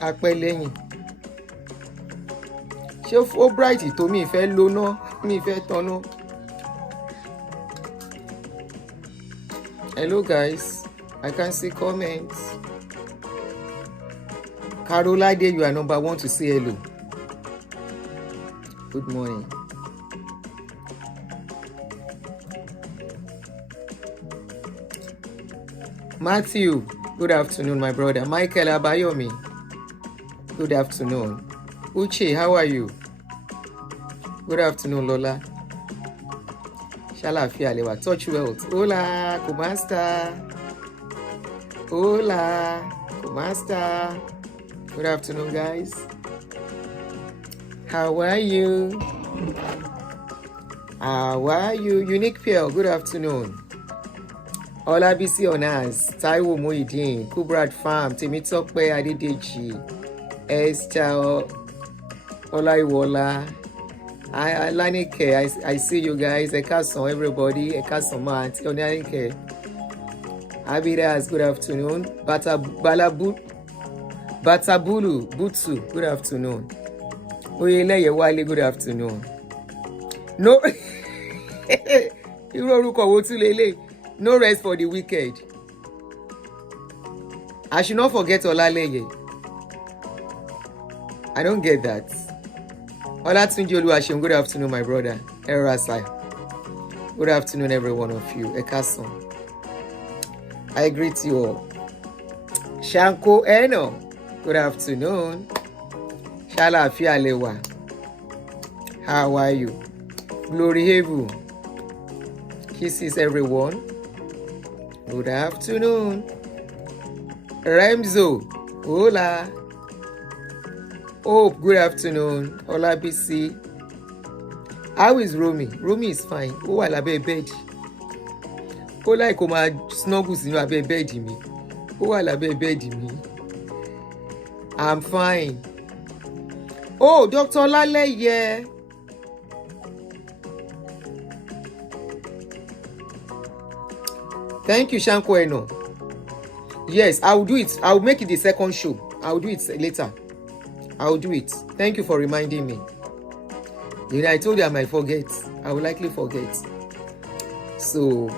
apẹ́ lẹ́yìn. Ṣé ó bright tó mi fẹ́ lóná, mi fẹ́ tanná. Hello guys, I can see comments. Carolade, you are number 1 to say hello. Good morning. Matthew, good afternoon, my brother. Michael Abayomi, good afternoon. Uche, how are you? Good afternoon, Lola. Shalafia Lewa, touch wealth. Hola, Kumasta. Hola, Kumasta. Good afternoon, guys. How are you? How are you? Unique Pearl, good afternoon. Olabisi Onas, Taiwo Muideen, Kubrat Farm, Temitope Adedeji, Esther Olaiwola, Lanike, I see you guys. Ekason, everybody. Ekason, ma, Auntie Onyanike. Abidas, good afternoon. Batabulu, Butsu, good afternoon. Oyeleye Wale, good afternoon. No, no rest for the wicked. I should not forget Olaleye. I don't get that. Olatunji Oluwaseun, good afternoon, my brother. Erasai. Good afternoon, every one of you. Ekason. I greet you all. Shanko Eno, good afternoon. Shalafia Lewa. How are you? Glory Heavu. Kisses, everyone. Good afternoon. Remzo. Hola. Hope, good afternoon. Olabisi. How is Romy? Romy is fine. Ó wà lábẹ́ bed. Ó like kó máa snuggle sínú abẹ́ bed mi. Ó wà lábẹ́ bed mi. I'm fine. Oh, Dr. Laleye. Thank you, Shanko Eno. Yes, I will do it. I will make it the second show. I will do it later. I will do it. Thank you for reminding me. You know, I told you I might forget. I will likely forget. So,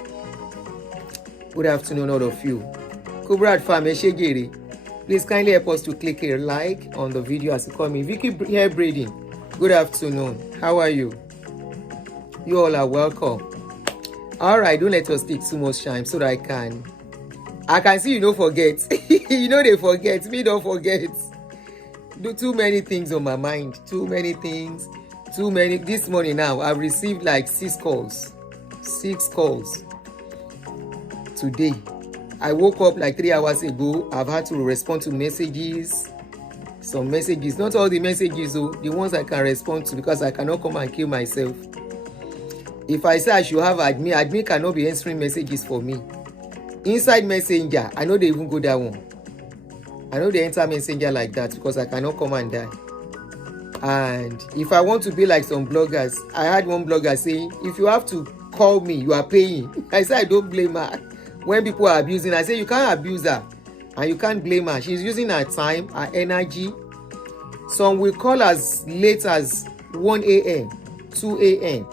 good afternoon, all of you. Kubrat Farm, Eshegere. Please kindly help us to click a like on the video as you come in. Vicky Hair Braiding, good afternoon. How are you? You all are welcome. All right, don't let us take too much time so that I can see you don't forget. You know they forget. Me don't forget. Do too many things on my mind. Too many things. Too many. This morning now, I've received like 6 calls. 6 calls. Today. I woke up like 3 hours ago. I've had to respond to messages. Some messages. Not all the messages though. The ones I can respond to because I cannot come and kill myself. If I say I should have admin cannot be answering messages for me. Inside Messenger, I know they even go that one. I know they enter Messenger like that because I cannot come and die. And if I want to be like some bloggers, I had one blogger saying, if you have to call me, you are paying. I said, I don't blame her. When people are abusing, I say, you can't abuse her. And you can't blame her. She's using her time, her energy. Some will call as late as 1 a.m., 2 a.m.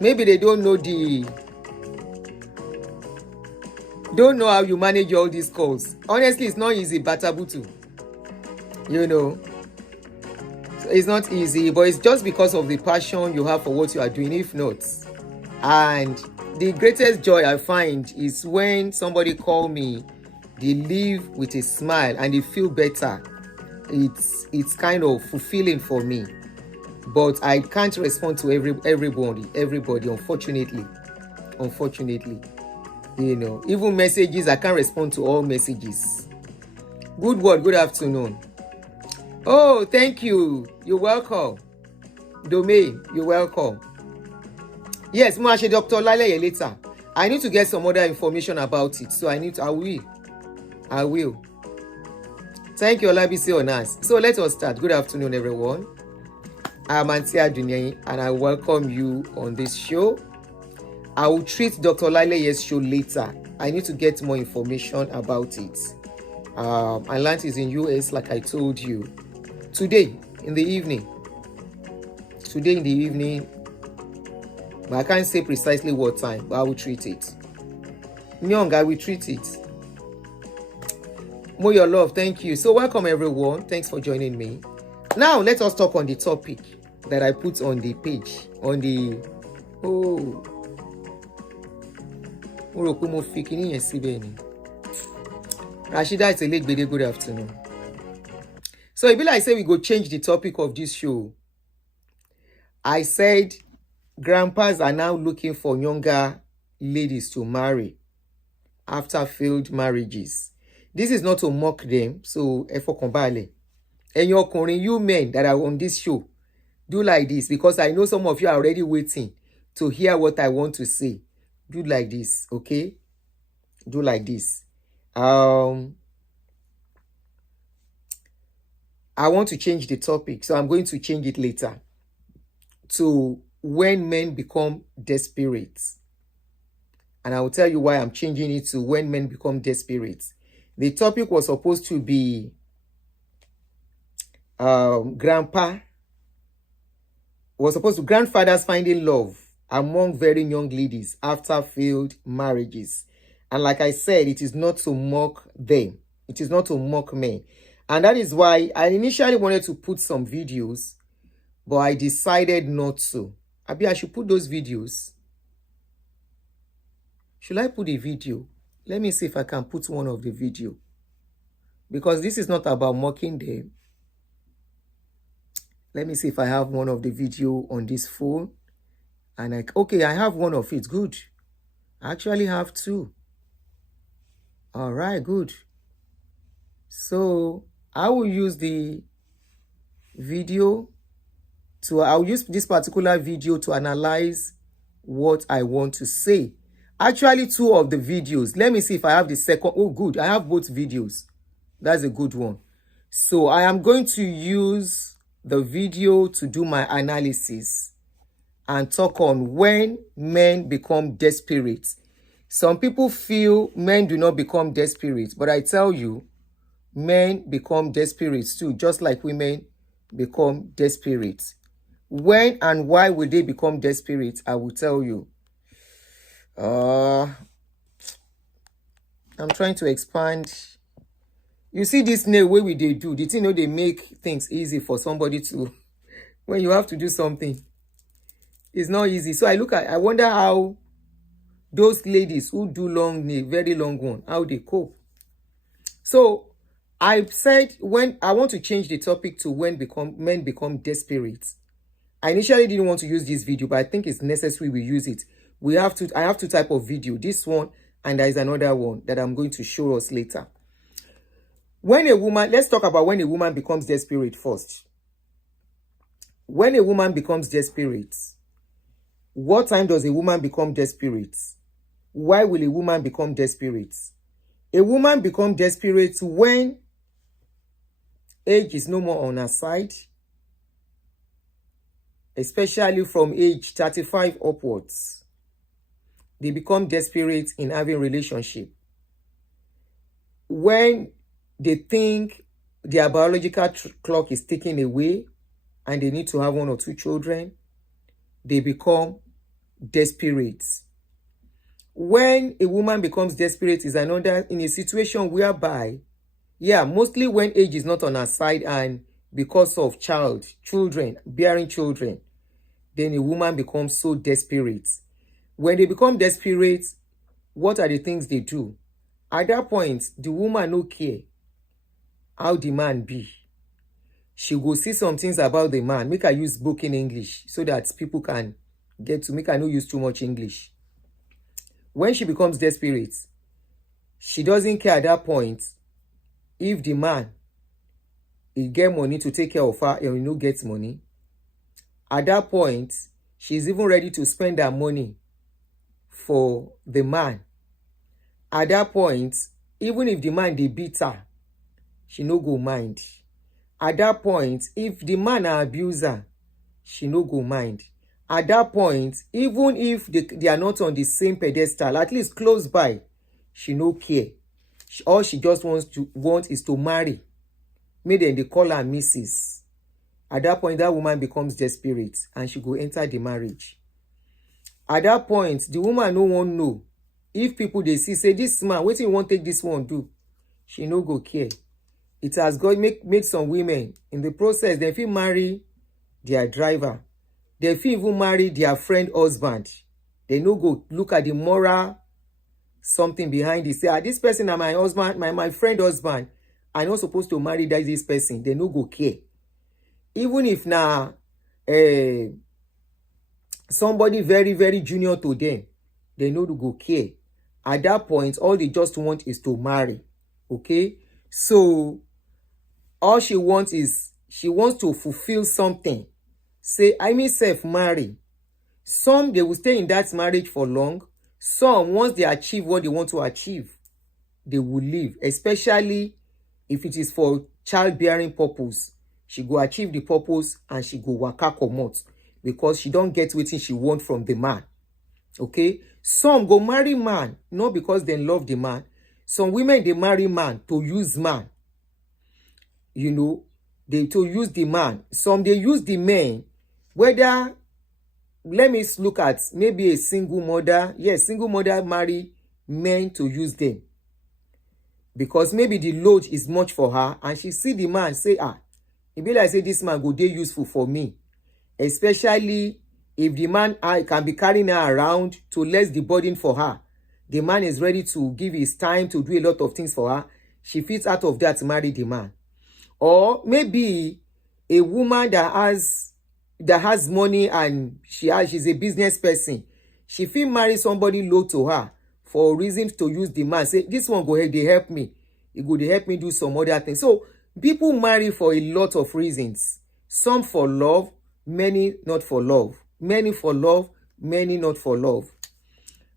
Maybe they don't know how you manage all these calls. Honestly, it's not easy, Batabutu. You know. So it's not easy, but it's just because of the passion you have for what you are doing, if not. And the greatest joy I find is when somebody call me, they leave with a smile and they feel better. It's kind of fulfilling for me. But I can't respond to everybody, unfortunately. You know, even messages, I can't respond to all messages. Good word, good afternoon. Oh, thank you. You're welcome. Domain, you're welcome. Yes, Dr. Laleye later. I need to get some other information about it. So I will. Thank you, Olabisi Onas. So let us start. Good afternoon, everyone. I'm Auntie Adunye, and I welcome you on this show. I will treat Dr. Laleye's show later. I need to get more information about it. My land is in US, like I told you. Today in the evening, but I can't say precisely what time, but I will treat it. Nyong, I will treat it. More your love, thank you. So welcome everyone. Thanks for joining me. Now let us talk on the topic that I put on the page. On the Rashida, it's a late video. Good afternoon. So it be like say we go change the topic of this show. I said grandpas are now looking for younger ladies to marry after failed marriages. This is not to mock them, so efo kombale. And you men that are on this show, do like this, because I know some of you are already waiting to hear what I want to say. Do like this, okay? Do like this. I want to change the topic, so I'm going to change it later to when men become desperate. And I will tell you why I'm changing it to when men become desperate. The topic was supposed to be grandfathers finding love among very young ladies after failed marriages. And like I said, it is not to mock them. It is not to mock men. And that is why I initially wanted to put some videos, but I decided not to. Abi, I should put those videos. Should I put a video? Let me see if I can put one of the video. Because this is not about mocking them. Let me see if I have one of the video on this phone. And okay, I have one of it. Good. I actually have two. All right, good. So I will use the video I'll use this particular video to analyze what I want to say. Actually, two of the videos. Let me see if I have the second. Oh, good. I have both videos. That's a good one. So I am going to use the video to do my analysis and talk on when men become desperate. Some people feel men do not become desperate, but I tell you, men become desperate too, just like women become desperate. When and why will they become desperate? I will tell you. I'm trying to expand. You see this way we they do. Did you know they make things easy for somebody to, when you have to do something, it's not easy. So I wonder how those ladies who do long nail, very long one, how they cope. So I said when I want to change the topic to when men become desperate. I initially didn't want to use this video, but I think it's necessary we use it. I have two types of video. This one, and there is another one that I'm going to show us later. Let's talk about when a woman becomes desperate first. When a woman becomes desperate, what time does a woman become desperate? Why will a woman become desperate? A woman becomes desperate when age is no more on her side, especially from age 35 upwards. They become desperate in having a relationship. When they think their biological clock is taken away and they need to have one or two children, they become desperate. When a woman becomes desperate is in a situation whereby, mostly when age is not on her side and because of bearing children, then a woman becomes so desperate. When they become desperate, what are the things they do? At that point, the woman no care how the man be. She go see some things about the man. Make her use broken English so that people can get to make her no use too much English. When she becomes desperate, she doesn't care at that point if the man he get money to take care of her and he no get money. At that point, she's even ready to spend her money for the man. At that point, even if the man they beat her, she no go mind. At that point, if the man are abuser, she no go mind. At that point, even if they are not on the same pedestal, at least close by, she no care. All she just wants is to marry. Maybe they call her Mrs. At that point, that woman becomes desperate and she go enter the marriage. At that point, the woman no one know if people they see say this man, wetin you want take this one do? She no go care. It has got made some women in the process. They fit marry their driver. They fit even marry their friend husband. They no go look at the moral something behind it. Say, this person na my husband, my friend husband. I'm not supposed to marry this person. They no go care. Even if na somebody very, very junior to them, they no go care. At that point, all they just want is to marry. Okay? So, all she wants is, she wants to fulfill something. Say, I myself marry. Some, they will stay in that marriage for long. Some, once they achieve what they want to achieve, they will leave. Especially if it is for childbearing purpose. She go achieve the purpose and she go waka comot because she don't get wetin she want from the man. Okay? Some go marry man, not because they love the man. Some women, they marry man to use man. You know, they to use the man. Some, they use the men. Whether, let me look at maybe a single mother. Yes, single mother marry men to use them. Because maybe the load is much for her. And she see the man say, it be like say this man go dey useful for me. Especially if the man can be carrying her around to less the burden for her. The man is ready to give his time to do a lot of things for her. She fits out of that to marry the man. Or maybe a woman that has money and she's a business person. She fit marry somebody low to her for reasons to use the man. Say, this one go ahead, they help me. It go, they help me do some other things. So, people marry for a lot of reasons. Some for love, many not for love. Many for love, many not for love.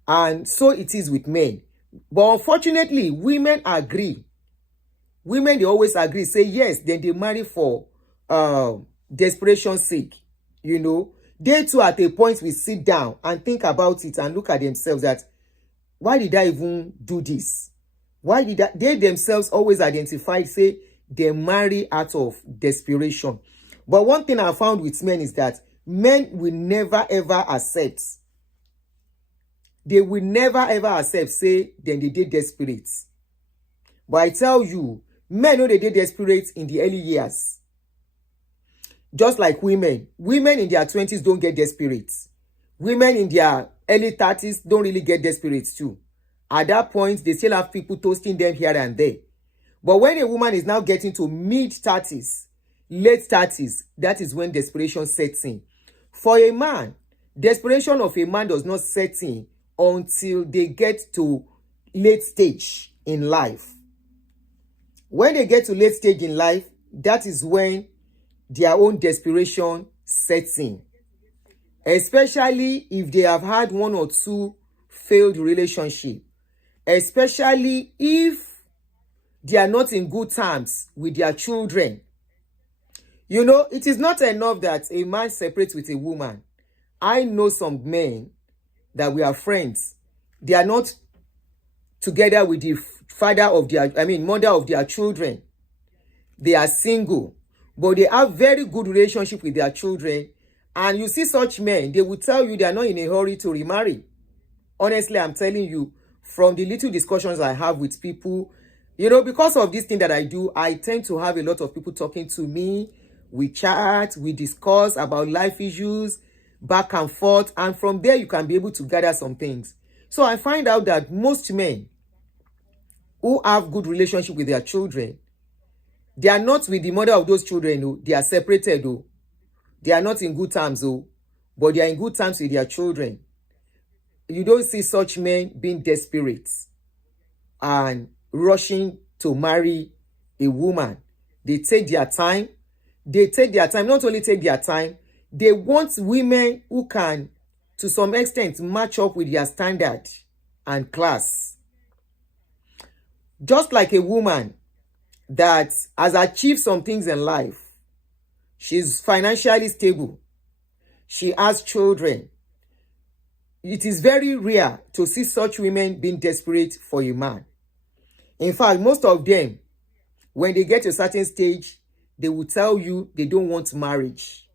And so it is with men. But unfortunately, women agree. Women, they always agree. Say yes, then they marry for desperation sake. You know, they too at a point will sit down and think about it and look at themselves that, why did I even do this? Why did they themselves always identify, say, they marry out of desperation. But one thing I found with men is that men will never ever accept. They will never ever accept, say, then they did desperate. But I tell you, men know they did desperate in the early years. Just like women. Women in their 20s don't get desperate. Women in their early 30s don't really get desperate too. At that point, they still have people toasting them here and there. But when a woman is now getting to mid-30s, late 30s, that is when desperation sets in. For a man, desperation of a man does not set in until they get to late stage in life. When they get to late stage in life, that is when their own desperation sets in. Especially if they have had one or two failed relationships. Especially if they are not in good terms with their children. You know, it is not enough that a man separates with a woman. I know some men that we are friends. They are not together with the mother of their children. They are single, but they have very good relationship with their children. And you see such men, they will tell you they are not in a hurry to remarry. Honestly, I'm telling you, from the little discussions I have with people, you know, because of this thing that I do, I tend to have a lot of people talking to me. We chat, we discuss about life issues, back and forth. And from there, you can be able to gather some things. So I find out that most men who have good relationship with their children, they are not with the mother of those children, though. They are separated, though. They are not in good terms, though. But they are in good terms with their children. You don't see such men being desperate and rushing to marry a woman. They take their time. They take their time. Not only take their time, they want women who can, to some extent, match up with their standard and class. Just like a woman that has achieved some things in life. She's financially stable. She has children. It is very rare to see such women being desperate for a man. In fact, most of them, when they get to a certain stage, they will tell you they don't want marriage.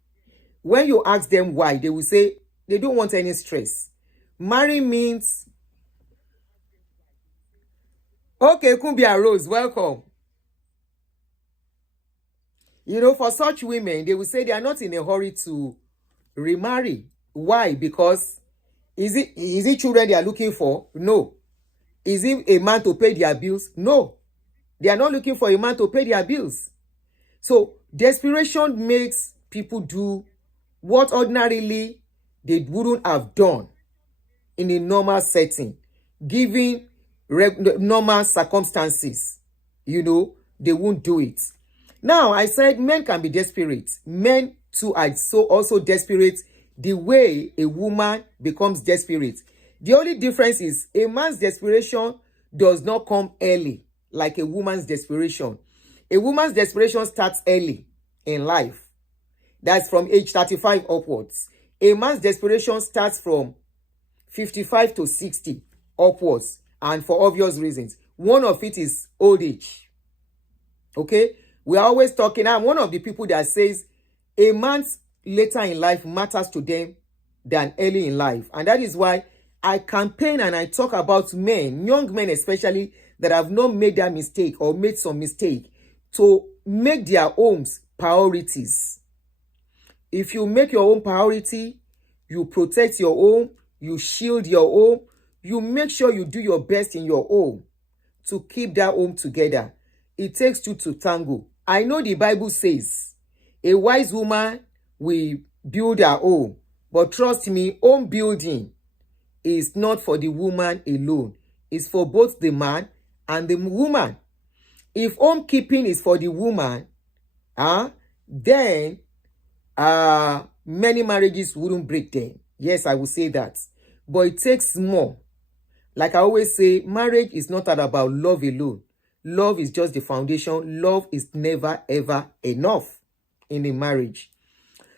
When you ask them why, they will say they don't want any stress. Marry means, okay, Kumbia Rose, welcome. You know, for such women, they will say they are not in a hurry to remarry. Why? Because is it children they are looking for? No. Is it a man to pay their bills? No. They are not looking for a man to pay their bills. So desperation makes people do what ordinarily they wouldn't have done in a normal setting, given normal circumstances. You know, they won't do it. Now, I said men can be desperate. Men too are so also desperate the way a woman becomes desperate. The only difference is a man's desperation does not come early like a woman's desperation. A woman's desperation starts early in life. That's from age 35 upwards. A man's desperation starts from 55 to 60 upwards, and for obvious reasons. One of it is old age. Okay? We are always talking. I'm one of the people that says a man's later in life matters to them than early in life. And that is why I campaign and I talk about men, young men especially, that have not made that mistake or made some mistake, to make their homes priorities. If you make your own priority, you protect your home, you shield your home, you make sure you do your best in your home to keep that home together. It takes two to tango. I know the Bible says a wise woman will build her home, but trust me, home building is not for the woman alone. It's for both the man and the woman. If home keeping is for the woman, then many marriages wouldn't break them. Yes, I will say that. But it takes more. Like I always say, marriage is not about love alone. Love is just the foundation. Love is never, ever enough in a marriage.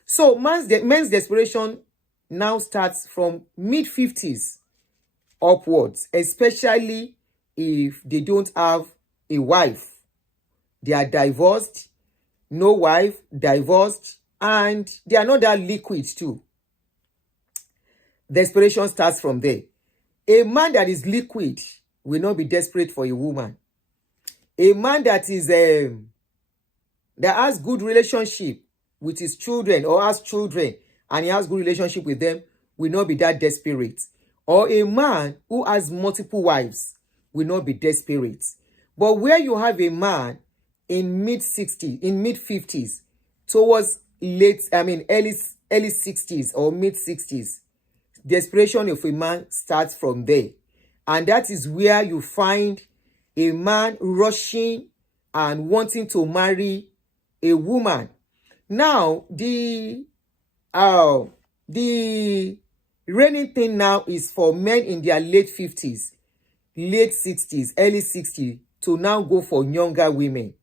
So men's desperation now starts from mid-50s upwards, especially if they don't have a wife. They are divorced, no wife, divorced, and they are not that liquid too. Desperation starts from there. A man that is liquid will not be desperate for a woman. A man that is that has good relationship with his children or has children and he has good relationship with them will not be that desperate. Or a man who has multiple wives will not be desperate. But where you have a man in mid-60s, in mid-50s, towards early 60s or mid-60s, desperation of a man starts from there. And that is where you find a man rushing and wanting to marry a woman. Now, the reigning thing now is for men in their late 50s, late 60s, early 60s to now go for younger women.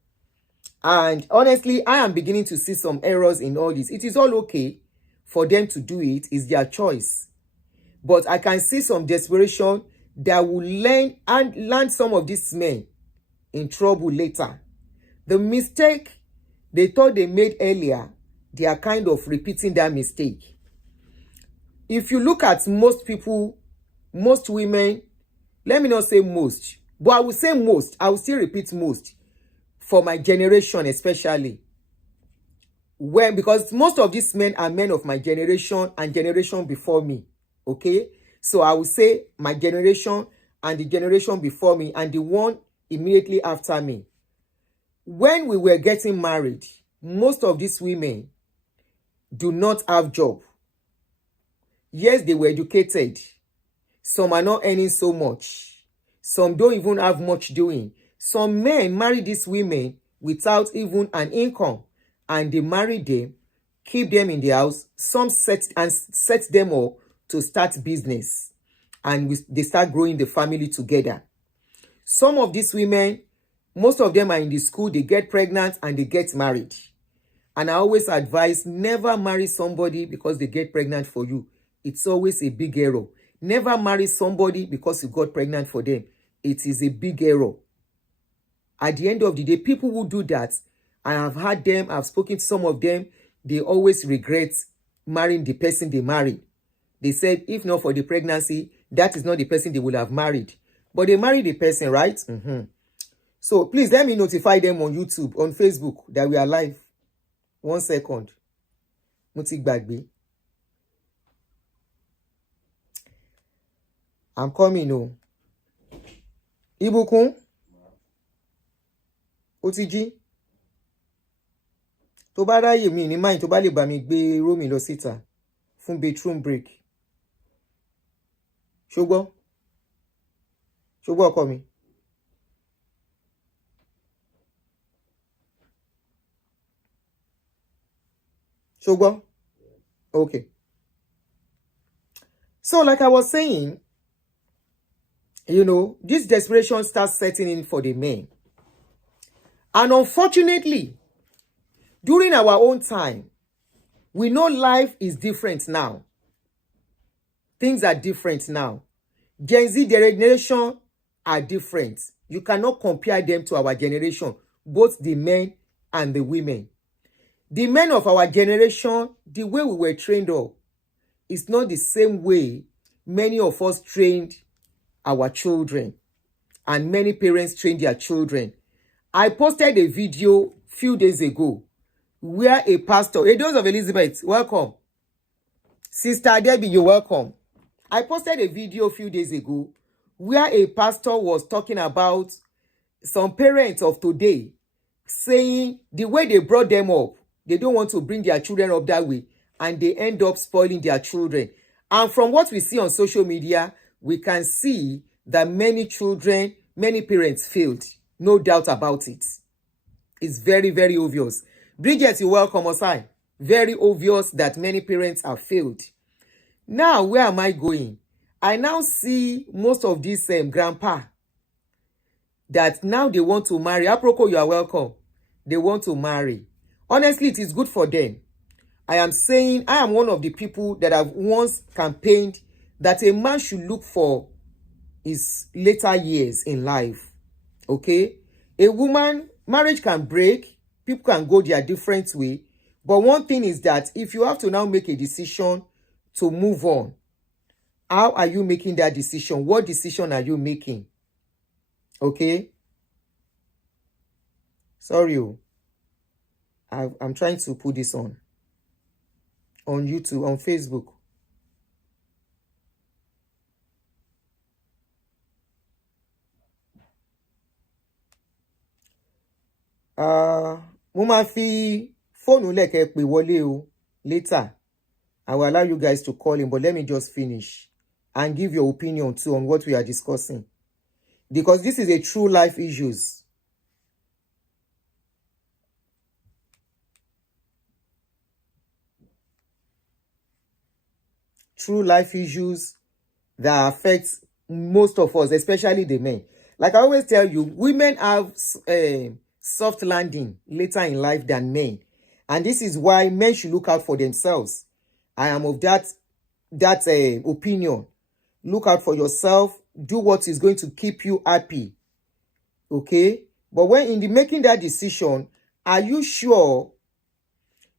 And honestly, I am beginning to see some errors in all this. It is all okay for them to do it. It's their choice. But I can see some desperation that will land some of these men in trouble later. The mistake they thought they made earlier, they are kind of repeating that mistake. If you look at most people, most women, let me not say most, but I will say most. I will still repeat most for my generation especially. Because most of these men are men of my generation and generation before me. Okay? So I will say my generation and the generation before me and the one immediately after me. When we were getting married, most of these women do not have job. Yes, they were educated. Some are not earning so much. Some don't even have much doing. Some men marry these women without even an income. And they marry them, keep them in the house. Some set them up to start business. And they start growing the family together. Some of these women, most of them are in the school, they get pregnant and they get married. And I always advise, never marry somebody because they get pregnant for you. It's always a big error. Never marry somebody because you got pregnant for them. It is a big error. At the end of the day, people who do that, I have heard them, I've spoken to some of them, they always regret marrying the person they married. They said, if not for the pregnancy, that is not the person they would have married. But they married the person, right? So please let me notify them on YouTube, on Facebook, that we are live. 1 second. Mo ti gbàgbé. I'm coming, oh. Ibukun. Ó ti jí. Tó bá ráyè mi ní mind tó bá lè bá mi gbé Romi lọ síta fún bedroom break. Ṣùgbọ́n ọkọ mi. Ṣùgbọ́n. Okay. So like I was saying, you know, this desperation starts setting in for the men. And unfortunately, during our own time, we know life is different now. Things are different now. Gen Z generation are different. You cannot compare them to our generation, both the men and the women. The men of our generation, the way we were trained up, is not the same way many of us trained our children, and many parents train their children. I posted a video few days ago where a pastor, a dose of Elizabeth, welcome. Sister Debbie, you're welcome. I posted a video a few days ago where a pastor was talking about some parents of today saying the way they brought them up, they don't want to bring their children up that way, and they end up spoiling their children. And from what we see on social media, we can see that many children, many parents failed. No doubt about it. It's very, very obvious. Bridget, you're welcome, Osai. Very obvious that many parents have failed. Now, where am I going? I now see most of these grandpa that now they want to marry. Aproko, you are welcome. They want to marry. Honestly, it is good for them. I am saying I am one of the people that have once campaigned that a man should look for his later years in life. Okay? A woman, marriage can break. People can go their different way. But one thing is that if you have to now make a decision to move on, how are you making that decision? What decision are you making? Okay? Sorry. I'm trying to put this on YouTube, on Facebook. Mo máa fi fóònù lẹ́kẹ̀ẹ́ pè wọlé o later. I will allow you guys to call in, but let me just finish and give your opinion too on what we are discussing, because this is a true life issues. True life issues that affect most of us, especially the men. Like I always tell you, women have soft landing later in life than men. And this is why men should look out for themselves. I am of that opinion. Look out for yourself. Do what is going to keep you happy. Okay? But when in the making that decision, are you sure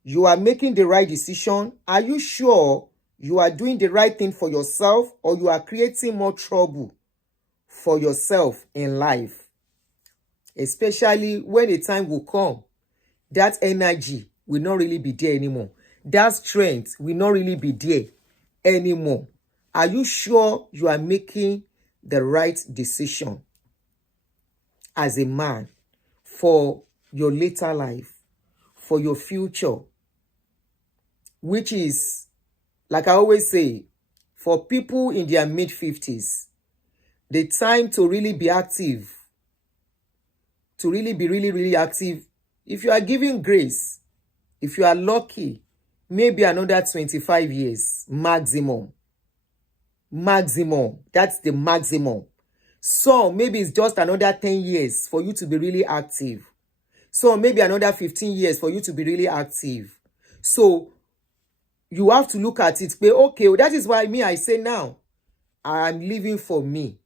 you are making the right decision? Are you sure you are doing the right thing for yourself, or you are creating more trouble for yourself in life? Especially when a time will come, that energy will not really be there anymore. That strength will not really be there anymore. Are you sure you are making the right decision as a man for your later life, for your future? Which is, like I always say, for people in their mid-50s, the time to really be active, to really be really active, if you are giving grace, if you are lucky, maybe another 25 years, maximum. Maximum. That's the maximum. So maybe it's just another 10 years for you to be really active. So maybe another 15 years for you to be really active. So you have to look at it. But okay, that is why I say now, I'm living for me.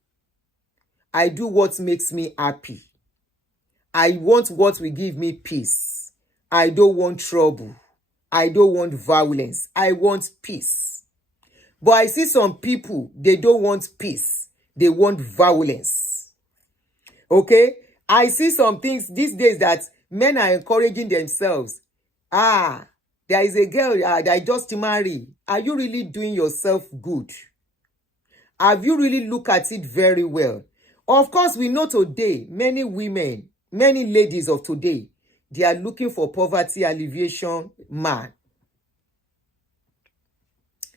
I do what makes me happy. I want what will give me peace. I don't want trouble. I don't want violence. I want peace. But I see some people, they don't want peace. They want violence. Okay? I see some things these days that men are encouraging themselves. There is a girl that I just married. Are you really doing yourself good? Have you really looked at it very well? Of course, we know today, many women, many ladies of today, they are looking for poverty alleviation man.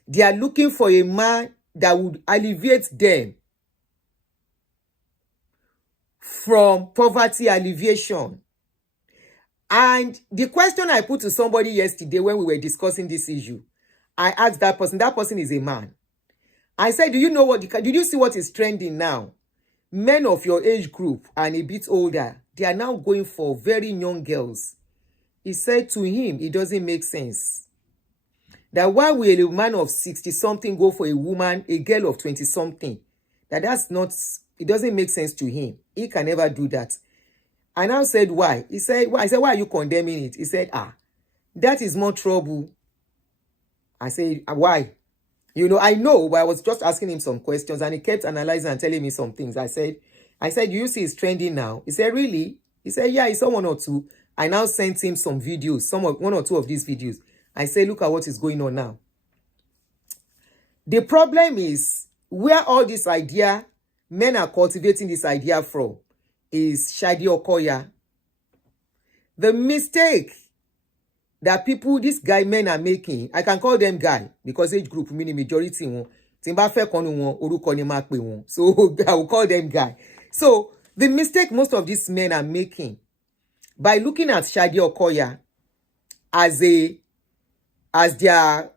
They are looking for a man that would alleviate them from poverty alleviation. And the question I put to somebody yesterday when we were discussing this issue, I asked that person is a man. I said, did you see what is trending now? Men of your age group and a bit older, they are now going for very young girls. He said to him, it doesn't make sense. That why will a man of 60-something go for a woman, a girl of 20-something? It doesn't make sense to him. He can never do that. I now said, why? He said, why? I said, why are you condemning it? He said, that is more trouble. I said, why? I know, but I was just asking him some questions and he kept analyzing and telling me some things. I said, you see it's trending now. He said, really? He said, yeah, he saw one or two. I now sent him some videos, one or two of these videos. I said, look at what is going on now. The problem is where all this idea, men are cultivating this idea from, is Shadi Okoya. The mistake that these men are making, I can call them guy because age group meaning majority one. So I will call them guy. So the mistake most of these men are making by looking at Shadi Okoya as their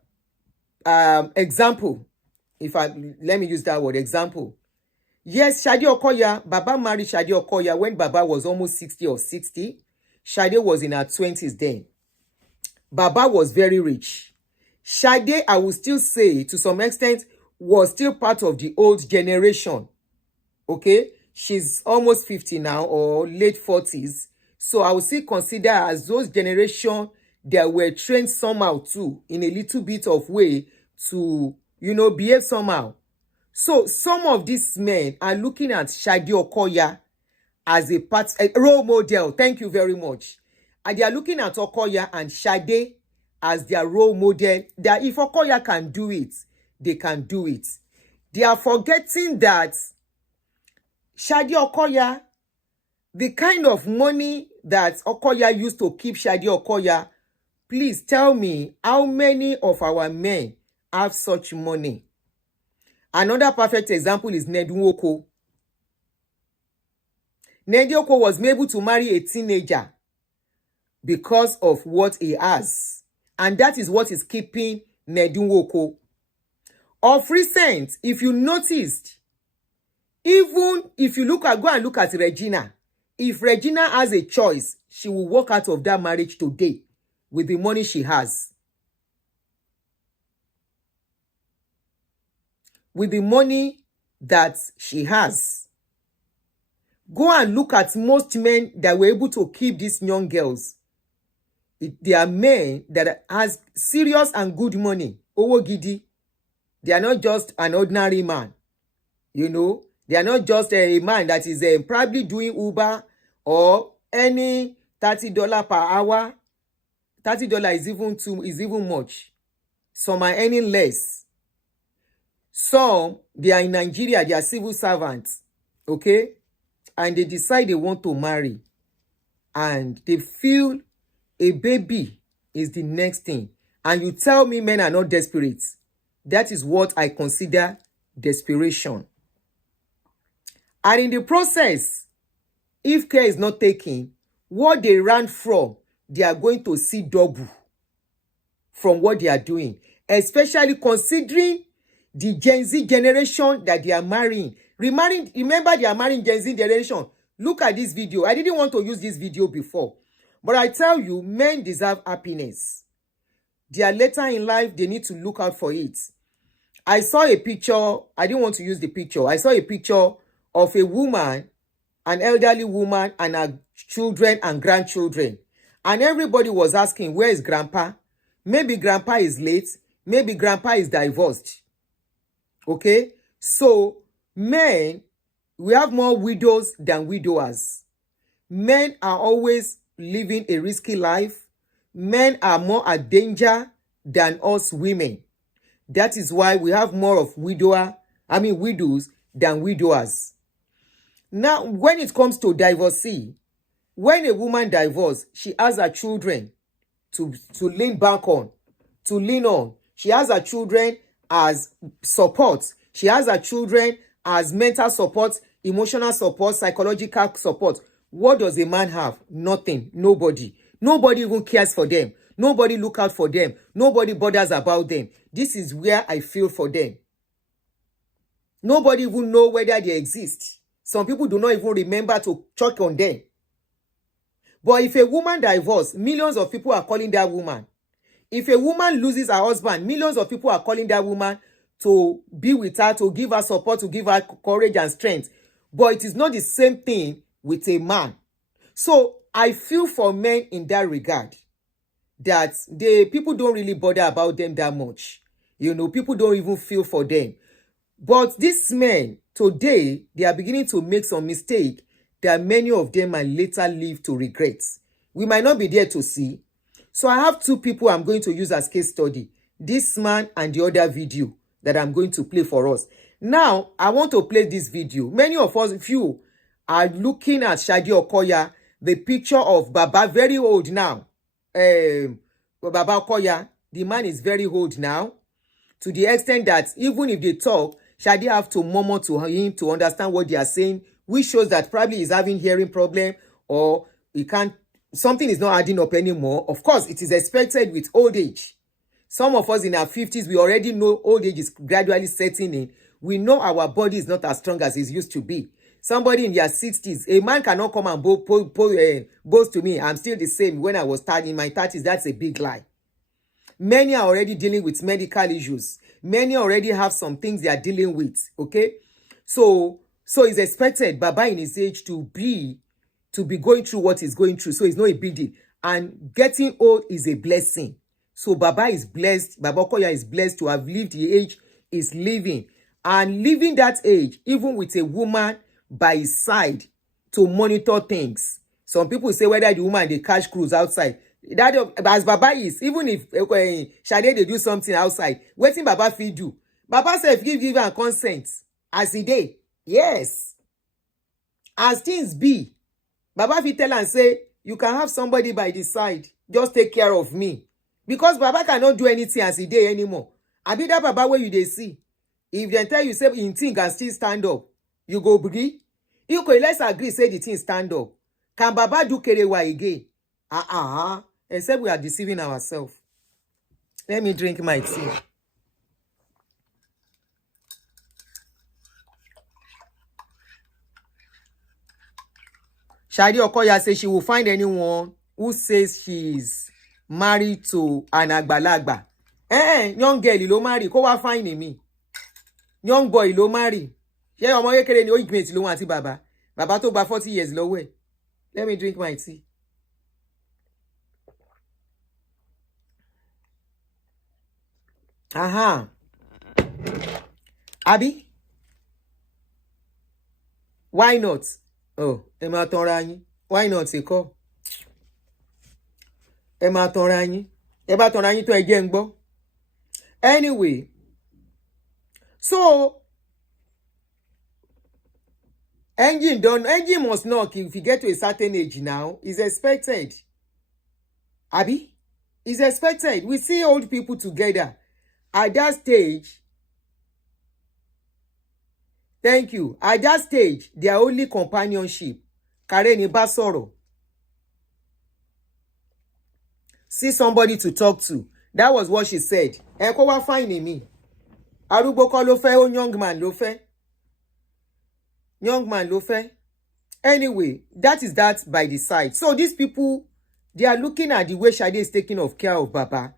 example. Let me use that word, example. Yes, Shadi Okoya, Baba married Shadi Okoya when Baba was almost 60 or 60. Shadi was in her 20s then. Baba was very rich. Shadi, I will still say, to some extent, was still part of the old generation. Okay? She's almost 50 now, or late 40s. So I will still consider as those generation that were trained somehow too, in a little bit of way to, behave somehow. So some of these men are looking at Shadi Okoya as a role model. Thank you very much. And they are looking at Okoya and Shadi as their role model. That if Okoya can do it, they can do it. They are forgetting that Shadi Okoya, the kind of money that Okoya used to keep Shadi Okoya, please tell me how many of our men have such money? Another perfect example is Nedunwoko. Nedunwoko was able to marry a teenager because of what he has. And that is what is keeping Nedunwoko. Of recent, if you noticed, even if you go and look at Regina, if Regina has a choice, she will walk out of that marriage today with the money she has. With the money that she has. Go and look at most men that were able to keep these young girls. They are men that has serious and good money. Owo gidi. They are not just an ordinary man. They are not just a man that is probably doing Uber or any $30 per hour. $30 is even much. Some are earning less. Some, they are in Nigeria, they are civil servants, okay? And they decide they want to marry. And they feel a baby is the next thing. And you tell me men are not desperate. That is what I consider desperation. And in the process, if care is not taken, what they ran from, they are going to see double from what they are doing. Especially considering the Gen Z generation that they are marrying. Remember they are marrying Gen Z generation. Look at this video. I didn't want to use this video before. But I tell you, men deserve happiness. They are later in life, they need to look out for it. I saw a picture. I didn't want to use the picture. I saw a picture of a woman an elderly woman, and her children and grandchildren. And everybody was asking, where is grandpa? Maybe grandpa is late. Maybe grandpa is divorced. Okay? So, men, we have more widows than widowers. Men are always living a risky life. Men are more at danger than us women. That is why we have more of widows than widowers. Now, when it comes to divorcee, when a woman divorces, she has her children to lean back on, to lean on. She has her children as support. She has her children as mental support, emotional support, psychological support. What does a man have? Nothing. Nobody. Nobody even cares for them. Nobody look out for them. Nobody bothers about them. This is where I feel for them. Nobody even know whether they exist. Some people do not even remember to check on them. But if a woman divorces, millions of people are calling that woman. If a woman loses her husband, millions of people are calling that woman to be with her, to give her support, to give her courage and strength. But it is not the same thing with a man. So I feel for men in that regard, that people don't really bother about them that much. People don't even feel for them. But these men, today, they are beginning to make some mistake that many of them might later live to regret. We might not be there to see. So I have two people I'm going to use as case study. This man and the other video that I'm going to play for us. Now, I want to play this video. Many of us, few, are looking at Shadi Okoya, the picture of Baba, very old now. Baba Okoya, the man is very old now, to the extent that even if they talk, Shadi have to murmur to him to understand what they are saying, which shows that probably he's having hearing problem, or something is not adding up anymore. Of course, it is expected with old age. Some of us in our 50s, we already know old age is gradually setting in. We know our body is not as strong as it used to be. Somebody in their 60s, a man cannot come and boast to me, I'm still the same when I was in my 30s. That's a big lie. Many are already dealing with medical issues. Many already have some things they are dealing with, okay? So it's expected Baba in his age to be going through what he's going through. So it's not a big deal. And getting old is a blessing. So Baba is blessed. Baba Okoya is blessed to have lived the age he's living. And living that age, even with a woman by his side to monitor things. Some people say whether the woman they catch cruise outside. That as Baba is, even if Shade they do something outside, wetin Baba fit do? Baba self give and consent as he dey. Yes. As things be, Baba fit tell and say, you can have somebody by the side, just take care of me. Because Baba cannot do anything as he dey anymore. Abi that Baba where you dey see. If they tell you say in thing can still stand up, you go agree? You could let's agree say the thing stand up. Can Baba do kerewa again? Except we are deceiving ourselves. Let me drink my tea. Shadi Okoya says she will find anyone who says she's married to an agbalagba. Young girl, ló marry, kó wá find me. Young boy, ló marry. Ṣé ọmọ kékeré ni ó ìgbìmọ̀ tí ló wọn àti bàbá. Bàbá tó gba 40 years lọ́wọ́ ẹ̀. Let me drink my tea. Abi? Why not? Oh, ẹ máa tanra yín. Why not ṣe kọ́? Ẹ máa tanra yín. Ẹ bá tanra yín tó ẹ jẹ́ ń gbọ́. Anyway, so engine must knock if you get to a certain age now. It's expected. Abi? It's expected. We see old people together. At that stage, thank you. At that stage, their only companionship. Kareni Basoro. See somebody to talk to. That was what she said. Ẹ kó wá find me. Arúgbó kọ́ ló fẹ́, ó young man ló fẹ́. Young man ló fẹ́. Anyway, that is that by the side. So these people, they are looking at the way Shade is taking care of Baba.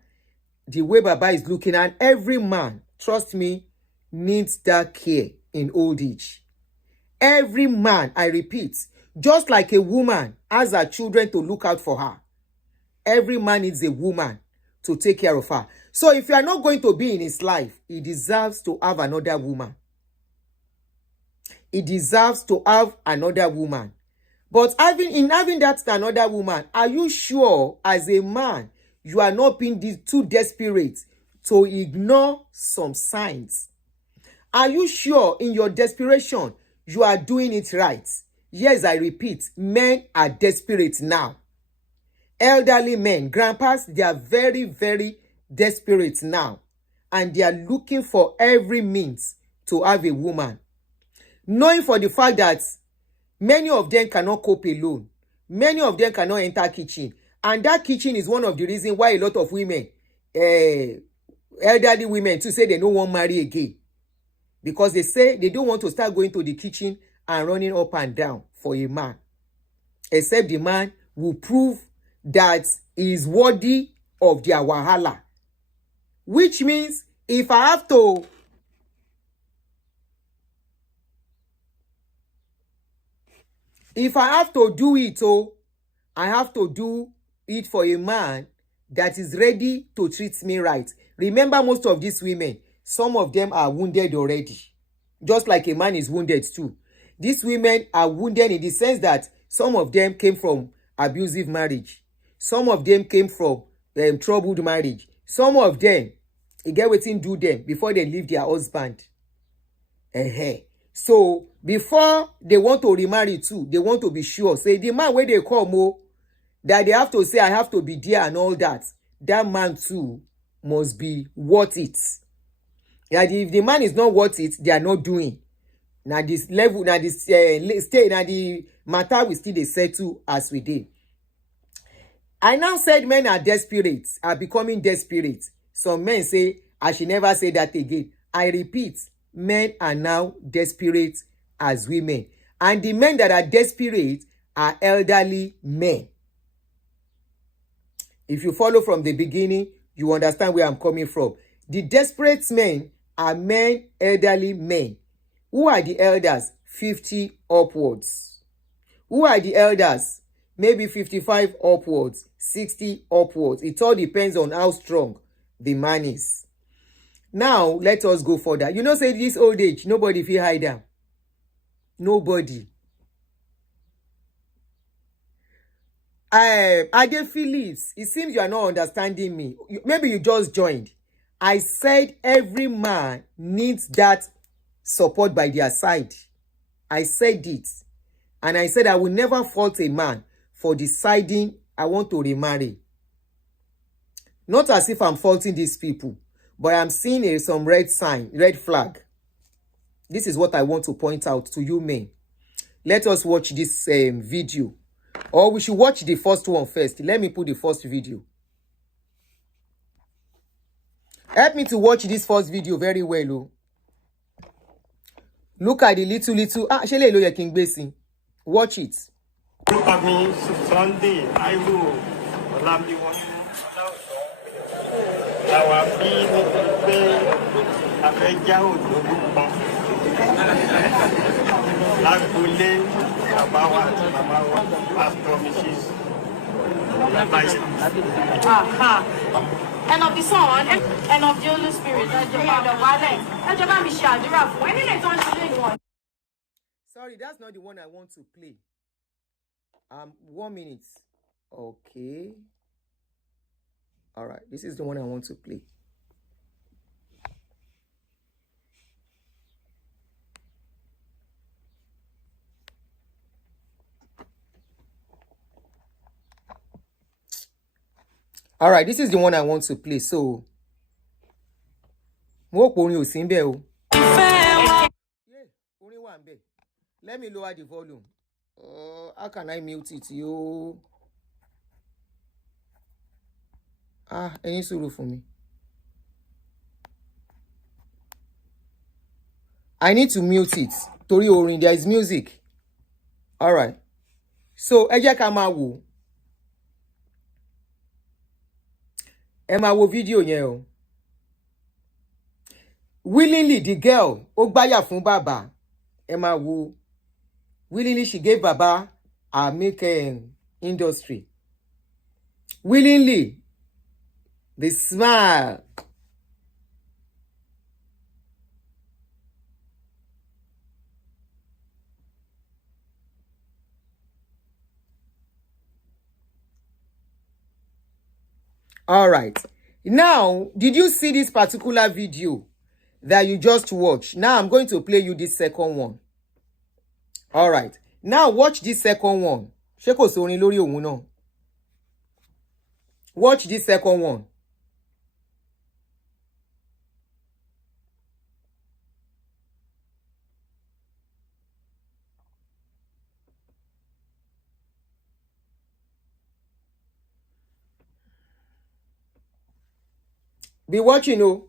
The way Baba is looking, and every man, trust me, needs that care in old age. Every man, I repeat, Just like a woman has her children to look out for her, every man needs a woman to take care of her. So if you are not going to be in his life, he deserves to have another woman. He deserves to have another woman. But having that another woman, are you sure as a man you are not being too desperate to ignore some signs? Are you sure in your desperation you are doing it right? Yes, I repeat, men are desperate now. Elderly men, grandpas, they are very, very desperate now. And they are looking for every means to have a woman. Knowing for the fact that many of them cannot cope alone. Many of them cannot enter kitchen. And that kitchen is one of the reasons why a lot of women, elderly women, to say they don't want to marry again. Because they say they don't want to start going to the kitchen and running up and down for a man. Except the man will prove that he is worthy of their wahala. Which means if I have to do it, I have to do it for a man that is ready to treat me right. Remember, most of these women, some of them are wounded already. Just like a man is wounded too. These women are wounded in the sense that some of them came from abusive marriage. Some of them came from troubled marriage. Some of them, you get wetin do them before they leave their husband. So before they want to remarry too, they want to be sure. Say the man where they come, that they have to say, I have to be there and all that. That man too must be worth it. And if the man is not worth it, they are not doing. Now this level, now this state, now the matter we still they settle as we did. I now said men are desperate, are becoming desperate. Some men say, I should never say that again. I repeat, men are now desperate as women. And the men that are desperate are elderly men. If you follow from the beginning, you understand where I'm coming from. The desperate men are men, elderly men. Who are the elders? 50 upwards. Who are the elders? Maybe 55 upwards, 60 upwards. It all depends on how strong the man is. Now, let us go further. You know, say this old age, nobody feel hide them. Nobody. Ade Phillips, it seems you are not understanding me. Maybe you just joined. I said every man needs that support by their side. I said it. And I said I will never fault a man for deciding I want to remarry. Not as if I'm faulting these people, but I'm seeing some red flag. This is what I want to point out to you men. Let us watch this video. Or we should watch the first one first. Let me put the first video. Help me to watch this first video very well. Oh. Look at the little. Shele lo ye king gbesi. Watch it. Sunday, I will. And of the Son, and of the Holy Spirit. Sorry, that's not the one I want to play. 1 minute. Okay. All right, this is the one I want to play. All right, this is the one I want to play. So, let me lower the volume. How can I mute it? Any suru for me? I need to mute it. Tori orin, there is music. All right. So, ẹ jẹ́ ká máa wò. Ẹ máa wo video yẹn o. Willingly, the girl, ó gbáyà fún bàbá. Ẹ máa wo. Willingly, she gave baba make industry. Willingly, they smile. All right. Now, did you see this particular video that you just watched? Now, I'm going to play you this second one. All right. Now, watch this second one. Ṣé kò sí orin lórí òun náà? Watch this second one. Be watching, oh.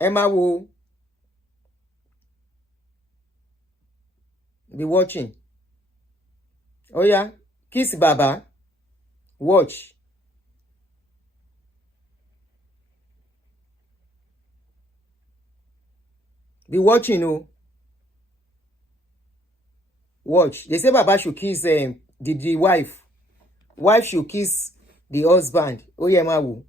Emma wo. Be watching. Oh yeah. Kiss Baba. Watch. Be watching, oh. Watch. They say Baba should kiss the wife. Wife should kiss the husband. Oh yeah, ma wo.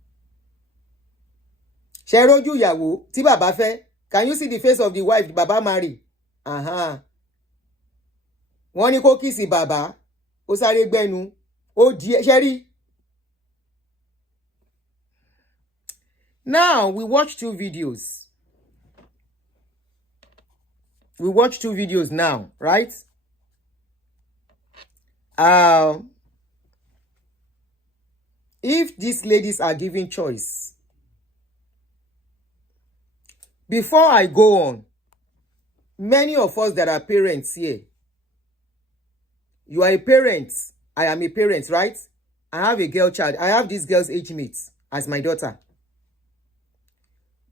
Ṣé rójú ìyàwó tí bàbá fẹ́? Can you see the face of the wife the baba marry? Wọ́n ní kó kiss bàbá. Ó sáré gbẹ́nu. Ó di ṣé rí. Now we watch two videos. We watch two videos now, right? If these ladies are given choice, before I go on, many of us that are parents here, you are a parent, I am a parent, right? I have a girl child. I have this girl's age mate as my daughter.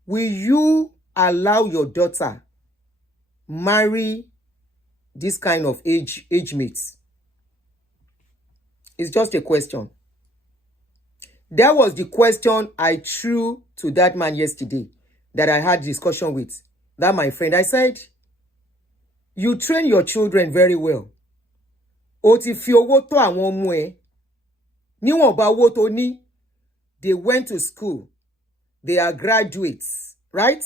Will you allow your daughter marry this kind of age mates? It's just a question. That was the question I threw to that man yesterday that I had discussion with. That my friend, I said, you train your children very well. O ti fi owó tó àwọn ọmọ ẹ. Níwọ̀nba owó tó ní, they went to school. They are graduates, right?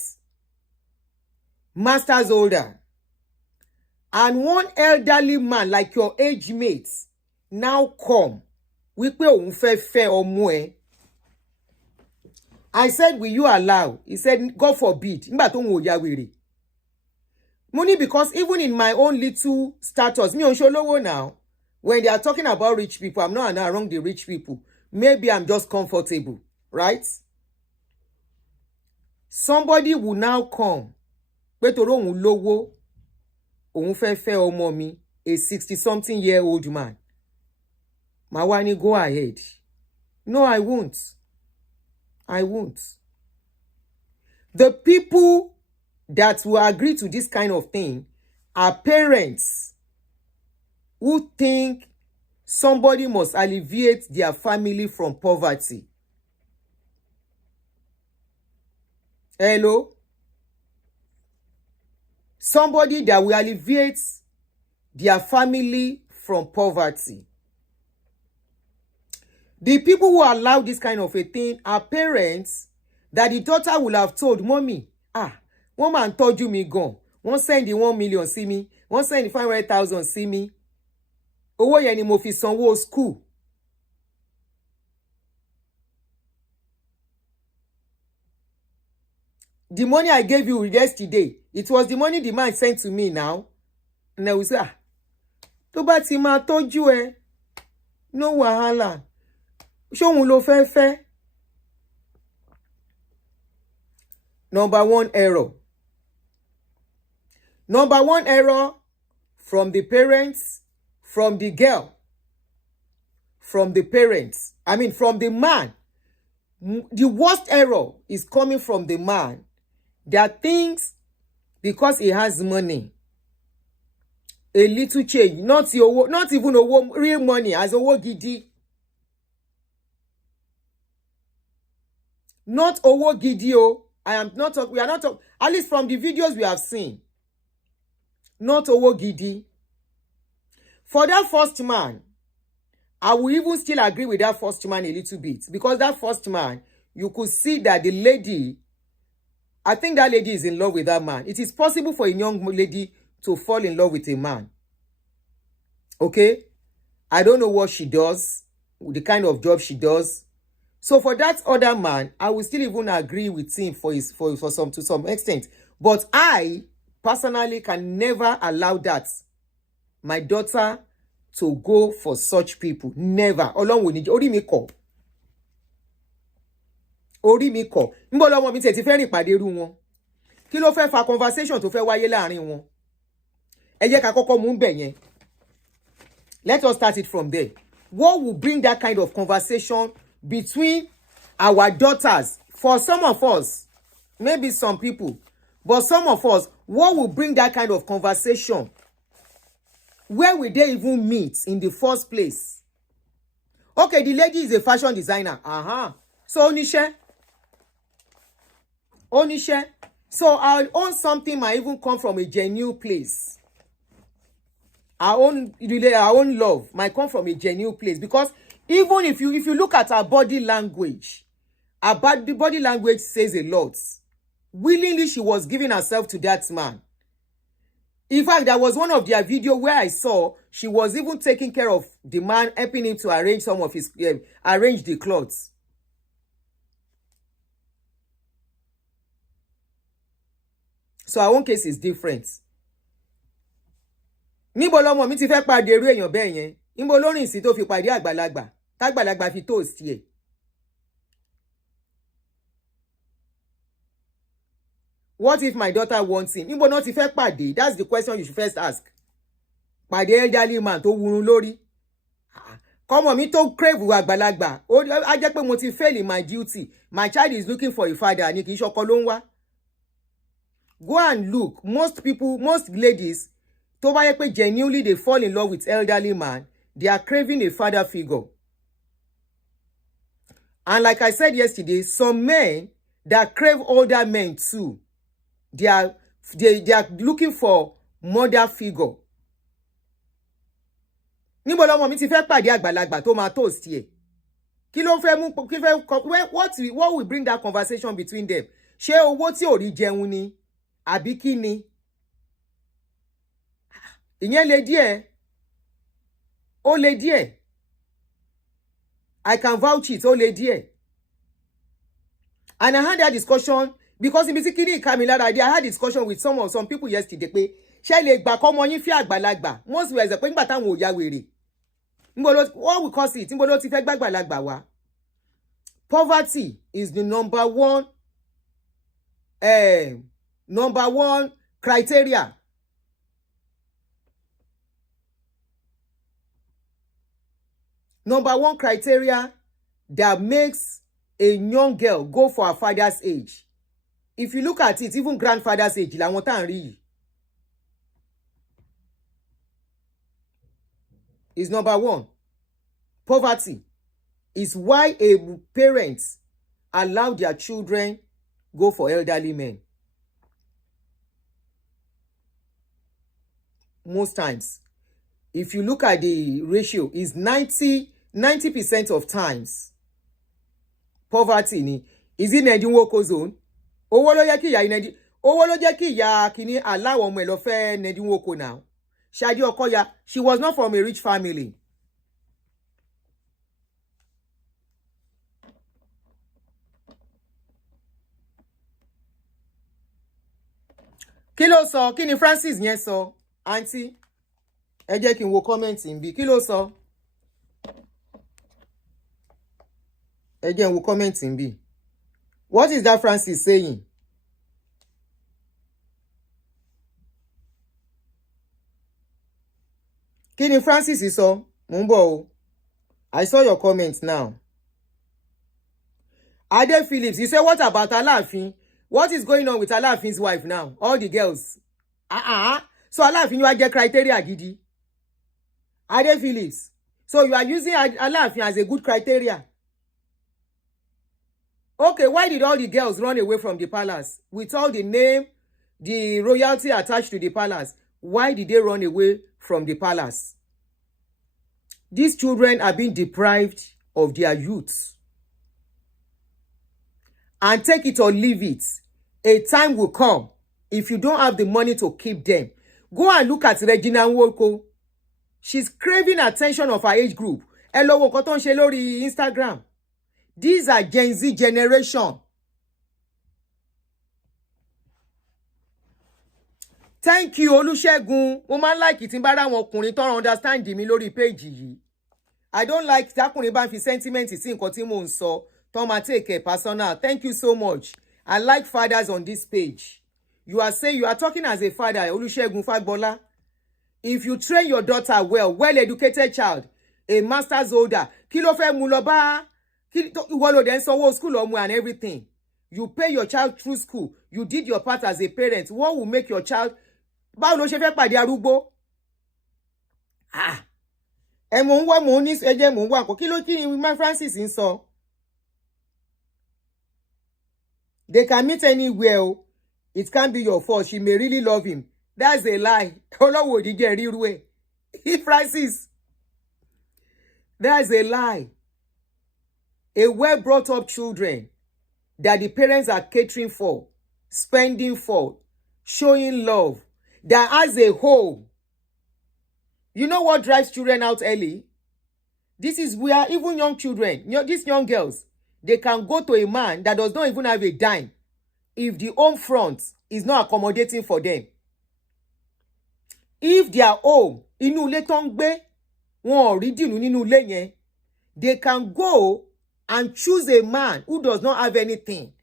Masters holder. And one elderly man like your age mates now come. Wípé òun fẹ́ fẹ́ ọmọ ẹ. I said, will you allow? He said, God forbid. Nígbà tó ń wò ya wèrè. Money, because even in my own little status, mi ò ń ṣolówó now. When they are talking about rich people, I'm not around the rich people. Maybe I'm just comfortable, right? Somebody will now come. Pé torí òun lówó, òun fẹ́ fẹ́ ọmọ mi, a 60-something-year-old man. Mawani, go ahead. No, I won't. I won't. The people that will agree to this kind of thing are parents who think somebody must alleviate their family from poverty. Hello? Somebody that will alleviate their family from poverty. The people who allow this kind of a thing are parents that the daughter will have told, Mommy, one man told you me gone. Wọ́n send the 1 million sí mi. Wọ́n send the 500,000 sí mi. Owó yẹn ni mo fi sanwó school. The money I gave you yesterday, it was the money the man sent to me now. And I will say, tó bá ti máa tọ́jú ẹ, no wahala. Ṣóhun ló fẹ́ fẹ́. Number one error. Number one error from the parents, from the girl, from the parents. I mean, from the man. The worst error is coming from the man that thinks because he has money, a little change, not even real money, as owó gidi. Not owó gidi o. I am not talking, we are not talking, at least from the videos we have seen. Not owó gidi. For that first man, I will even still agree with that first man a little bit, because that first man, you could see that the lady, I think that lady is in love with that man. It is possible for a young lady to fall in love with a man. Okay? I don't know what she does, the kind of job she does. So for that other man, I will still even agree with him to some extent. But I personally can never allow that. My daughter to go for such people. Never. Ọlọ́run ò ní jẹ́. Orí mi kọ̀. Orí mi kọ̀. Níbo lọ́mọ mi tẹ̀ ti fẹ́ rìn pàdé irú wọn. Kí ló fẹ́ fa conversation tó fẹ́ wáyé láàrin wọn? Ẹ jẹ́ ká kọ́kọ́ mú bẹ̀ yẹn. Let us start it from there. What will bring that kind of conversation between our daughters? For some of us, maybe some people, but some of us, what will bring that kind of conversation? Where will they even meet in the first place? Okay, the lady is a fashion designer. So oníṣẹ́. So our own something might even come from a genuine place. Our own love might come from a genuine place, because even if you look at our body language, the body language says a lot. Willingly, she was giving herself to that man. In fact, there was one of their video where I saw she was even taking care of the man, helping him to arrange some of his arrange the clothes. So our own case is different. Níbo lọmọ mi ti fẹ́ pàdé irú èèyàn bẹ́ẹ̀ yẹn? Níbo ló rìn sí tó fi pàdé àgbàlagbà? Tágbàlagbà fi toast ẹ̀. What if my daughter wants him? Níbo náà ti fẹ́ pàdé? That's the question you should first ask. Pàdé elderly man tó wurun lórí. Kọ́mọ mi tó crave àgbàlagbà. Á jẹ́ pé mo ti fail in my duty. My child is looking for a father. Ní kì í ṣọkọ ló ń wá. Go and look. Most people, most ladies, tó bá yẹ pé genuinely they fall in love with elderly man, they are craving a father figure. And like I said yesterday, some men that crave older men too, they are looking for mother figure. Níbo lọmọ mi ti fẹ́ pàdé àgbàlagbà tó máa toast ẹ̀? Kí ló fẹ́ mú what will bring that conversation between them? Ṣé owó tí ò rí jẹun ni? Àbí kí ni? Ìyẹn lè díẹ̀. Ó lè díẹ̀. I can vouch it. Ó lè díẹ̀. And I had that discussion because in Bisikini Kamila, I had discussion with some people yesterday. Pé ṣé lè gbà kọ́mọ yín fẹ́ àgbàlagbà? Most were pé nígbà táwọn ò ya wèrè. What we call it? Níbo ló ti fẹ́ gbàgbàlagbà wá? Poverty is the number one criteria. Number one criteria that makes a young girl go for her father's age. If you look at it, even grandfather's age, làwọn tá ń rí yìí. Is number one. Poverty is why a parents allow their children go for elderly men. Most times, if you look at the ratio, is 90% of times. Poverty ni. Is it Nedinwoko zone? Owó ló yẹ kí ìyá Nedi. Owó ló jẹ́ kí ìyá kíní aláwọ̀ ọmọ ẹ̀ lọ fẹ́ Nedinwoko now. Ṣadé Ọkọya, she was not from a rich family. Kí ló sọ? Kí ni Francis yẹn sọ? Auntie, ẹ jẹ́ kí n wo comment níbí. Kí ló sọ? Ẹ jẹ́ n wo comment níbí. What is that Francis saying? Kí ni Francis sọ? Mo ń bọ̀ o. I saw your comment now. Ade Phillips, you say what about Aláàfin? What is going on with Aláàfin's wife now? All the girls. So Aláàfin wá jẹ́ criteria gidi. Ade Phillips. So you are using Aláàfin as a good criteria. Okay, why did all the girls run away from the palace? With all the name, the royalty attached to the palace, why did they run away from the palace? These children are being deprived of their youth. And take it or leave it, a time will come, if you don't have the money to keep them. Go and look at Regina Nwoko. She's craving attention of her age group. Ẹ lọ wo nǹkan tó ń ṣe lórí Instagram. These are Gen Z generation. Thank you, Olusegun. Mo máa ń like tí n bá ra àwọn ọkùnrin tó understand mi lórí page yìí. I don't like tákùnrin bá fi sentiment sí nǹkan tí mò ń sọ. Tó máa take it personal. Thank you so much. I like fathers on this page. You are saying you are talking as a father, Olusegun Fagbola. If you train your daughter well-educated child, a master's holder, kí ló fẹ́ mú lọ bá, ìwọ ló dẹ̀ ń sanwó school ọmọ and everything. You pay your child through school. You did your part as a parent. What will make your child? Báwo ló ṣe fẹ́ pàdé arúgbó? Ẹ mò ń wá mò ń ní ẹjẹ́ mò ń wá kí ló kí ni my Francis ń sọ? They can meet anywhere. It can't be your fault. She may really love him. That's a lie. Olówó òdìjẹ́ ríru ẹ̀. Francis. That's a lie. A well brought up children that the parents are catering for, spending for, showing love, that as a whole. You know what drives children out early? This is where even young children, these young girls, they can go to a man that does not even have a dime if the home front is not accommodating for them. If their home, inú ilé tó ń gbé, wọn ò rí dìnnú nínú ilé yẹn, they can go and choose a man who does not have anything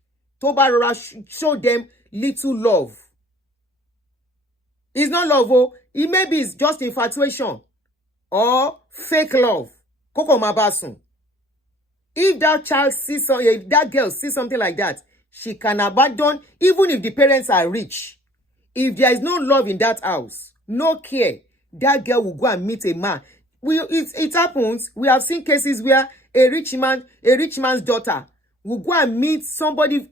tó bá rọra show them little love. It's not love, it maybe it's just infatuation or fake love. Kókò má bá sùn. If that child sees something, that girl sees something like that, she can abandon, even if the parents are rich. If there is no love in that house, no care, that girl will go and meet a man. It happens. We have seen cases where a rich man's daughter will go and meet somebody.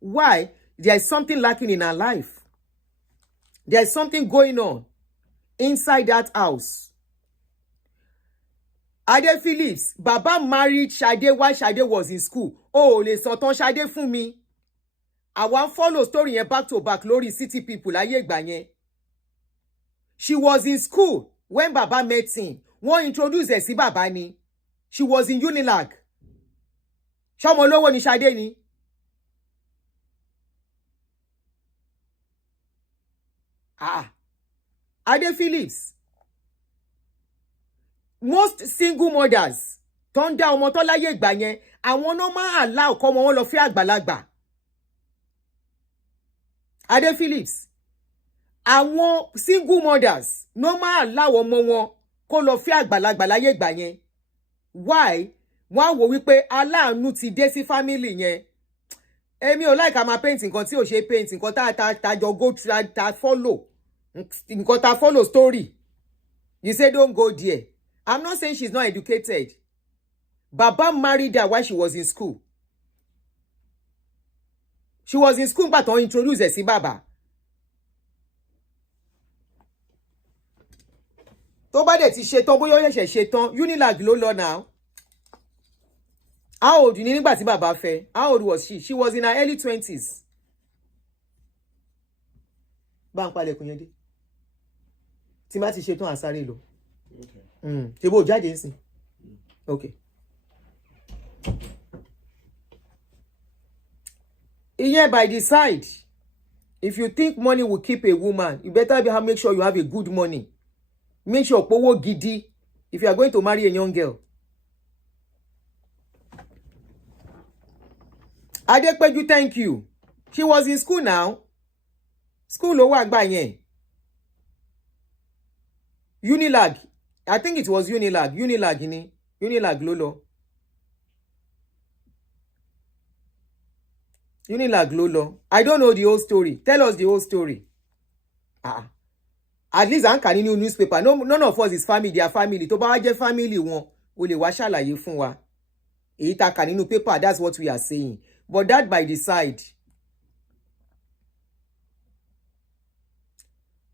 Why? There is something lacking in her life. There is something going on inside that house. Ade Phillips, Baba married Shade while Shade was in school. Oh, le sọ̀tàn Shade fún mi. I want follow story yẹn back to back lórí City People láyé ìgbà yẹn. She was in school when Baba met him. Wọ́n introduce ẹ̀ sí Baba ni. She was in Unilag. Ṣọmọ olówó ni Shade ni. Ade Phillips. Most single mothers tó ń dá ọmọ tó láyé ìgbà yẹn, àwọn náà máa allow kọ́ ọmọ wọn lọ fẹ́ àgbàlagbà. Ade Phillips. Àwọn single mothers no máa allow ọmọ wọn kó lọ fẹ́ àgbàlagbà láyé ìgbà yẹn. Why? Wọ́n wò wípé aláàánú ti dé sí family yẹn. Èmi ò like ama paint nǹkan tí ò ṣe paint, nǹkan tá jọ go through, tá follow. Nǹkan tá follow story. You say don't go there. I'm not saying she's not educated. Baba married her while she was in school. She was in school but on introduce her sí Baba. Tó bá dé ti ṣe tán bóyá ó ṣe ṣe tán, Unilag ló lọ now. How old ni nígbà tí Baba fẹ́? How old was she? She was in her early 20s. Bá ń palẹ̀kùn yẹn dé. Tí má ti ṣe tán àsáré lọ. Okay. Tebo jáde ńsìn. Okay. Ìyẹn by the side. If you think money will keep a woman, you better make sure you have a good money. Make sure powo gidi if you are going to marry a young girl. Adepeju, thank you. She was in school now. School ló wà gbà yẹn. Unilag. I think it was Unilag. Unilag ni. Unilag ló lọ. Unilag ló lọ. I don't know the whole story. Tell us the whole story. At least I'm kà nínú newspaper. No, none of us is family. Their family. Tó bá wá jẹ́ family wọn, ó lè wá ṣàlàyé fún wa. èyí tá kà nínú paper, that's what we are saying. But that by the side.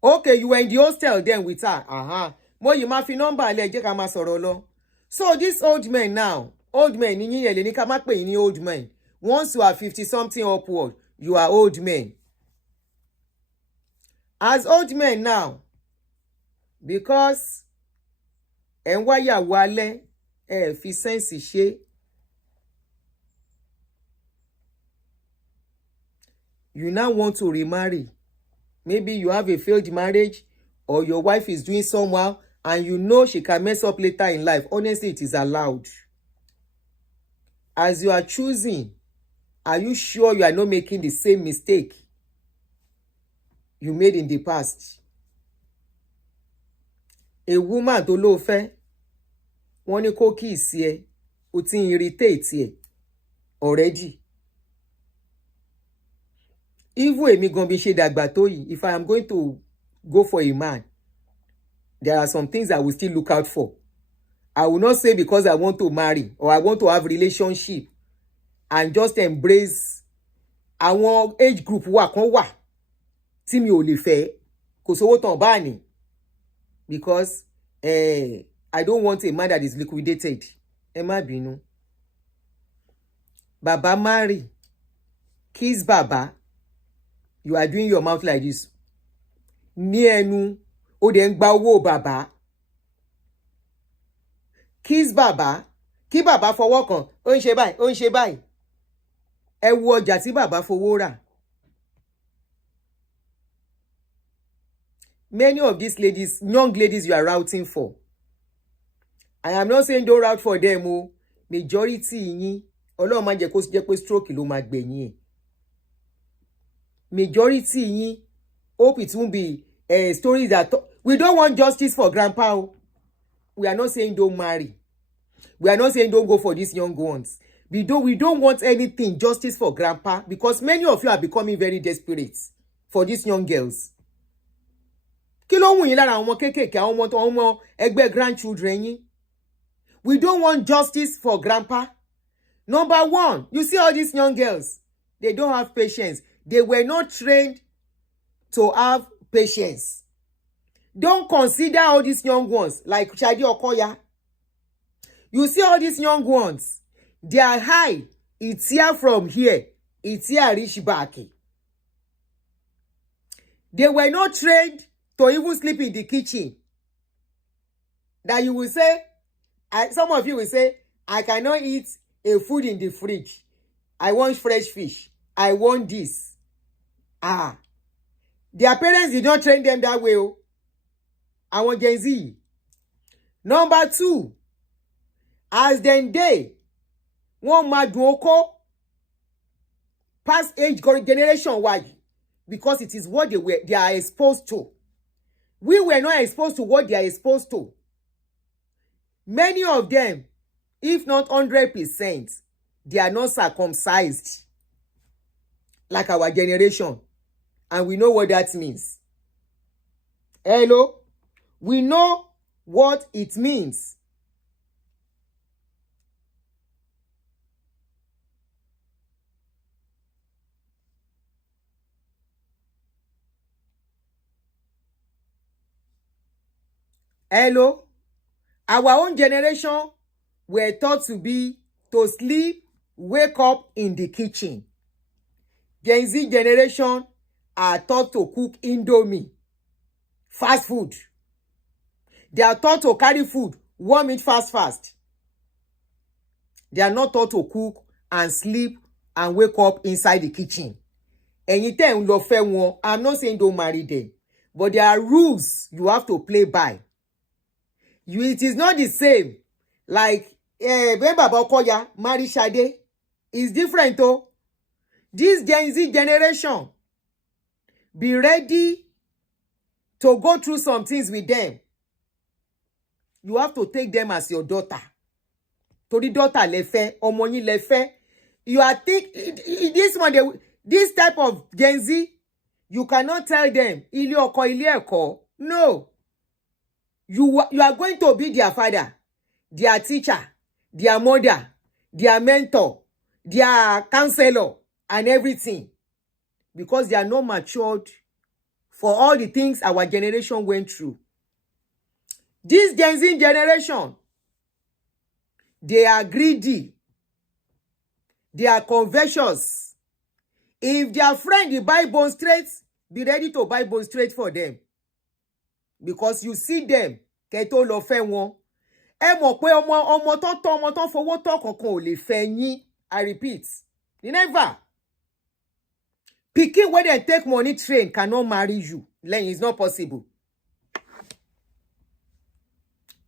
Okay, you were in the hostel then with her. Mo yìí máa fi nọ́mbà lẹ̀ jẹ́ ká máa sọ̀rọ̀ lọ. So this old man now, old man ní yín ẹ̀lẹ́ ní ká má pè yín ní old man. Once you are 50 something upward, you are old men. As old men now, because ẹ̀ ń wáyàwó alẹ́ ẹ̀ fi sẹ́ǹsì ṣe. You now want to remarry. Maybe you have a failed marriage or your wife is doing somehow and you know she can mess up later in life. Honestly, it is allowed. As you are choosing, are you sure you are not making the same mistake you made in the past? A woman tó ló fẹ́, wọ́n ní kó kiss ẹ, ó ti irritate ẹ already. Even èmi gan bí ṣe dàgbà tó yìí, if I am going to go for a man, there are some things I will still look out for. I will not say because I want to marry or I want to have relationship and just embrace àwọn age group wa kan wà tí mi ò lè fẹ́, kò sówó tán bá ní, because I don't want a man that is liquidated. Ẹ má bínú. Baba marry, kiss baba. You are doing your mouth like this. Ní ẹnu, ó dẹ̀ ń gba owó bàbá. Kiss bàbá, kí bàbá fọwọ́ kàn, ó ń ṣe báyìí, ó ń ṣe báyìí. Ẹ wo ọjà tí bàbá fowó rà. Many of these ladies, young ladies you are routing for. I am not saying don't route for them o. Majority yín, Ọlọ́run má jẹ́ kó jẹ́ pé stroke ló máa gbẹ̀yìn ẹ̀. Majority yín, hope it won't be stories that we don't want justice for grandpa. We are not saying don't marry. We are not saying don't go for these young ones. We don't want anything justice for grandpa, because many of you are becoming very desperate for these young girls. Kí ló wù yín lára àwọn kékèké, àwọn ọmọ ẹgbẹ́ grandchildren yín? We don't want justice for grandpa. Number one, you see all these young girls, they don't have patience. They were not trained to have patience. Don't consider all these young ones like Shadi Okoya. You see all these young ones, they are high. It's here from here. It's here reach back. They were not trained to even sleep in the kitchen. That you will say, some of you will say, I cannot eat a food in the fridge. I want fresh fish. I want this. Their parents did not train them that way. I want Gen Z. Number two, as then they wọ́n máa dùn oko past age generation wide, because it is what they are exposed to. We were not exposed to what they are exposed to. Many of them, if not 100%, they are not circumcised like our generation. And we know what that means. Hello? We know what it means. Hello? Our own generation were taught to sleep, wake up in the kitchen. Gen Z generation are taught to cook Indomie, fast food. They are taught to carry food, warm it fast. They are not taught to cook and sleep and wake up inside the kitchen. Ẹ̀yin tẹ́ ń lọ fẹ́ wọn, I'm not saying don't marry them, but there are rules you have to play by. It is not the same like when Baba Okoya marry Shade. It's different though. This Gen Z generation, be ready to go through some things with them. You have to take them as your daughter. Torí daughter lẹ fẹ́, ọmọ yín lẹ fẹ́. You are this type of Gen Z, you cannot tell them ilé ọkọ ilé ẹ̀kọ́. No. You are going to be their father, their teacher, their mother, their mentor, their counselor, and everything. Because they are not matured for all the things our generation went through. This Gen Z generation, they are greedy. They are covetous. If their friend dey buy bone straight, be ready to buy bone straight for them. Because you see them, kẹ́ tó lọ fẹ́ wọn. Ẹ mọ̀ pé ọmọ tó fowó tọ́ kankan ò lè fẹ́ yín. I repeat, never. Pikin wey dem take money train cannot marry you. It's not possible.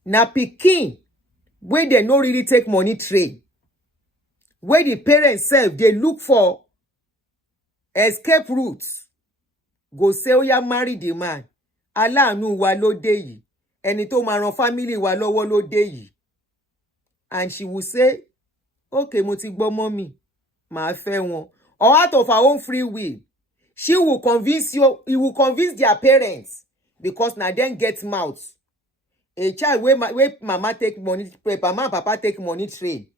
Na pikin wey dem no really take money train, where the parents sef dey look for escape routes, go say oya marry the man. Aláàánú wa ló dé yìí, ẹni tó máa ran family wa lọ́wọ́ ló dé yìí. And she will say, okay, mo ti gbọ́ mommy, màá fẹ́ wọn. Or out of her own free will, she will convince their parents, because na dem get mouth. A child where mama take money, mama and papa take money train,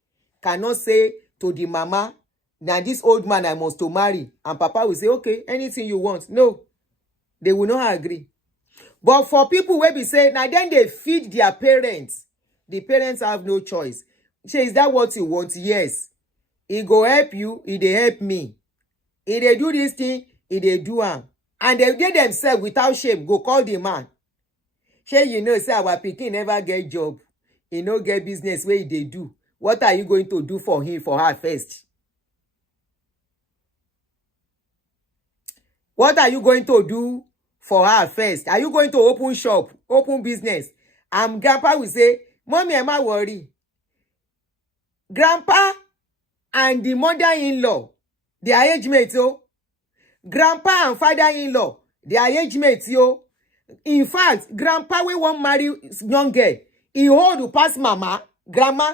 cannot say to the mama, now this old man I must to marry. And papa will say, okay, anything you want. No, they will not agree. But for people where we say, now then they feed their parents, the parents have no choice. Say, is that what you want? Yes. It go help you, it dey help me. If they do this thing, if they do am. And they get themselves without shame, go call the man. Say, you know, say our pikin never get job. He no get business where they do. What are you going to do for him, for her first? What are you going to do for her first? Are you going to open shop, open business? And grandpa will say, mommy, am I worried? Grandpa and the mother-in-law, they are age mates, yo. Grandpa and father-in-law, they are age mates, yo. In fact, grandpa we won't marry young girl. He hold to pass mama, grandma,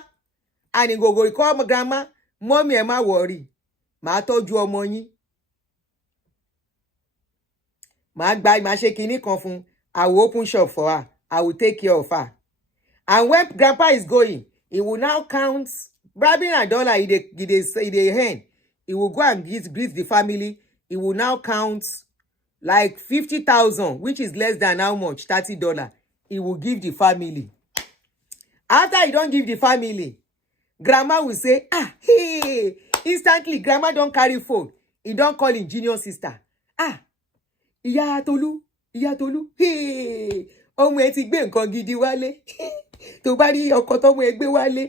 and he go call my grandma, mommy, am I worried? Ma tọ́jú ọmọ yín. Ma gba ma ṣe kinní kan fún. I will open shop for her. I will take care of her. And when grandpa is going, he will now count grabbing a dollar in the hand. He will go and greet the family. He will now count like 50,000, which is less than how much? $30. He will give the family. After he don't give the family, grandma will say, hey, instantly, grandma don't carry phone. He don't call him junior sister. Ìyá Tolú, hey, ọmọ ẹ ti gbé nǹkan gidi wálé. Tó bá rí ọkọ tọ́mọ ẹ gbé wálé.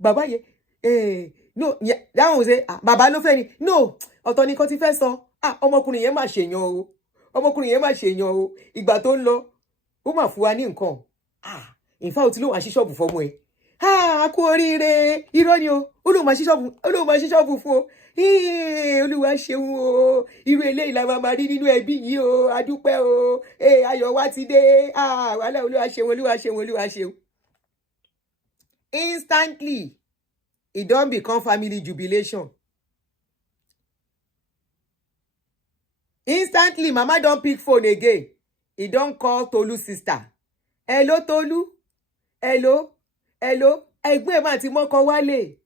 Bàbá yẹn, no, that one will say, bàbá ló fẹ́ ni. No, ọ̀tọ̀ ni kan ti fẹ́ sọ. Ọmọkùnrin yẹn mà ṣèyàn o. Ọmọkùnrin yẹn mà ṣèyàn o. Ìgbà tó ń lọ, ó mà fún wa ní nǹkan. In fact, ó ti lóun àṣì ṣọ́ọ̀bù fọ́mọ ẹ. Kú oríire. Irọ́ ni o. Ó lóun máa ṣí ṣọ́ọ̀bù fún o. Olúwa ṣeun o. Irú eléyìí la máa rí nínú ẹbí yìí o. A dúpẹ́ o. Ayọ̀ wa ti dé. Wàhálà Olúwa ṣeun. Instantly, it don't become family jubilation. Instantly, mama don't pick phone again. He don't call Tolu's sister. Hello, Tolu. Hello. Ẹgbẹ́ ma ti mọ́kọ wálé.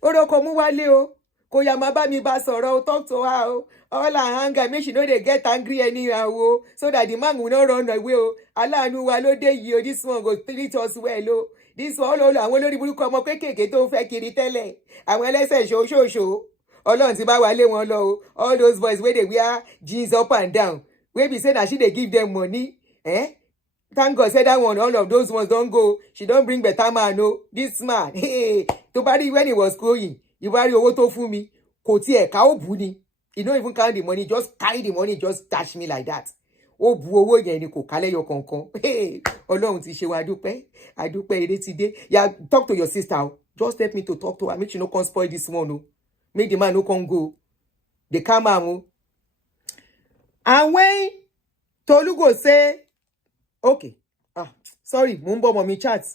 Oroko mú wálé o. Kò yá má bá mi bá sọ̀rọ̀ o. Talk to her o. All her anger, make she no dey get angry anyhow o. So that the man will not run away o. Aláàánú wa ló dé yìí o. This one go treat us well o. This one àwọn olórí burúkú ọmọ kékèké tó ń fẹ́ kiri tẹ́lẹ̀. Àwọn ẹlẹ́sẹ̀ ṣoṣoṣo. Ọlọ́run ti bá wa lé wọn lọ o. All those boys wey dey wear jeans up and down. Wey be say na she dey give them money. Thank God say that one, all of those ones don't go. She don't bring better man, no. This man, to body when he was going, you buy owó tó fún mi, kò tiẹ̀ ká ó bù ni. He don't even count the money, just carry the money, just dash me like that. Ó bu owó yẹn ni kò kálẹ̀ yọ kankan. Ọlọ́run ti ṣe wa adúpẹ́ ire ti dé. Yeah, talk to your sister. Just help me to talk to her. Make she no come spoil this one, no. Make the man no come go. They come out. And when Tolu go say, okay. Sorry, Mumbo mommy chat.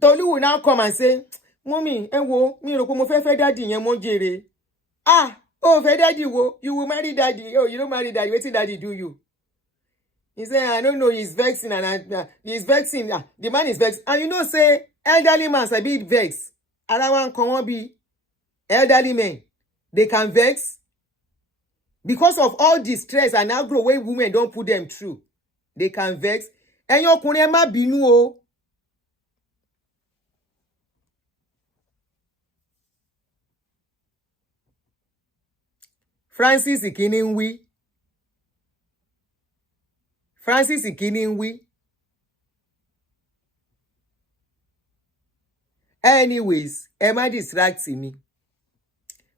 Tolu will now come and say, Mommy, mi rò pé mo fẹ́ daddy yẹn mo jèrè. Fẹ́ daddy wo? You will marry daddy. Oh, you don't marry daddy. Wetin daddy do you? He said, I don't know, he's vexing, and he's vexing. The man is vexed. And you know, say, elderly man a bit vex. Around come on be elderly men. They can vex. Because of all the stress and aggro way women don't put them through. They can vex. And your ọkùnrin ẹ má bínú o. Francis ìkíní ń wí. Francis ìkíní ń wí. Anyways, ẹ má distract me.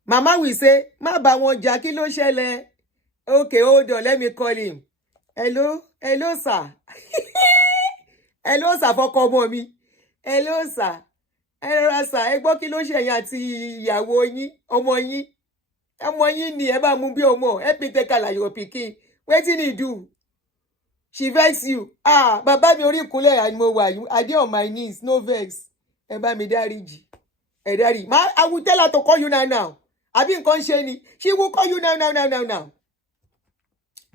Mama will say, má bá wọn jà, kí ló ṣẹlẹ̀? Okay, hold on, let me call him. Hello, sir. Hello, sir, fọkọ ọmọ mi. Hello, sir. Hello, sir. Ẹ gbọ́ kí ló ṣe yín àti ìyàwó yín, ọmọ yín. Ọmọ yín ni ẹ bá mú bí ọmọ. Help me take her like your pikin. Wetin he do? She vex you. Bàbá mi orí ìkúnlẹ̀ ni mo wà. I dey on my knees, no vex. Ẹ bá mi dáríjì. Ẹ dárí. I will tell her to call you now. Àbí nǹkan ṣe ni. She will call you now.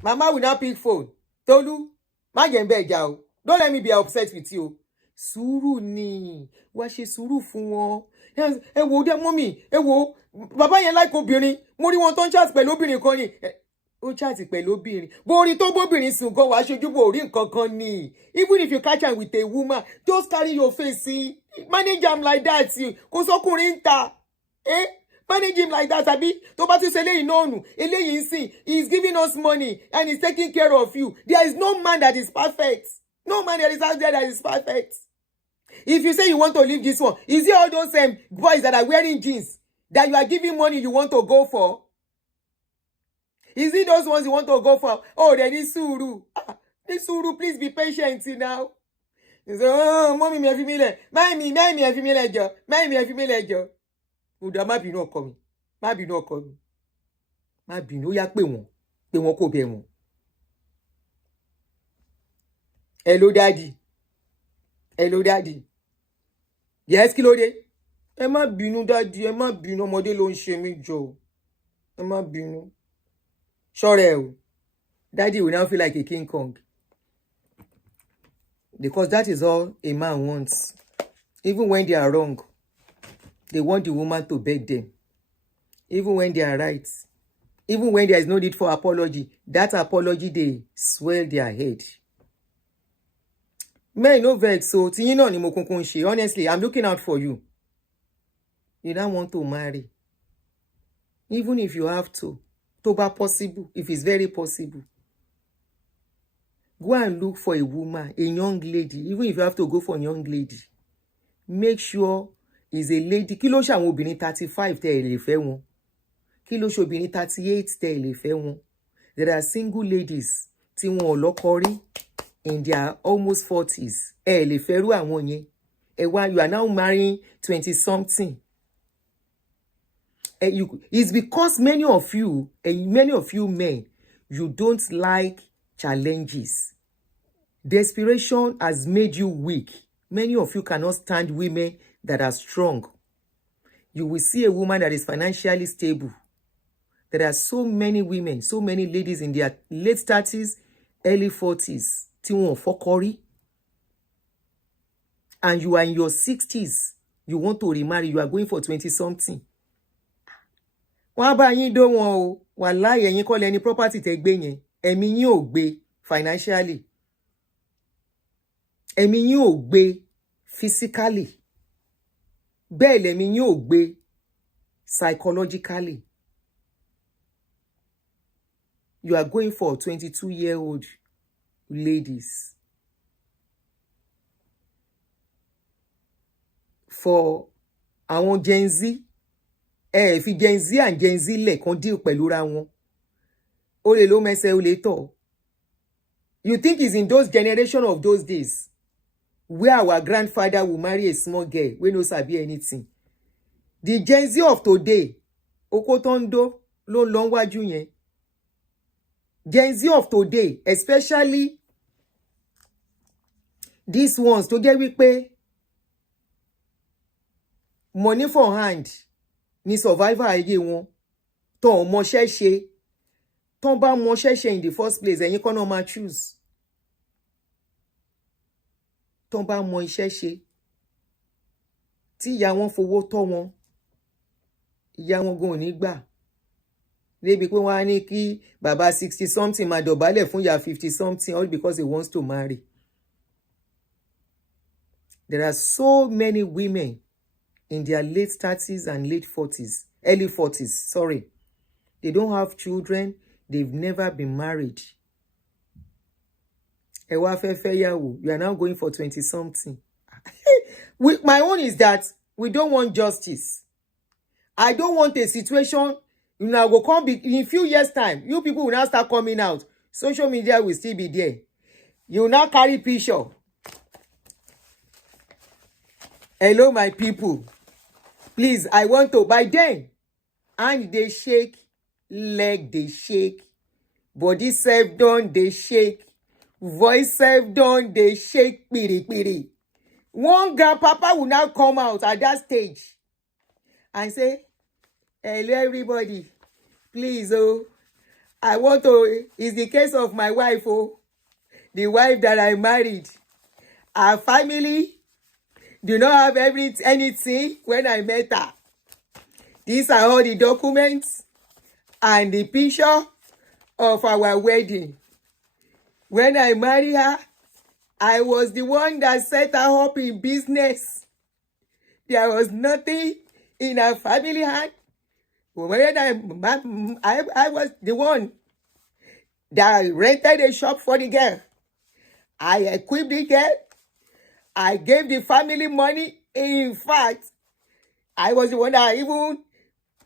Mama will not pick phone. Tolu, má jẹ́ n bẹ́ jà o. Don't let me be upset with you. Sùúrù ni. Wá ṣe sùúrù fún wọn. Ẹ wo dé mommy. Ẹ wo bàbá yẹn like obìnrin. Mo rí wọn tó ń chat pẹ̀lú obìnrin kan ni. Ó chat pẹ̀lú obìnrin. Bó rí tó bóbìnrin sùn gan wá ṣojú bò rí nǹkan kan ni. Even if you catch am with a woman, just carry your face see. Manage am like that. Kò sọ́kùnrin ń ta. Manage him like that, abi. Tó bá tún ṣe eléyìí náà nù. Eléyìí ń sìn. He's giving us money and he's taking care of you. There is no man that is perfect. No man that is out there that is perfect. If you say you want to leave this one, is it all those boys that are wearing jeans that you are giving money you want to go for? Is it those ones you want to go for? Oh, they need sùúrù. Sùúrù, please be patient now. You say, oh, mommy, mi ẹ fi mí lẹ̀. Mami, ẹ fi mí lẹ̀ jọ̀ọ́. Mami, ẹ fi mí lẹ̀ jọ̀ọ́. Uda má bínú ọkọ mi. Má bínú ọkọ mi. Má bínú, ó yá pè wọ́n kò bẹ̀ wọ́n. Hello daddy. Yes, kí ló dé? Ẹ má bínú daddy, ẹ má bínú, ọmọdé ló ń ṣe mí jọ̀ọ́. Ẹ má bínú. Ṣọ́rẹ́ o. Daddy will now feel like a King Kong. Because that is all a man wants. Even when they are wrong, they want the woman to beg them. Even when they are right. Even when there is no need for apology. That apology, they swell their head. Men no vex, so tiyin náà ni mo kunkun ṣe. Honestly, I'm looking out for you. You don't want to marry. Even if you have to bá possible, if it's very possible. Go and look for a woman, a young lady. Even if you have to go for a young lady. Make sure is a lady. Kí ló ṣe àwọn obìnrin 35 tẹ́ ẹ lè fẹ́ wọn? Kí ló ṣe obìnrin 38 tẹ́ ẹ lè fẹ́ wọn? There are single ladies tí wọn ò lọ́kọ rí in their almost 40s. Ẹ lè fẹ́ rú àwọn yẹn. You are now marrying 20 something. It's because many of you men, you don't like challenges. Desperation has made you weak. Many of you cannot stand women that are strong. You will see a woman that is financially stable. There are so many women, so many ladies in their late 30s, early 40s. Tí wọn fọ́kọ rí. And you are in your 60s. You want to remarry. You are going for 20 something. Wọ́n bá yín dó wọn o. Wàláhì ẹ̀yin kọ́ lẹni property tẹ́ gbé yẹn. Ẹ̀mí yín ò gbé financially. Ẹ̀mí yín ò gbé physically. Bẹ́ẹ̀ lẹ̀mí yín ò gbé psychologically. You are going for 22-year-old ladies. For àwọn Gen Z, fi Gen Z and Gen Z lẹ̀ kan deal pẹ̀lú ra wọn. Ó lè ló mẹ́sẹ̀ ó lè tọ̀. You think it's in those generation of those days where our grandfather will marry a small girl wey no sabi anything. The Gen Z of today, Okotondo ló lọ wájú yẹn. Gen Z of today, especially these ones tó jẹ́ wípé money for hand ni survivor ayé wọn. Tó mọṣẹ́ ṣe. Tó bá mọṣẹ́ ṣe in the first place, ẹ̀yin kọ́ náà máa choose. tán bá mọ iṣẹ́ ṣe tí ìyá wọn fowó tọ́ wọn, ìyá wọn gan ò ní gbà débi pé wọ́n á ní kí bàbá 60 something máa dọ̀bálẹ̀ fún ìyá 50 something all because he wants to marry. There are so many women in their late 30s and late 40s, early 40s, sorry. They don't have children. They've never been married. You are now going for 20 something. My own is that we don't want justice. I don't want a situation, will come in a few years' time. You people will now start coming out. Social media will still be there. You will now carry picture. Hello, my people. Please, I want to, by then, hand they shake, leg they shake, body self done they shake, voice self done they shake, piri piri. One grandpapa will now come out at that stage and say, hello everybody, please, I want to, it's the case of my wife, the wife that I married. Our family do not have anything when I met her. These are all the documents and the picture of our wedding. When I married her, I was the one that set her up in business. There was nothing in her family hand. When I was the one that rented a shop for the girl. I equipped the girl. I gave the family money. In fact, I was the one that even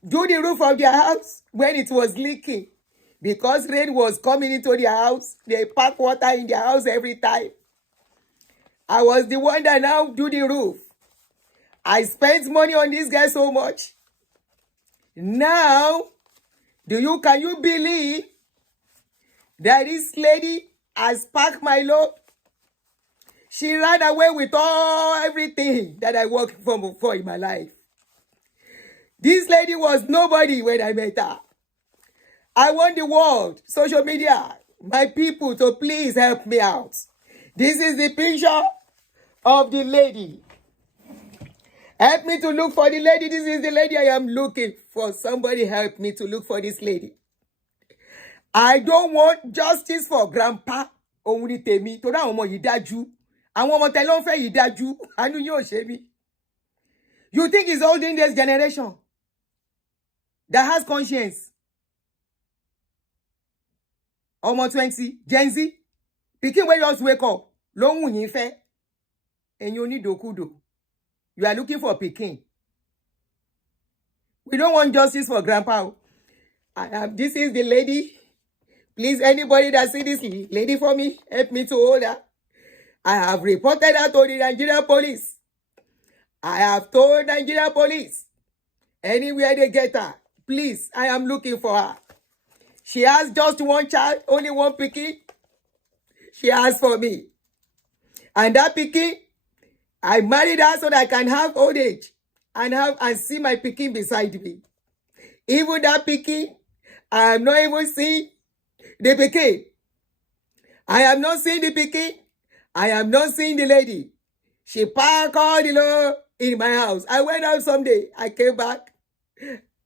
do the roof of their house when it was leaking. Because rain was coming into their house, they pack water in their house every time. I was the one that now do the roof. I spent money on this guy so much. Now, can you believe that this lady has packed my load? She ran away with everything that I worked for in my life. This lady was nobody when I met her. I want the world, social media, my people to please help me out. This is the picture of the lady. Help me to look for the lady. This is the lady I am looking for. Somebody help me to look for this lady. I don't want justice for grandpa. Only tèmi. Torí àwọn ọmọ yìí dájú. Àwọn ọmọ tẹ́ ló ń fẹ́ yìí dájú. Àánú yóò ṣe mí. You think it's holding this generation that has conscience? Ọmọ 20, Gen Z, pikin wey just wake up, ló ń wù yín fẹ́. Ẹ̀yin onídòkúdò. You are looking for pikin. We don't want justice for grandpa. This is the lady. Please, anybody that see this lady for me, help me to hold her. I have reported her to the Nigerian police. I have told Nigerian police. Anywhere they get her, please, I am looking for her. She has just one child, only one pikin. She asked for me. And that pikin, I married her so that I can have old age and see my pikin beside me. Even that pikin, I am not even seeing the pikin. I am not seeing the pikin. I am not seeing the lady. She parked all the law in my house. I went out someday. I came back.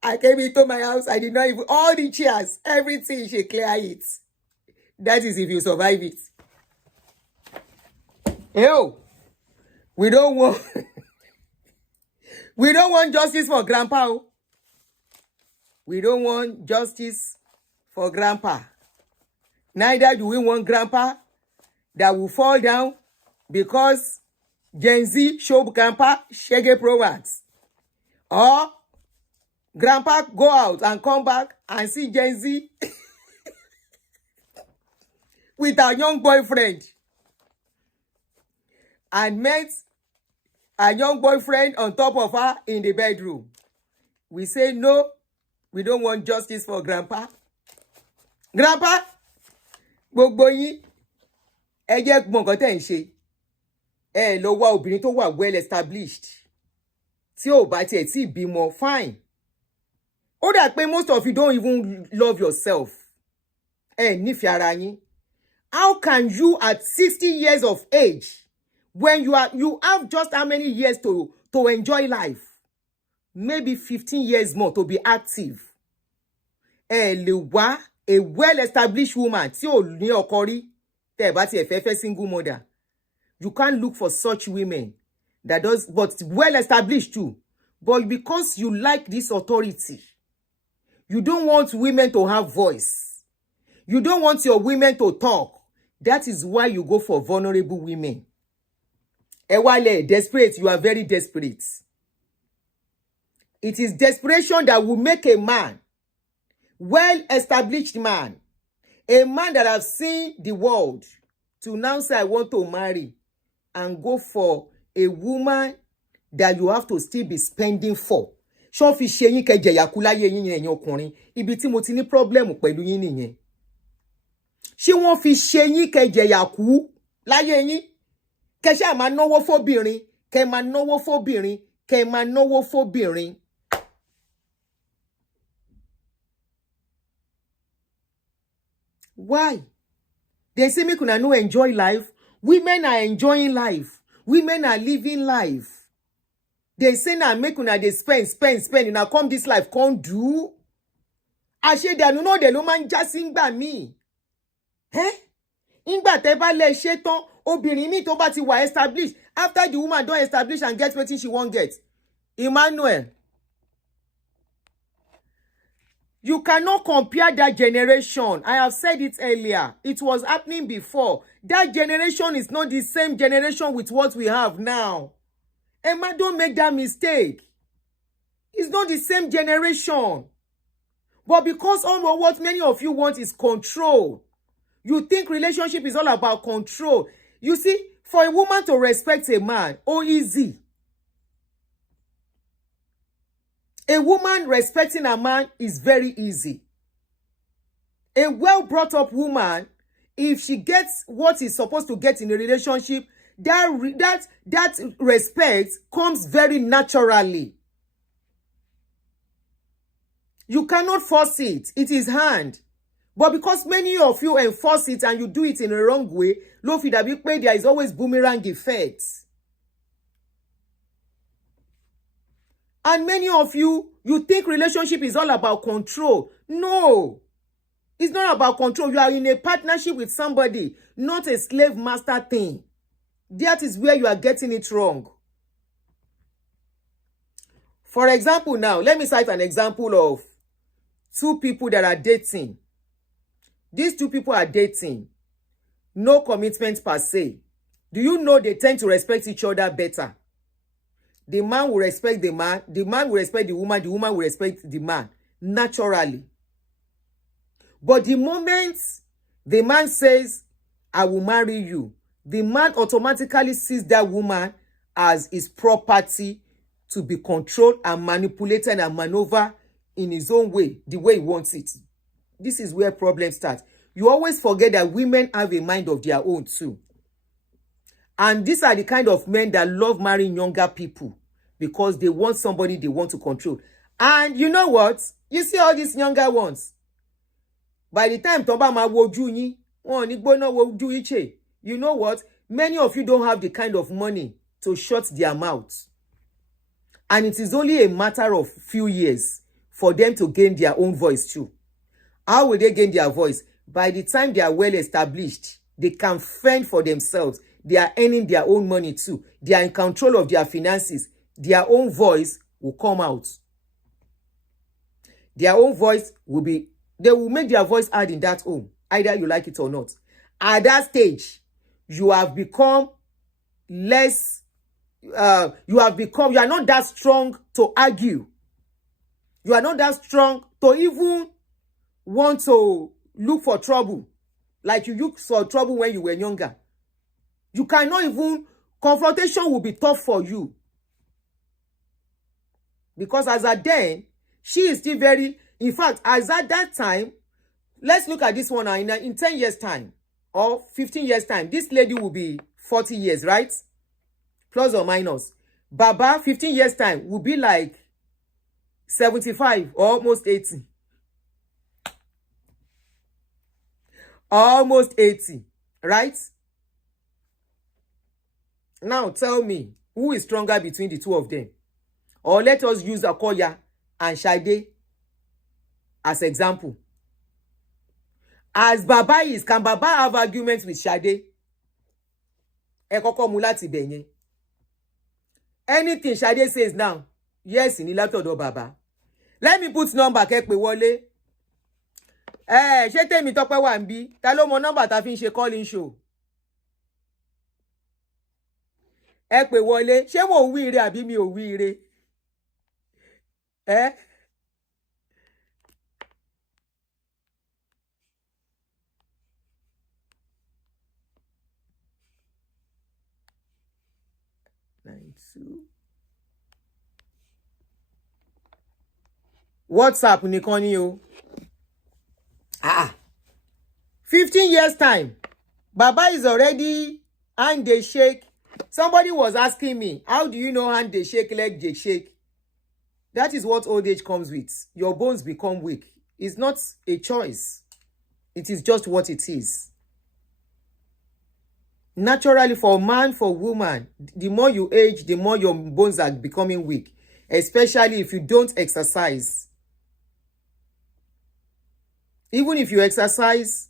I came into my house. I did not even, all the chairs, everything, she clear it. That is if you survive it. Yo, we don't want, we don't want justice for grandpa. We don't want justice for grandpa. Neither do we want grandpa that will fall down because Gen Z show grandpa shaggy programs. Or grandpa go out and come back and see Gen Z with a young boyfriend and met a young boyfriend on top of her in the bedroom. We say no, we don't want justice for grandpa. Grandpa, gbogbo yín, ẹ jẹ́ gbọ́n nǹkan tẹ́ ń ṣe. Ẹ lọ wá obìnrin tó wà well established. Tí ò bá tiẹ̀ tí bímọ, fine. Ó dà pé most of you don't even love yourself. Nífẹ̀ẹ́ ara yín. How can you at 60 years of age When you have just how many years to enjoy life? Maybe 15 years more to be active. Lè wá a well-established woman tí ò ní ọkọ rí, tẹ́ bá ti fẹ́ single mother. You can't look for such women that does, but well-established too. But because you like this authority, you don't want women to have voice. You don't want your women to talk. That is why you go for vulnerable women. Ewale, desperate, you are very desperate. It is desperation that will make a man, well-established man, a man that has seen the world, to now say, I want to marry and go for a woman that you have to still be spending for. Ṣó fi ṣe yín kẹ́ jẹ̀yàkú láyé yín ẹ̀yin ọkùnrin. Ibi tí mo ti ní problem pẹ̀lú yín nìyẹn. Ṣé wọ́n fi ṣe yín kẹ́ jẹ̀yàkú láyé yín? Kẹ́ ṣá máa náwó fóbìnrin, kẹ́ máa náwó fóbìnrin, kẹ́ máa náwó fóbìnrin. Why? They say make una no enjoy life. Women are enjoying life. Women are living life. They say na make una dey spend. Una come this life, can't do. Àṣé dànù náà dẹ̀ ló máa ń já sí ńgbà míì. Ńgbà tẹ́ bá lè ṣe tán, obìnrin mi tó bá ti wà established. After the woman don establish and get wetin she wan get. Emmanuel, you cannot compare that generation. I have said it earlier. It was happening before. That generation is not the same generation with what we have now. Emma, don't make that mistake. It's not the same generation. But because all of what many of you want is control. You think relationship is all about control. You see, for a woman to respect a man, easy. A woman respecting a man is very easy. A well-brought-up woman, if she gets what is supposed to get in a relationship, that respect comes very naturally. You cannot force it. It is hand. But because many of you enforce it and you do it in a wrong way, there is always boomerang effect. And many of you think relationship is all about control. No. It's not about control. You are in a partnership with somebody, not a slave master thing. That is where you are getting it wrong. For example, now, let me cite an example of two people that are dating. These two people are dating. No commitment per se. Do you know they tend to respect each other better? The man will respect the man will respect the woman will respect the man, naturally. But the moment the man says, I will marry you, the man automatically sees that woman as his property to be controlled and manipulated and maneuvered in his own way, the way he wants it. This is where problems start. You always forget that women have a mind of their own too. And these are the kind of men that love marrying younger people because they want somebody they want to control. And you know what? You see all these younger ones. By the time Toba ma woju yin, won ni gbona woju iche. You know what? Many of you don't have the kind of money to shut their mouths. And it is only a matter of few years for them to gain their own voice too. How will they gain their voice? By the time they are well established, they can fend for themselves. They are earning their own money too. They are in control of their finances. Their own voice will come out. Their own voice will be, they will make their voice heard in that home, either you like it or not. At that stage, you have become less, you are not that strong to argue. You are not that strong to even want to look for trouble like you looked for trouble when you were younger. You cannot even, confrontation will be tough for you. Because as at then, she is still very, in fact, as at that time, let's look at this one now, in 10 years time or 15 years time, this lady will be 40 years, right? Plus or minus. Baba, 15 years time, will be like 75 or almost 80. Almost 80, right? Now tell me, who is stronger between the two of them? Or let us use Okoya and Shade as example. As Baba is, can Baba have arguments with Shade? Ẹ kọ́kọ́ mú láti bẹ̀ yẹn. Anything Shade says now, yes, ní látọ̀dọ̀ Baba. Let me put number kẹ́ pè wọlé. Ṣé tèmi Tọ́pẹ́ wà ńbí? Ta ló mọ number tá fi ń ṣe calling show? Ẹ pè wọlé. Ṣé mo wí ire àbí mi ò wí ire? 92. WhatsApp nìkan ni o. 15 years time. Baba is already hand they shake. Somebody was asking me, how do you know hand they shake, leg they shake? That is what old age comes with. Your bones become weak. It's not a choice. It is just what it is. Naturally, for man, for woman, the more you age, the more your bones are becoming weak. Especially if you don't exercise. Even if you exercise,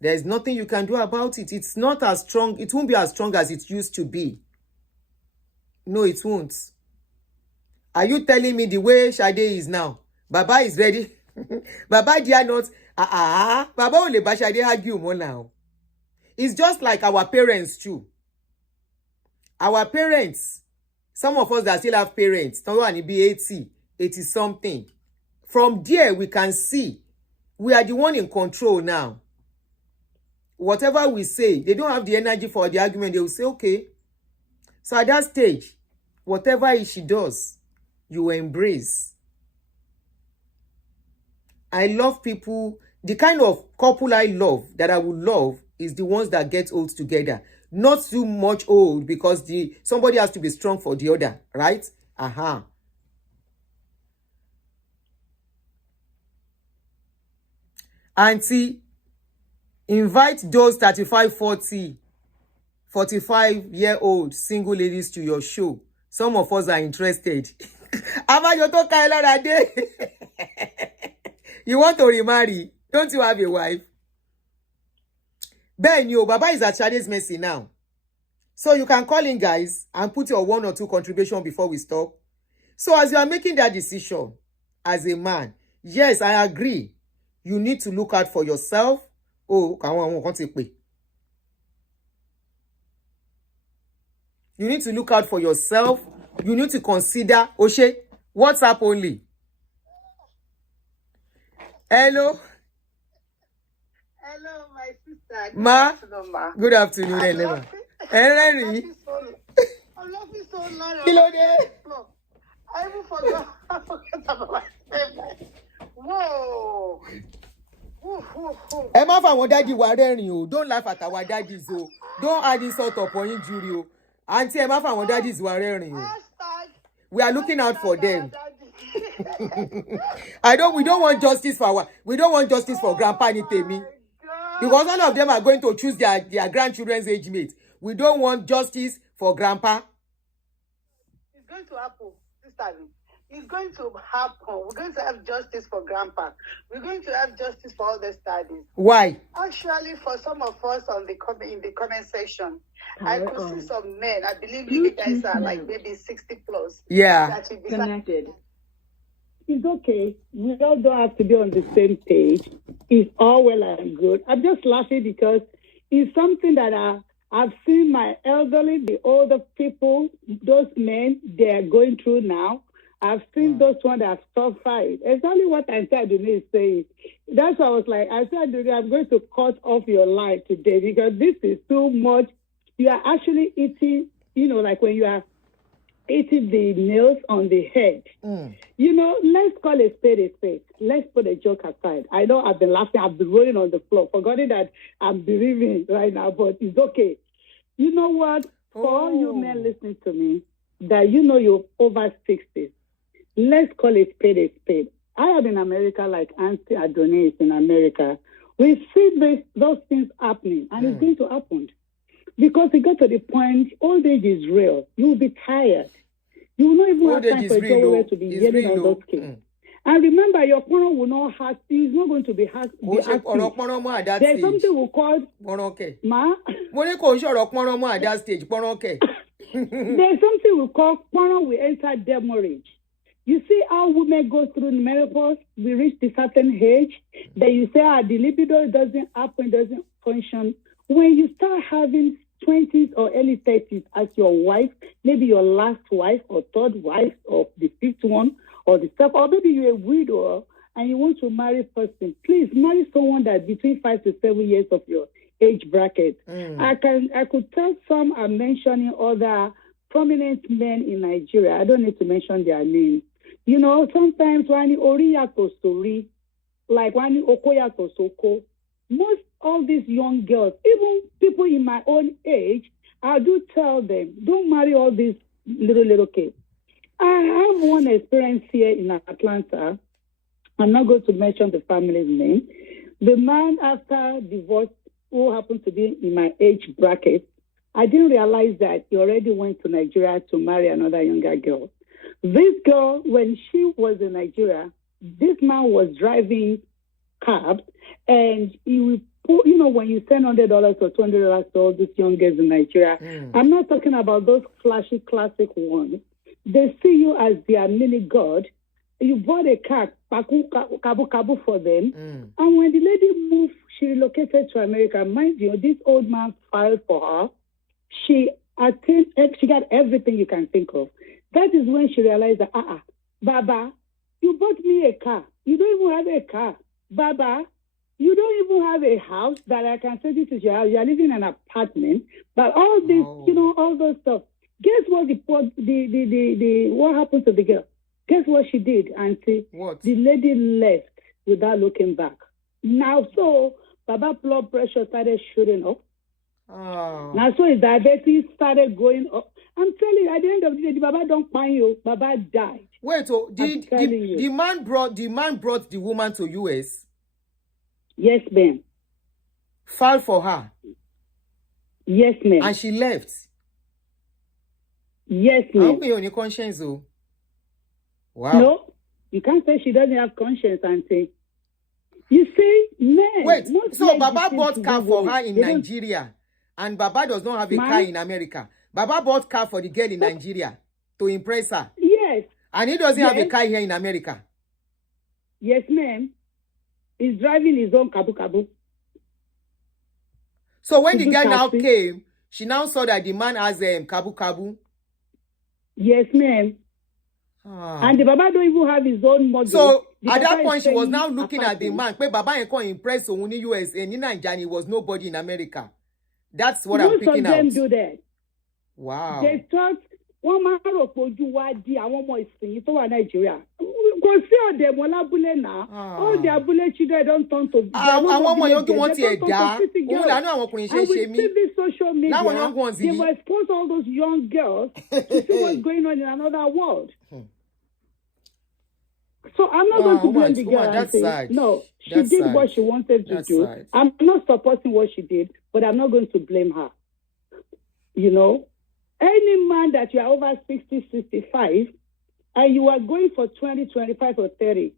there's nothing you can do about it. It's not as strong. It won't be as strong as it used to be. No, it won't. Are you telling me the way Shade is now? Baba is ready. Baba, they are not. Baba only ba Shade argue more now. It's just like our parents too. Our parents, some of us that still have parents, don't be 80 something. From there, we can see we are the one in control now. Whatever we say, they don't have the energy for the argument. They will say, okay. So at that stage, whatever she does, you will embrace. I love people. The kind of couple I love, that I would love, is the ones that get old together. Not too much old, because somebody has to be strong for the other, right? Auntie, invite those 35, 40, 45-year-old single ladies to your show. Some of us are interested. You want to remarry? Don't you have a wife? Ben, Baba is at Shade's mercy now. So you can call in, guys, and put your 1 or 2 contribution before we stop. So as you are making that decision, as a man, yes, I agree. You need to look out for yourself. You need to look out for yourself. You need to consider, Oshe, WhatsApp only. Hello. Hello, my sister. Good afternoon, Elema. I love you so much. Hello there. I even forgot about my favorite. Whoa. Ẹ má fà wọn daddy wa rẹ́rìn o. Don't laugh at our daddies o. Don't add insult upon injury o. Auntie, ẹ má fà wọn daddies wa rẹ́rìn o. We are looking out for them. We don't want justice for Grandpa Nitemi. Because all of them are going to choose their grandchildren's age mate. We don't want justice for Grandpa. It's going to happen this time. It's going to happen. We're going to have justice for Grandpa. We're going to have justice for all the studies. Why? Actually, for some of us in the comment section, I could see some men. I believe you guys are like maybe 60 plus. Yeah. Connected. It's okay. We all don't have to be on the same page. It's all well and good. I'm just laughing because it's something that I've seen my elderly, the older people, those men, they're going through now. I've seen those ones that have suffered. Exactly what I said is saying. That's why I was like, I said, I'm going to cut off your life today because this is too much. You are actually eating, like when you are eating the nails on the head. Let's call a spade a spade. Let's put a joke aside. I know I've been laughing. I've been rolling on the floor, forgetting that I'm bereaving right now, but it's okay. You know what? For all you men listening to me, that you're over 60, let's call it spade a spade. I am in America like Auntie Adonis is in America. We see those things happening, and it's going to happen. Because it got to the point, old age is real. You will be tired. You will not even Old have age time is for real, Joel oh. to be It's yelling real, on oh. those kids. And remember, your partner will not have, he's not going to be active. At that There's stage. something we call, Ma, At that stage. there's something we call partner will enter demurrage. You see how women go through menopause, we reach a certain age, then you say, the libido doesn't happen, doesn't function. When you start having 20s or early 30s as your wife, maybe your last wife or third wife or the fifth one or the seventh, or maybe you're a widow and you want to marry a person, please marry someone that's between 5 to 7 years of your age bracket. I could tell some are mentioning other prominent men in Nigeria. I don't need to mention their names. You know, sometimes when Oriyato story, like when Okoyato Soko, most of these young girls, even people in my own age, I do tell them, don't marry all these little kids. I have one experience here in Atlanta. I'm not going to mention the family's name. The man, after divorce, who happened to be in my age bracket, I didn't realize that he already went to Nigeria to marry another younger girl. This girl, when she was in Nigeria, this man was driving cabs, and he would put, you know, when you send $100 or $200 to all these young girls in Nigeria, I'm not talking about those flashy classic ones. They see you as their mini god. You bought a car, kabu for them, and when the lady moved, she relocated to America. Mind you, this old man filed for her. She got everything you can think of. That is when she realized that, Baba, you bought me a car. You don't even have a car. Baba, you don't even have a house that I can say this is your house. You're living in an apartment. But all this, you know, all those stuff. Guess what what happened to the girl? Guess what she did, Auntie? What? The lady left without looking back. Now, so Baba blood pressure started shooting up. Now, so his diabetes started going up. I'm telling you, at the end of the day, the Baba don't find you. Baba died. Wait, so the man brought the woman to US? Yes, ma'am. Filed for her? Yes, ma'am. And she left? Yes, ma'am. How many on your conscience, though? Wow. No, you can't say she doesn't have conscience, Auntie. You see, men. Wait, so Baba bought car for her in Nigeria, and Baba does not have a car in America. Baba bought car for the girl in Nigeria to impress her. Yes. And he doesn't have a car here in America. Yes, ma'am. He's driving his own kabu. So when the girl now came, she now saw that the man has kabu. Yes, ma'am. And the Baba don't even have his own mortgage. So at that point, she was now looking at the man. Baba ain't impress on the US and in Nigeria, he was nobody in America. That's what I'm picking out. Most of them do that. Wow. They thought one man of Ojuwadi and one more is in Nigeria. Go see all them Abule now. All the Abule children don't turn to. I want my young want to die. And with this social media, they will expose all those young girls to see what's going on in another world. So I'm not going to blame the girl and say, no, she did what she wanted to do. I'm not supporting what she did, but I'm not going to blame her. You know, any man that you are over 60, 65, and you are going for 20, 25, or 30,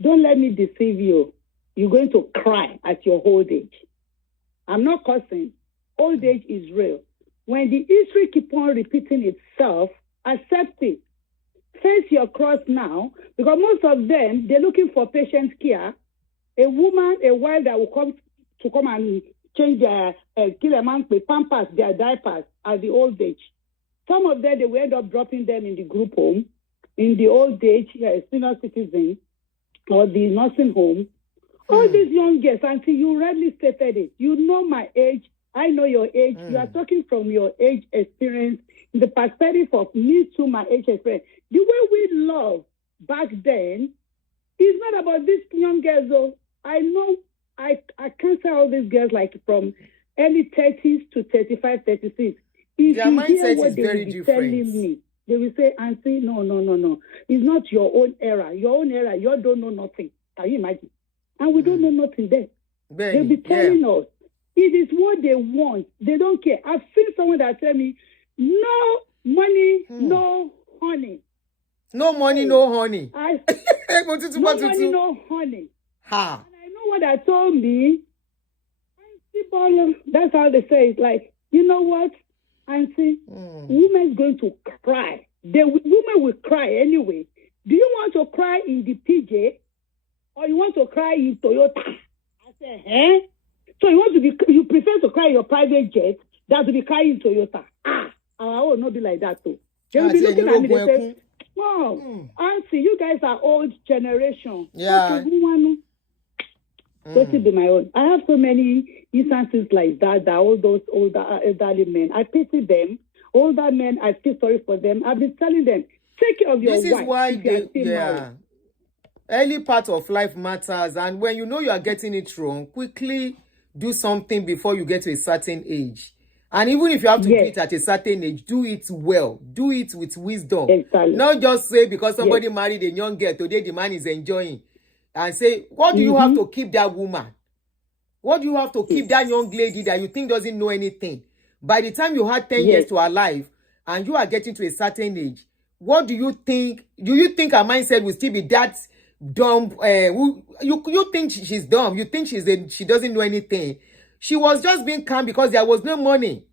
don't let me deceive you. You're going to cry at your old age. I'm not cursing. Old age is real. When the history keeps on repeating itself, accept it. Face your cross now, because most of them, they're looking for patient care. A woman, a wife that will come and change their, kill a man with pampers, their diapers at the old age. Some of them, they will end up dropping them in the group home, in the old age, senior citizen, or the nursing home. All these young girls, until you rightly stated it, you know my age, I know your age, you are talking from your age experience, in the perspective of me too, my age experience. The way we love back then is not about these young girls, though. I know I can't say all these girls like from early 30s to 35, 36. If their mindset is very different. Me, they will say, Auntie, no. It's not your own era. Your own era, you don't know nothing. Can you imagine? And we don't know nothing there. They'll be telling us, It is what they want. They don't care. I've seen someone that tell me, no money, no honey. No money, no honey. No money, no honey. Ha. And I know what I told me. That's how they say it. Like, you know what? Auntie, woman's going to cry. The woman will cry anyway. Do you want to cry in the PJ or you want to cry in Toyota? I said, eh? So you prefer to cry in your private jet than to be crying in Toyota. I will not be like that too. They will be looking at me and say, wow, Auntie, you guys are old generation. Yeah. What will be my own? I have so many instances like that all those older elderly men. I pity them. Older men, I feel sorry for them. I've been telling them, take care of your wife. This is why early part of life matters, and when you know you are getting it wrong, quickly do something before you get to a certain age. And even if you have to do it at a certain age, do it well. Do it with wisdom. Exactly. Not just say because somebody married a young girl today, the man is enjoying. And say, what do you have to keep that woman? What do you have to keep that young lady that you think doesn't know anything? By the time you had 10 years to her life and you are getting to a certain age, what do you think? Do you think her mindset will still be that dumb? You think she's dumb? You think she doesn't know anything? She was just being calm because there was no money.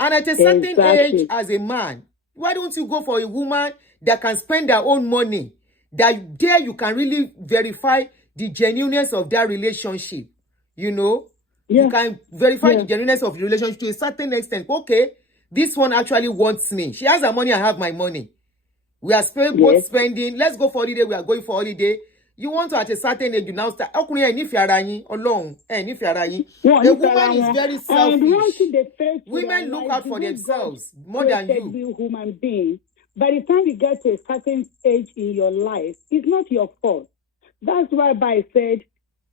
And at a certain age, as a man, why don't you go for a woman that can spend her own money? That there you can really verify the genuineness of that relationship. You know, you can verify the genuineness of the relationship to a certain extent. Okay, this one actually wants me. She has her money, I have my money. We are both spending. Let's go for holiday. We are going for holiday. You want to at a certain age, you now start. The woman is very selfish. Women look out for themselves more than you. Human being. By the time you get to a certain age in your life, it's not your fault. That's why I said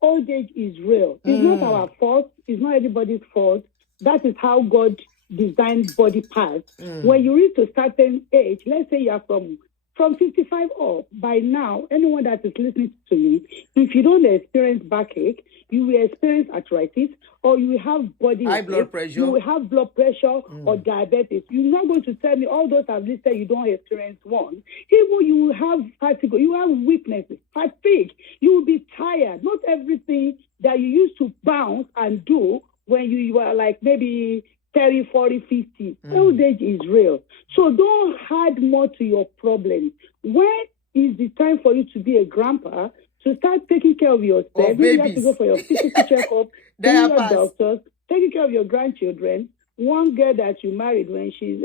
old age is real. It's not our fault. It's not anybody's fault. That is how God designed body parts. When you reach a certain age, let's say you are from 55 up, by now, anyone that is listening to me, if you don't experience backache, you will experience arthritis, or you will have high blood pressure. You will have blood pressure or diabetes. You're not going to tell me all those I've listed, you don't experience one. Even you will have fatigue, you have weaknesses, fatigue. You will be tired. Not everything that you used to bounce and do when you were like maybe 30, 40, 50. Old age is real. So don't add more to your problems. When is the time for you to be a grandpa, to start taking care of yourself? You have to go for your physical checkup, your doctors, taking care of your grandchildren. One girl that you married when she's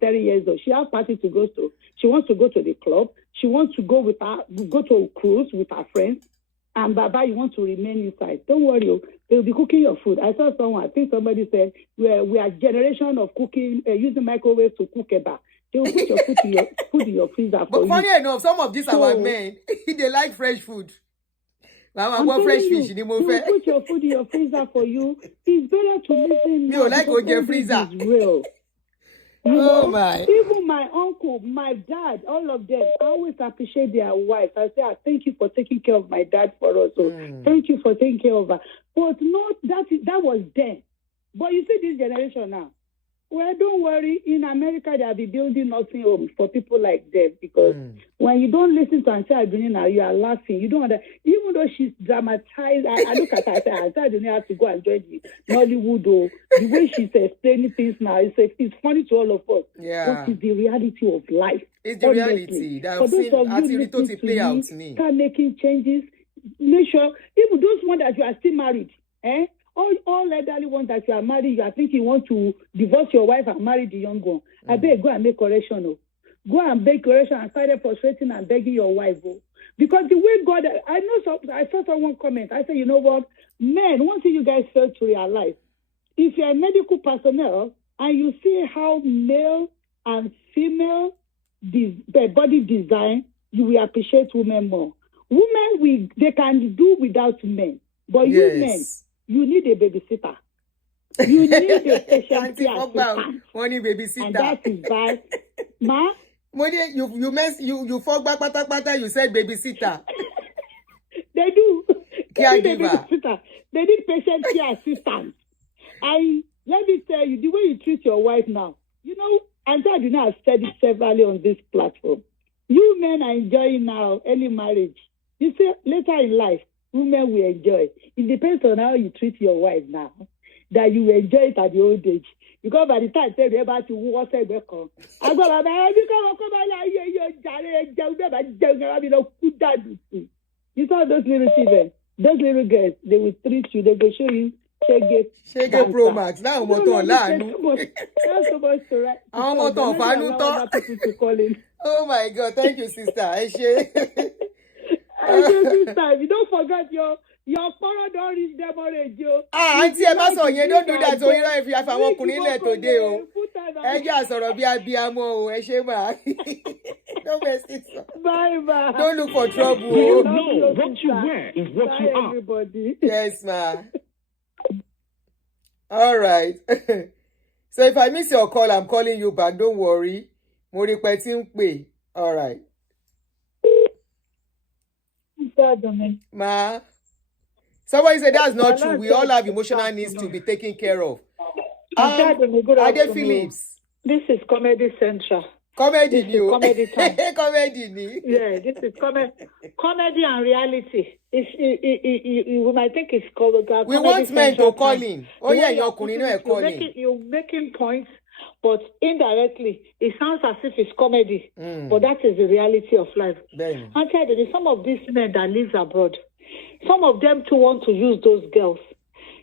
30 years old, she has parties to go to. She wants to go to the club. She wants to go to a cruise with her friends. And Baba, you want to remain inside. Don't worry, they'll be cooking your food. I saw someone, I think somebody said, we are generation of cooking, using microwave to cook eba. They will put your food in your freezer for you. But funny enough, some of these our men, they like fresh food. I want fresh fish. They will put your food in your freezer for you. It's better to listen. You like your freezer. It's real. My. Even my uncle, my dad, all of them, I always appreciate their wives. I say, thank you for taking care of my dad for us. So thank you for taking care of her. But not that was then. But you see this generation now. Well, don't worry. In America, they'll be building nursing homes for people like them, because when you don't listen to Auntie Aduni now, you are laughing. You don't even though she's dramatized. I look at her and say, Auntie Aduni has to go and join the Nollywood. Or the way she's explaining things now, it's funny to all of us. Yeah. What is the reality of life? It's the reality. That I've seen actually play out to me. Start making changes. Make sure, even those ones that you are still married, all elderly ones that you are married, you are thinking you want to divorce your wife and marry the young one. I beg, go and make correction. Go and make correction and start frustrating and begging your wife. Because the way God, I saw someone comment. I said, you know what? Men, one thing you guys fail to realize, if you're a medical personnel and you see how male and female body design, you will appreciate women more. Women, they can do without men. But you men, you need a babysitter. You need a patient care assistant. Money babysitter. And that is why, ma. Money, you fall back, you said babysitter. They do. Caregiver. They need patient care assistant. Let me tell you, the way you treat your wife now, you know, and I do not have said it severally on this platform. You men are enjoying now early marriage. You see, later in life, women will enjoy. It depends on how you treat your wife now, that you will enjoy it at the old age. Because by the time you're about to walk back on, I go, you saw those little children, those little girls, they will treat you, they will show you. Shege Pro Max. Now I'm on That's so much to write. I'm on Oh my God! Thank you, sister. This time, you don't forget your father don't reach them already, yo. Auntie, don't do that. So you know if you have a walk on it today, oh. I just saw be abiyamo, Don't mess it up. Bye. Don't look for trouble. You know what you wear is what you are. Everybody. Yes, ma. All right. So if I miss your call, I'm calling you back. Don't worry. Mo rí pé tí ń pè. All right. Ma. Somebody said that's not true. We all have emotional needs to be taken care of. Ade Phillips. This is Comedy Central. Comedy new. Comedy time. Comedy new. Yeah, this is comedy and reality. We might think it's called. We want men to call in. Oh yeah, you're calling. You're making points, but indirectly, it sounds as if it's comedy. But that is the reality of life. Then. I tell you, some of these men that live abroad, some of them too want to use those girls.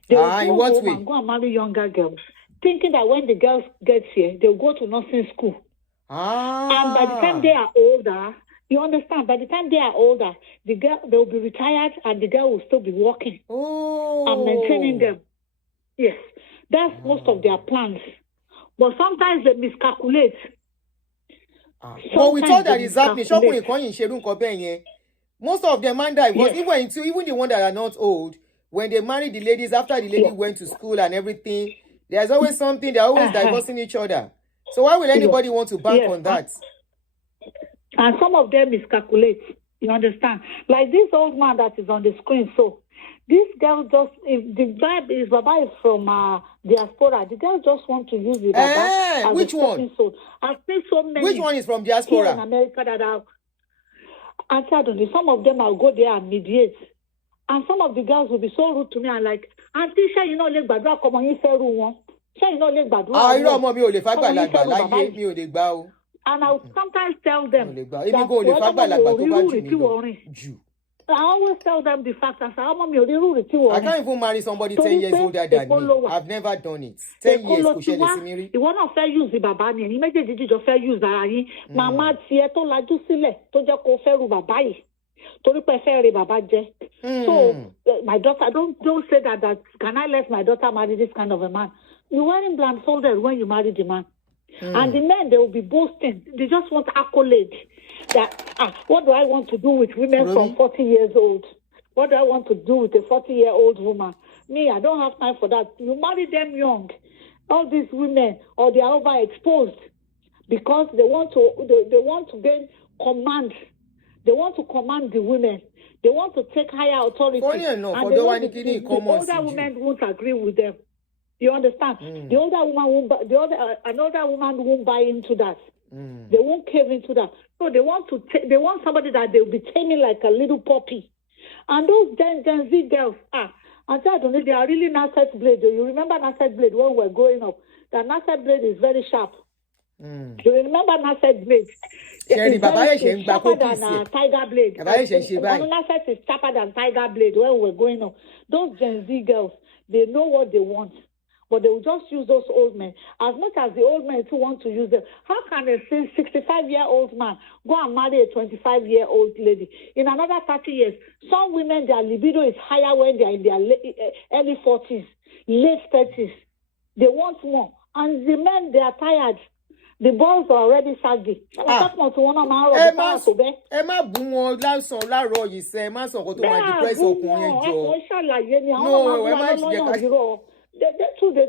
They will go home and go and marry younger girls, thinking that when the girls get here, they'll go to nursing school. And by the time they are older, you understand, by the time they are older, the girl, they'll be retired and the girl will still be working and maintaining them. Yes, that's most of their plans. But sometimes they miscalculate. But we thought that is happening. Most of them mind that because even the ones that are not old, when they marry the ladies, after the lady went to school and everything, there's always something, they're always divorcing each other. So why will anybody want to bank on that? And some of them miscalculate. You understand? Like this old man that is on the screen. So this girl just, if the vibe is Baba is from diaspora, the girl just want to use the Baba as which a one? soul. I've seen so many. Which one is from diaspora? Here in America that are. I don't know. Some of them will go there and mediate. And some of the girls will be so rude to me and like, Auntie, shall you know let Badra come on you say one? Shall you know let Badra? You know mommy o le fagba lagba láyé mi ò lè gbà o. And I will sometimes tell them that I always tell them the fact that I can't even marry somebody 10 years older than me. I've never done it. 10 years kò ṣẹlẹ̀ sí mi rí. Ìwọ náà fẹ́ use bàbá ni ẹni méjèèjì jọ fẹ́ use ara yín. Màmá tiẹ̀ tó lajú sílẹ̀ tó jẹ́ kó fẹ́ ru bàbá yìí. Torí pé fẹ́ rí bàbá jẹ́. So my daughter, don't say that can I let my daughter marry this kind of a man? You weren't blindfolded when you married the man. And the men, they will be boasting. They just want accolade. That, what do I want to do with women from 40 years old? What do I want to do with a 40-year-old woman? Me, I don't have time for that. You marry them young. All these women, or they are overexposed because they want to gain command. They want to command the women. They want to take higher authority. And the older women won't agree with them. You understand? The older woman won't buy, another woman won't buy into that. They won't cave into that. So they want somebody that they'll be taming like a little puppy. And those Gen Z girls, I don't know, they are really Nasset blade. Do you remember Nasset blade when we were growing up? That Nasset blade is very sharp. Do you remember Nasset blade? It's sharper than tiger blade. Nasset is sharper than tiger blade when we were growing up. Those Gen Z girls, they know what they want. But they will just use those old men. As much as the old men who want to use them, how can a 65-year-old man go and marry a 25-year-old lady? In another 30 years, some women, their libido is higher when they are in their early 40s, late 30s. They want more. And the men, they are tired. The boys are already saggy. They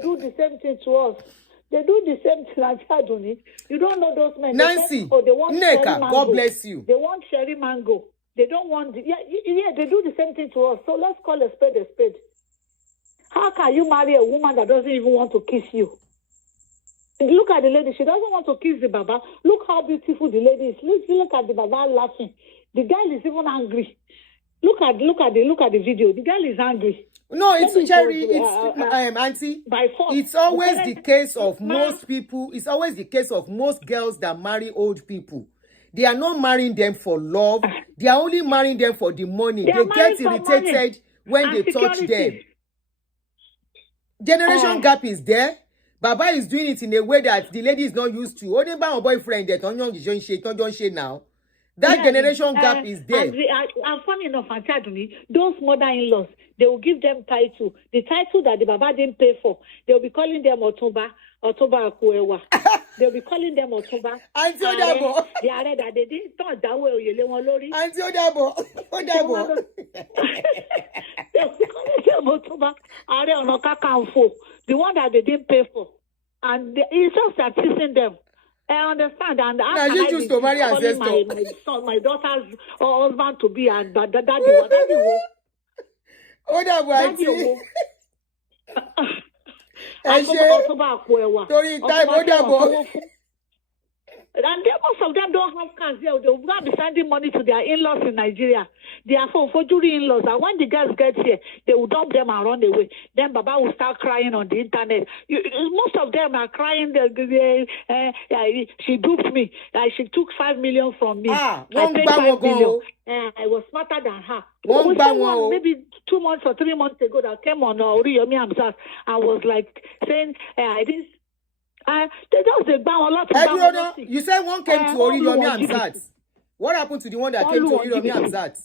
do the same thing to us. They do the same thing like Adoni. You don't know those men. Nancy, they want Neka, God bless you. They want cherry mango. They don't want... they do the same thing to us. So let's call a spade a spade. How can you marry a woman that doesn't even want to kiss you? Look at the lady. She doesn't want to kiss the Baba. Look how beautiful the lady is. Look at the Baba laughing. The girl is even angry. Look at the video. The girl is angry. No, it's Cherry. It's Auntie. By force. It's always the case of most people. It's always the case of most girls that marry old people. They are not marrying them for love. They are only marrying them for the money. They get irritated when they touch them. Generation gap is there. Baba is doing it in a way that the lady is not used to. Only by a boyfriend that don't now. That generation gap is there. And funny enough, those mother-in-laws, they will give them title. The title that the Baba didn't pay for. They will be calling them Otoba Akuewa. They'll be calling them Otoba. Auntie Odabo. They are that they didn't touch that way. Auntie Odabo. Odabo. They'll be calling them Otoba. The one that they didn't pay for. And it's just assisting them. I understand. And now she choose to marry ancestor. My son, my daughter's husband to be, and daddy. Odabo, Auntie. Torí time Odabo. And most of them don't have cars here. They will not be sending money to their in-laws in Nigeria. They are for jury in-laws. And when the girls get here, they will dump them and run away. Then Baba will start crying on the internet. Most of them are crying. She duped me. She took 5 million from me. I paid 5 million. I was smarter than her. Someone, maybe 2 months or 3 months ago, that came on Oriyomi Hamzat. I was like saying, I didn't. They just bound a lot of you said one came to Oriyomi Hamzat. What happened to the one that came to Oriyomi Hamzat?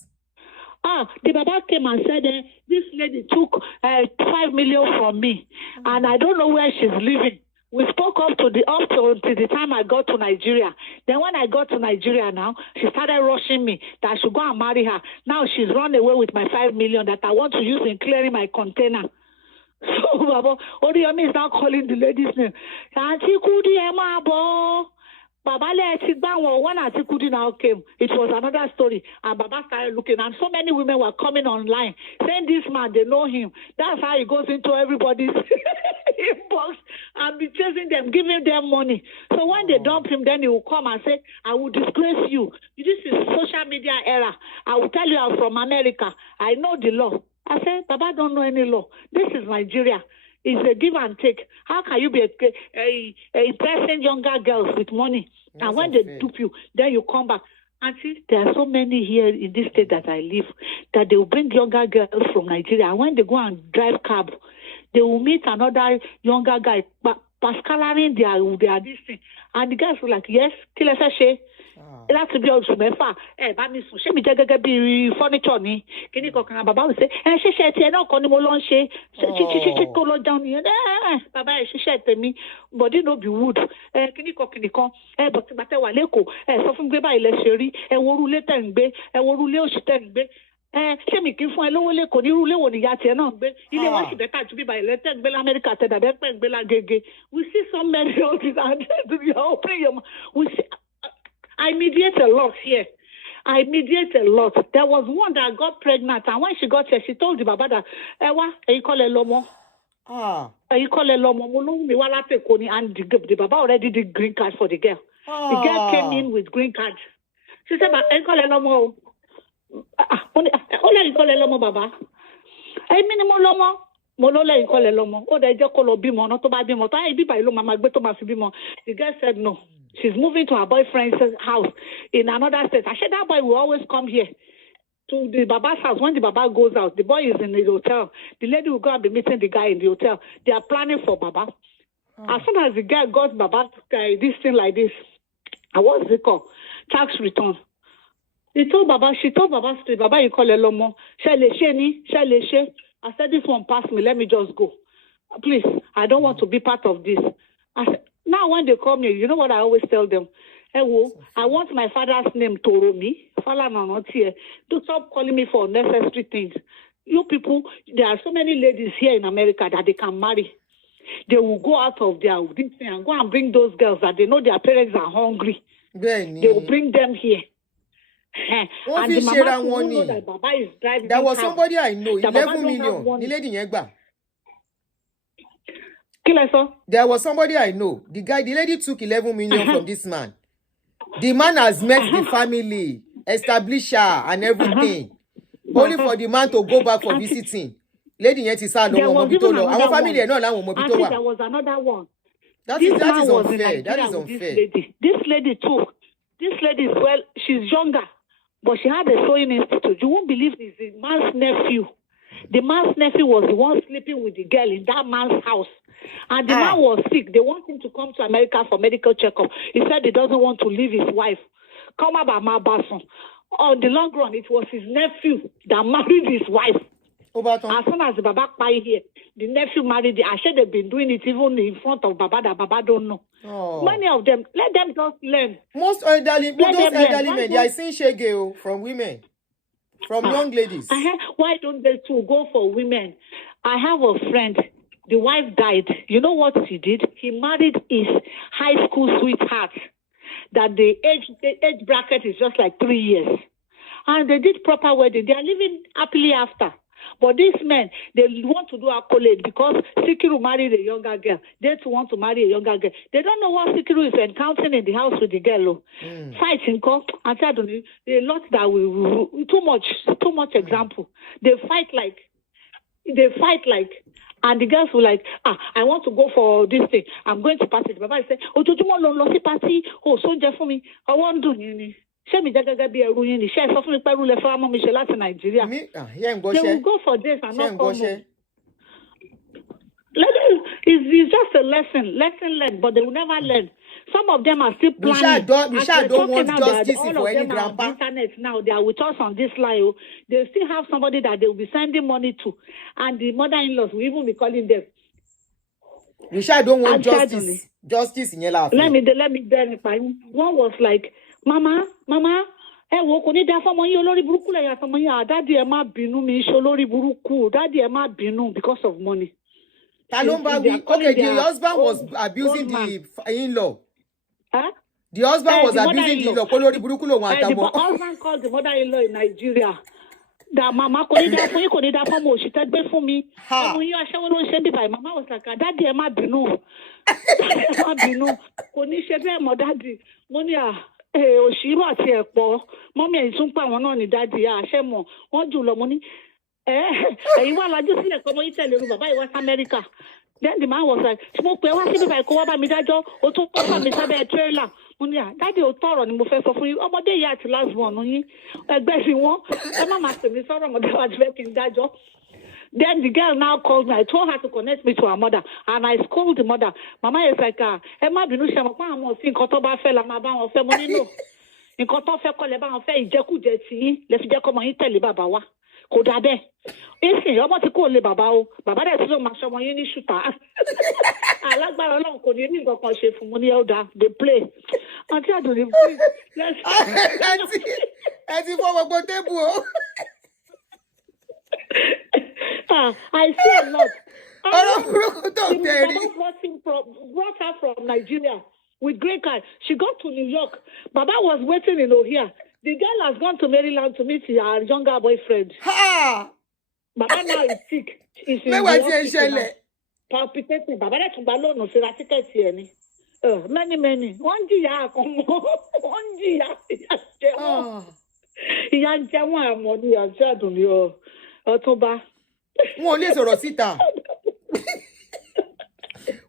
The Baba came and said, this lady took 5 million from me, and I don't know where she's living. We spoke up to the time I got to Nigeria. Then when I got to Nigeria now, she started rushing me that I should go and marry her. Now she's run away with my 5 million that I want to use in clearing my container. So Baba, Oriyomi is now calling the lady's name. Auntie Kudi Emabo. Baba when Auntie Kudi now came, it was another story. And Baba started looking, and so many women were coming online saying this man, they know him. That's how he goes into everybody's inbox and be chasing them, giving them money. So when they dump him, then he will come and say, I will disgrace you. This is social media era. I will tell you I'm from America. I know the law. I said, Baba don't know any law. This is Nigeria. It's a give and take. How can you be impressing younger girls with money? That's and when they dupe you, then you come back. And see, there are so many here in this state that I live that they will bring younger girls from Nigeria. And when they go and drive cab, they will meet another younger guy, pascalaring their this thing. And the guys will like, yes, kill us a láti bí oṣù mẹ́fà bá mi sùn ṣé mi jẹ́ gẹ́gẹ́ bí furniture ni kíní kankan bàbá ò ṣe ṣíṣe tiẹ̀ náà kan ni mo lọ ń ṣe ṣíṣe tó lọ jẹun nìyẹn bàbá ṣíṣe tèmi body no be wood kíní kan bọ̀tí gbàtẹ́ wà lẹ́kọ̀ọ́ sọ fún gbé báyìí lẹ ṣe rí worú ilé tẹ̀ ń gbé worú ilé òṣì tẹ̀ ń gbé ṣé mi kì í fún ẹ lówó lẹ́kọ̀ọ́ ní irú ilé wo nìyá tiẹ̀ náà ń gbé ilé wọn sì bẹ́ẹ̀ kájú bíbá ilẹ̀ tẹ̀ ń gbé lamẹ́ríkà tẹ̀ dàbẹ́ pẹ̀ ń gbé lágége we see so many of these and we see. I mediate a lot here. I mediate a lot. There was one that got pregnant, and when she got here, she told the Baba that, you call it Lomo. You call it Lomo. And the Baba already did green card for the girl. The girl came in with green card. She said, you call it Lomo. You call it Lomo, Baba. Minimum Lomo. You call it Lomo. They just call it Bimo, not to buy Bimo. The girl said no. She's moving to her boyfriend's house in another state. I said that boy will always come here to the Baba's house. When the Baba goes out, the boy is in the hotel. The lady will go and be meeting the guy in the hotel. They are planning for Baba. As soon as the guy got Baba this thing like this, what's it called? Tax return. She told Baba straight, Baba, you call it Lomo. I said, this one passed me. Let me just go. Please, I don't want to be part of this. I said, now when they call me, you know what I always tell them? I want my father's name Toromi. To stop calling me for unnecessary things. You people, there are so many ladies here in America that they can marry. They will go out of their thing and go and bring those girls that they know their parents are hungry. They will bring them here. And the mama know that Baba is driving. There was somebody I know, 11 million. The lady Yegba. There was somebody I know. The lady took 11 million from this man. The man has met the family, established her and everything. Only for the man to go back for visiting. Lady yẹn ti sá lọ wọn mọ bí tó lọ. Àwọn family ẹ̀ náà làwọn mọ bí tó wà. There was another one. That is unfair. That is unfair. This lady too. This lady is, well, she's younger, but she had a sewing institute. You won't believe it's the man's nephew. The man's nephew was the one sleeping with the girl in that man's house. And the man was sick. They want him to come to America for medical checkup. He said he doesn't want to leave his wife. Come about my bason. On the long run, it was his nephew that married his wife. As soon as the Baba Pai here, the nephew married. I said they've been doing it even in front of Baba that Baba don't know. Many of them, let them just learn. Most elderly men, they are seeing shege from women, from young ladies. Why don't they too go for women? I have a friend. The wife died. You know what he did? He married his high school sweetheart. That the age bracket is just like 3 years, and they did proper wedding. They are living happily after. But these men, they want to do accolade because Sikiru married a younger girl. They too want to marry a younger girl. They don't know what Sikiru is encountering in the house with the girl. Fighting, a lot that will too much example. They fight like, and the girls were like, I want to go for this thing. I'm going to party. Baba said, oh, do you want to party? Oh, so just for me. I want to do Nigeria. They will go for this and not come home. It's just a lesson learned, but they will never learn. Some of them are still planning. We don't want justice for any grandpa. Internet now, they are with us on this line. They still have somebody that they will be sending money to, and the mother-in-laws will even be calling them. We don't want justice. Justice in your life. Let me verify. One was like, Mama, daddy Emma binu mi sholori buruku. Daddy Emma binu because of money. Okay, the husband was abusing the in-law. The husband was abusing the in-law. The husband called the mother-in-law in Nigeria. That Mama she said for me. Mama was like, Daddy Emma binu. Emma binu. Koni shebe mo daddy. Money Oshiro ati epo. Mommy ẹ̀sùn pa àwọn náà ní daddy àṣẹ mọ̀. Wọ́n jù lọ mo ní ẹ̀yin wà lájú sílẹ̀ kọ́mọ yìí tẹ̀lé bàbá yìí wá sí America. Then the man was like, mo pè wá síbi báyìí kó wá bá mi dájọ́, o tún kọ́ bá mi sábẹ́ trailer. Mo ní daddy ò tọrọ ni mo fẹ́ sọ fún yín. Ọmọdé yìí àti last one yín. Ẹgbẹ́ sí wọn. Ẹ má máa pè mí sọ̀rọ̀ ọmọdé wa ti fẹ́ kí n dájọ́. Then the girl now called me. I told her to connect me to her mother. And I scolded the mother. Mama is like, Emma binu se mo pa àwọn òfin nǹkan tó bá fẹ́ la máa bá wọn fẹ́ mo nínú. Nǹkan tó fẹ́ kọ́ lẹ bá wọn fẹ́ ìjẹkújẹ tí yín lẹ fi jẹ́ kọ́ mọ yín tẹ̀lé bàbá wa. Kò dà bẹ́ẹ̀. Ìsìn ọmọ tí kò lè bàbá o. Bàbá dẹ̀ tí ló máa ṣọmọ yín ní ṣùtà. Alágbára Ọlọ́run kò ní ní nǹkan kan ṣe fún mo ní ẹ̀dá. They play. Àǹtí Àdùnní please. Ẹ ti fọ́ gbogbo tébù o. I see a lot. Brought her from Nigeria with green card. She got to New York. Baba was waiting in Ohio. The girl has gone to Maryland to meet her younger boyfriend. Baba now is sick. She's in the hospital. Palpitating. Baba let to balloon no say ticket here ni. Many. One dia come. One dia. Ìyà jẹ wọ́n àmọ́ ní àjọ Àdùnní Ọ̀túnba. Wọn ò lè sọ̀rọ̀ síta.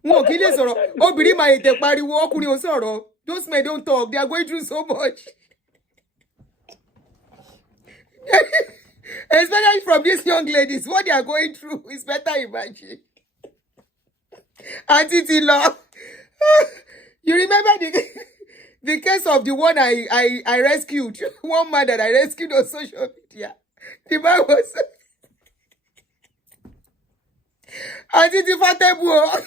Wọn ò kí lè sọ̀rọ̀. Obìnrin máa ètè pariwo, ọkùnrin ò sọ̀rọ̀. Those men don't talk. They are going through so much. Especially from these young ladies. What they are going through is better imagine. Auntie Tilo. You remember the case of the one I rescued? One man that I rescued on social media. The man was... Auntie Tifatebu.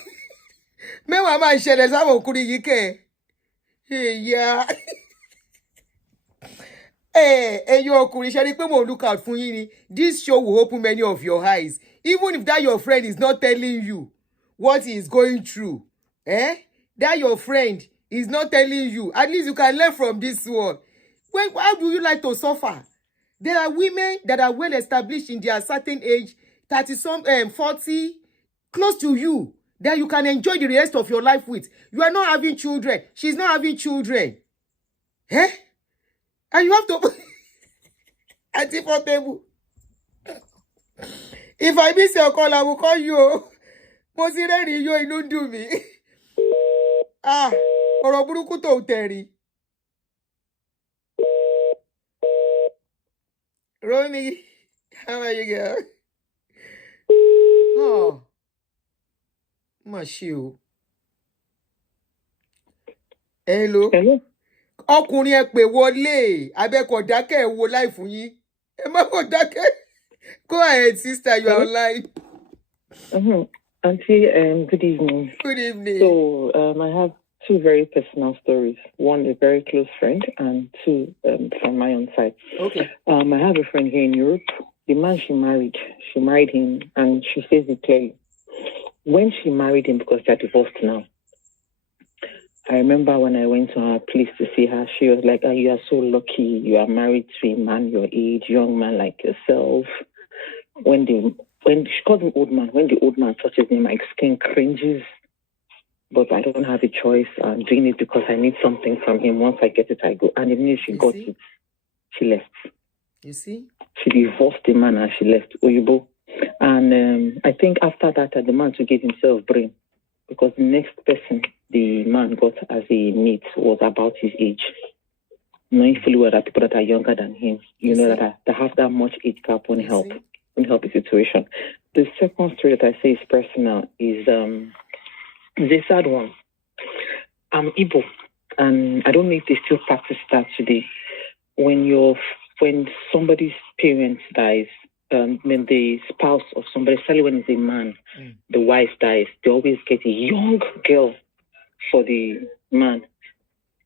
Mewa ma ṣẹlẹ̀ sáwọn ọkùnrin yìí kẹ́. Yeah. Your ọkùnrin ṣe rí pé mo look out fún yín ni. This show will open many of your eyes. Even if that your friend is not telling you what he is going through. That your friend is not telling you. At least you can learn from this one. How do you like to suffer? There are women that are well established in their certain age, 30-some, 40, close to you. that you can enjoy the rest of your life with. You are not having children. She's not having children. Eh? And you have to... Auntie Portable. If I miss your call, I will call you. Consider you don't do me. Ah, ọ̀rọ̀ burúkú tó tẹ̀rí. Romy, how are you, girl? Oh, mà ṣe o. Hello. Hello. Ọkùnrin ẹ pè wọlé. Abẹ́kọ̀ dákẹ́ ẹ wo live fún yín. Ẹ má kọ̀ dákẹ́. Go ahead, sister, you are online. Auntie, good evening. Good evening. So, I have two very personal stories. One, a very close friend, and two, from my own side. Okay. I have a friend here in Europe. The man she married him, and she says it clearly. When she married him, because they're divorced now, I remember when I went to her place to see her, she was like, oh, you are so lucky. You are married to a man your age, young man like yourself. When she called him old man, when the old man touches me, my skin cringes. But I don't have a choice. I'm doing it because I need something from him. Once I get it, I go. And even if she got it, she left. You see? She divorced the man and she left Oyibo. And I think after that, the man to give himself brain. Because the next person the man got as a mate was about his age. Knowing fully well that people that are younger than him, that have that much age gap won't help the situation. The second story that I say is personal is the sad one. I'm Igbo, and I don't know if they still practice that today. When somebody's parents dies, when the spouse of somebody, especially when it's a man, the wife dies, they always get a young girl for the man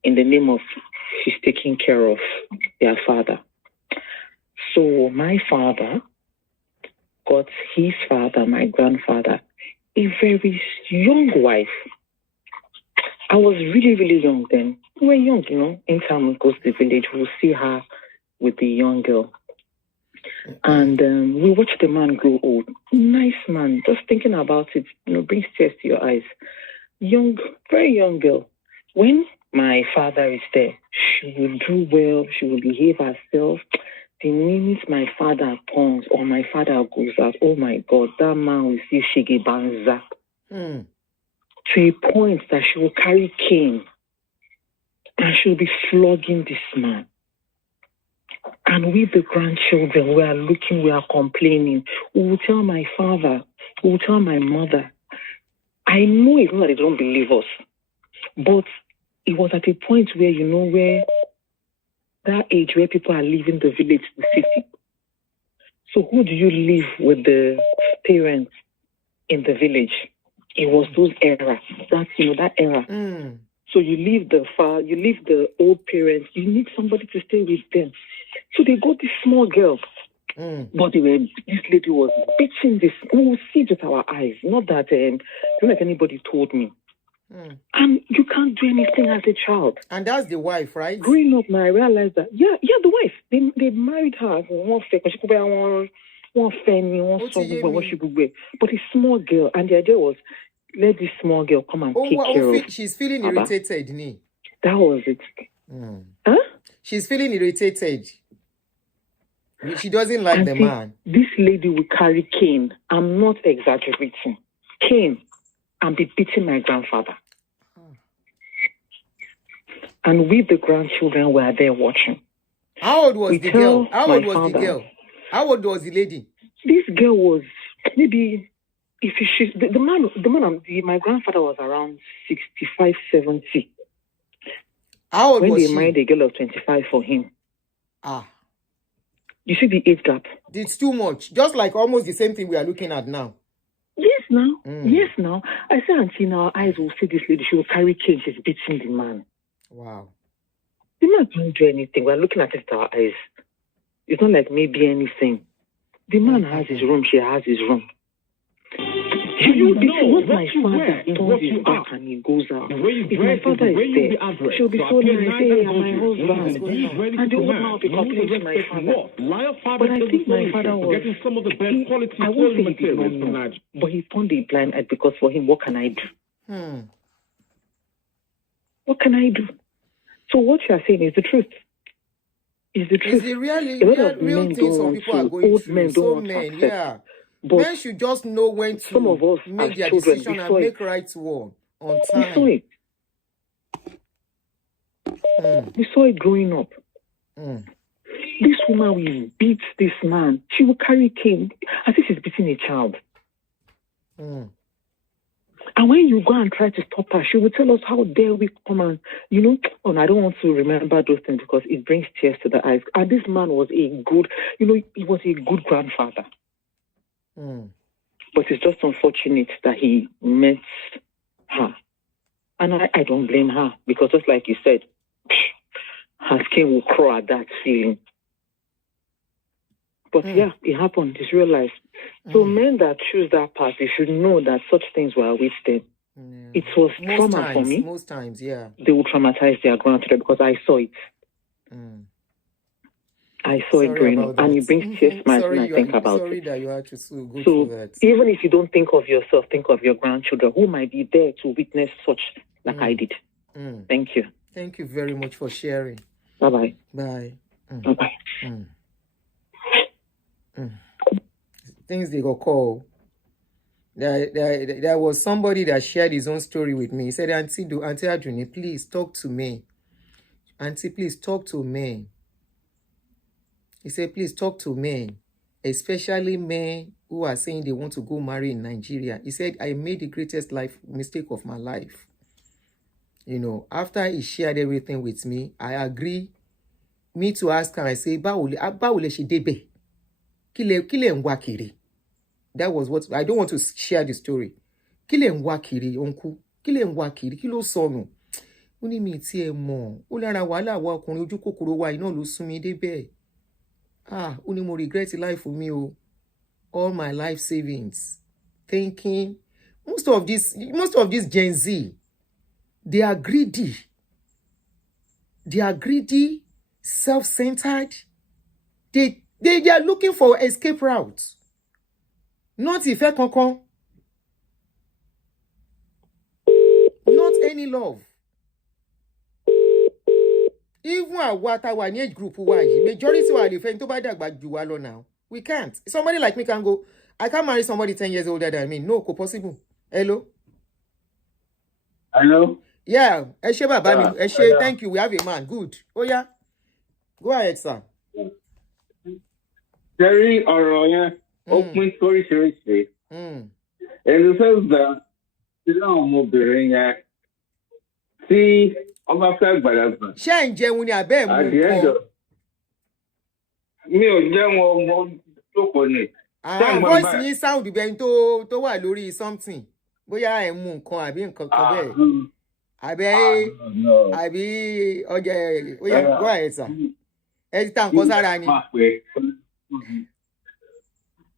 in the name of she's taking care of their father. So my father got his father, my grandfather, a very young wife. I was really, really young then. We were young, anytime we go to the village, we'll see her with the young girl. And we watched the man grow old. Nice man. Just thinking about it, brings tears to your eyes. Young, very young girl. When my father is there, she will do well. She will behave herself. The minute my father comes or my father goes out, oh my God, that man will see Shige Banza. To a point that she will carry cane and she'll be flogging this man. And we, the grandchildren, we are looking, we are complaining. We will tell my father, we will tell my mother. I know it's not that they don't believe us, but it was at a point where, where that age where people are leaving the village to the city. So who do you live with the parents in the village? It was those eras. That's, that era. So you leave the old parents. You need somebody to stay with them. So they got this small girl. But this lady was beating this. We will see it with our eyes. Not that, don't like anybody told me. And you can't do anything as a child. And that's the wife, right? Growing up now, I realized that, the wife. They married her. But a small girl. And the idea was, let this small girl come and take care of. She's feeling irritated, That was it. Huh? She's feeling irritated. She doesn't like the man. This lady will carry cane. I'm not exaggerating. Cane. And be beating my grandfather. And we, the grandchildren, were there watching. How old was the girl? How old was the girl? How old was the lady? This girl was maybe, my grandfather was around 65, 70. How old was she? When they married a girl of 25 for him. You see the age gap? It's too much. Just like almost the same thing we are looking at now. Yes, now. Yes, now. I say, Auntie, in our eyes, we'll see this lady. She will carry cane. She's beating the man. Wow. The man can't do anything. We're looking at it with our eyes. It's not like maybe anything. The man has his room. She has his room. What my father turns his back and he goes out. If my father is there, she'll be so nice. Hey, I'm my husband. And the old man will be complaining to my father. But I think my father was, I won't say he did not know, but he turned a blind eye because for him, what can I do? What can I do? So what you are saying is the truth. Is the truth. It's the real thing some people are going through. So men, yeah. But men should just know when to some of us make their children, decision and make right one on time. We saw it. We saw it growing up. This woman will beat this man. She will carry cane as if she's beating a child. And when you go and try to stop her, she will tell us how dare we come and, I don't want to remember those things because it brings tears to the eyes. And this man was he was a good grandfather. But it's just unfortunate that he met her. And I don't blame her because just like you said, her skin will crawl at that feeling. But yeah, it happened. It's real life. So men that choose that path, they should know that such things were with them. It was trauma for me. Most times, yeah. They will traumatize their grandchildren because I saw it. I saw it growing up, and it brings tears to my eyes when I think about it. Sorry that you had to go so through that. Even if you don't think of yourself, think of your grandchildren who might be there to witness such like I did. Thank you. Thank you very much for sharing. Bye-bye. Bye. Bye-bye. Things they go call. There was somebody that shared his own story with me. He said, Auntie Adjuni, please talk to me. Auntie, please talk to me. He said, please talk to men, especially men who are saying they want to go marry in Nigeria. He said, I made the greatest mistake of my life. After he shared everything with me, I agree. Me to ask her, I say, Báwo she debe? Kile nwa kiri. That was what, I don't want to share the story. Kile nwa kiri, uncle. Kile nwa kiri, kilo sonu. Uni mi ti e mo. Ulara wala wa ọkùnrin ojú kòkòrò wa iná ló sún mi débẹ̀. Uni mo regret life for me. All my life savings. Thinking. Most of this Gen Z, they are greedy. They are greedy, self-centered. They are looking for escape routes. Not ìfẹ́ kankan. Not any love. Even àwa tá wà ní age group wa yìí, majority wa lè fẹ́ tó bá dàgbà jù wá lọ now. We can't. Somebody like me can go, I can't marry somebody 10 years older than me. No, possible. Hello? Hello? Yeah. Ẹ ṣé bàbá mi. Ẹ ṣé, thank you. We have a man. Good. Oh yeah. Go ahead, sir. Terry ọ̀rọ̀ open story seriously. In the sense that ọmọbìnrin yẹn tí ọba fẹ́ gbàdàgbà. Ṣé ń jẹun ni àbẹ́ mú nǹkan? Mi ò jẹun ọmọ jókòó ni. Voice yín sound bẹ́ẹ̀ tó wà lórí something. Bóyá ẹ̀ mú nǹkan àbí nǹkan kan bẹ́ẹ̀. Àbí ọjà oya go ahead, sir. Ẹ ti ta nǹkan sára ni.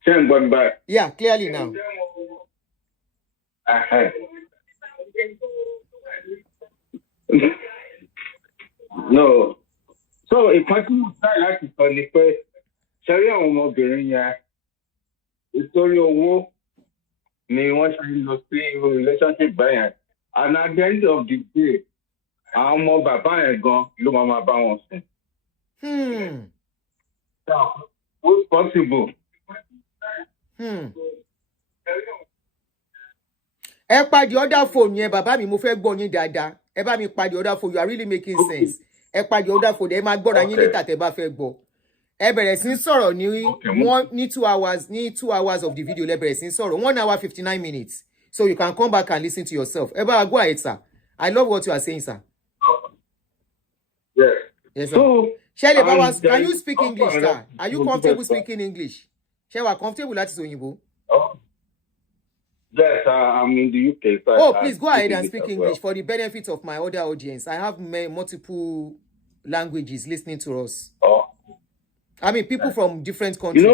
Ṣé ń gbọ́ mi báyìí? Yeah, clearly now. No. So, ìkan tí mo try láti sọ ni pé ṣe rí àwọn ọmọbìnrin yẹn nítorí owó ni wọ́n ṣe ń lọ sí irú relationship bẹ́yẹn. And at the end of the day, àwọn ọmọ bàbá yẹn gan ló máa bá wọn sùn. So, what's possible? Ẹ pa the other phone yẹn bàbá mi mo fẹ́ gbọ́ yín dáadáa. Ẹ bá mi pa the other phone, you are really making sense. Ẹ pa the other phone, ẹ máa gbọ́ra yín later tẹ́ bá fẹ́ gbọ́. Ẹ bẹ̀rẹ̀ sí sọ̀rọ̀ ní 2 hours of the video lẹ bẹ̀rẹ̀ sí sọ̀rọ̀ 1 hour 59 minutes. So you can come back and listen to yourself. Ẹ bá go ahead, sir. I love what you are saying, sir. Yes. Yes, sir. So, Shele Bawas, can you speak English, sir? Are you comfortable speaking English? Shele, comfortable láti sọ Òyìnbó? Yes, I'm in the UK. So please go ahead and speak English for the benefit of my other audience. I have multiple languages listening to us. I mean, people from different countries.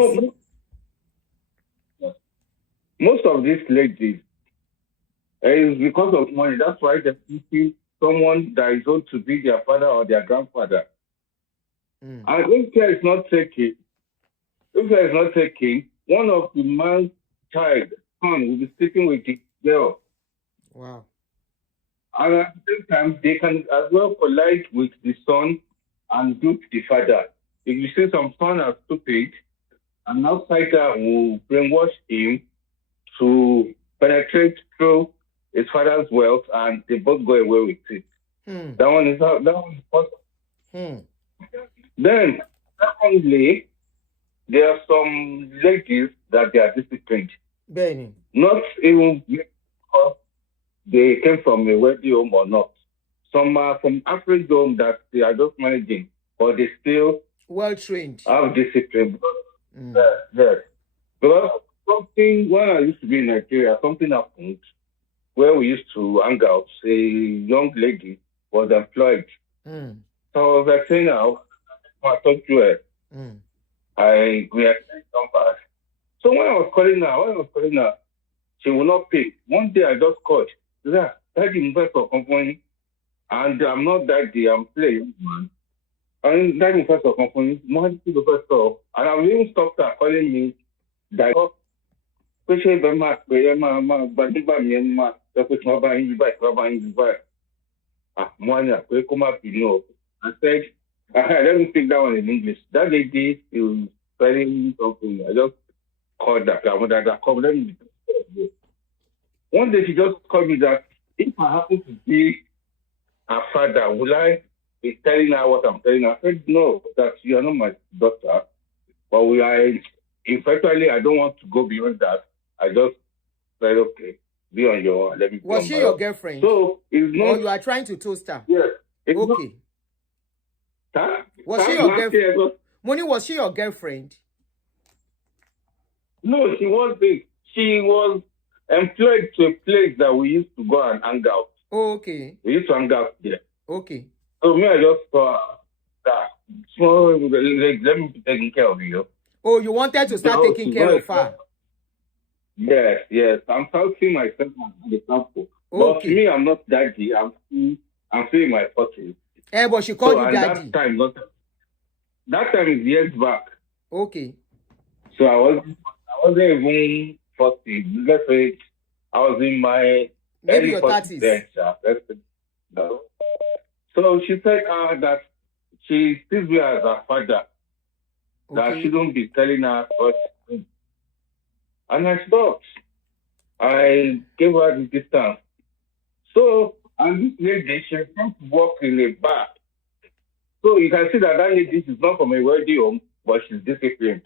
most of these ladies is because of money. That's why they're seeking someone that is going to be their father or their grandfather. And if care is not taken, one of the man's son will be sticking with the girl. Wow. And at the same time, they can as well collide with the son and dupe the father. If you see some son are stupid, an outsider will brainwash him to penetrate through his father's wealth, and they both go away with it. That one is possible. Then, secondly, there are some ladies that they are disciplined. Benny. Not even because they came from a wealthy home or not. Some are from average home that they are just managing, but they still well trained. Have discipline. Yes. Because something, when I used to be in Nigeria, something happened where we used to hang out. A young lady was employed. So I was like saying, now, I talked to her. We had some bad. So when I was calling her, she would not pay. One day I just called. She said, Daddy, investor company. And I'm not daddy, I'm playing, man. And that investor company, money to the first off. And I've even stopped her calling me that. I said, let me speak that one in English. That lady is telling something. I just called that. One day she just called me that if I happen to be her father, will I be telling her what I'm telling her? I said, no, that you are not my daughter. But we are, eventually, I don't want to go beyond that. I just said, okay, be on your own. Let me. Was she your girlfriend? So it's not. Or you are trying to toast her? Yes. Okay. Huh? Was she your girlfriend? Moni, was she your girlfriend? No, she wasn't. She was employed to a place that we used to go and hang out. Oh, okay. We used to hang out there. Okay. So me, I just thought that, so let me be taking care of you. Oh, you wanted to start taking care of her? Yes. I'm helping myself as an example. Okay. But me, I'm not daddy. I'm feeling my 40s. But she called you daddy. That time is years back. Okay. So I wasn't even 40. Let's say I was in my maybe your 30s. Then, no. So she said that she sees me as her father. Okay. That I shouldn't be telling her what. And I stopped. I gave her the distance. So, and this lady, she comes to work in a bar. So you can see that lady is not from a wealthy home, but she's disciplined.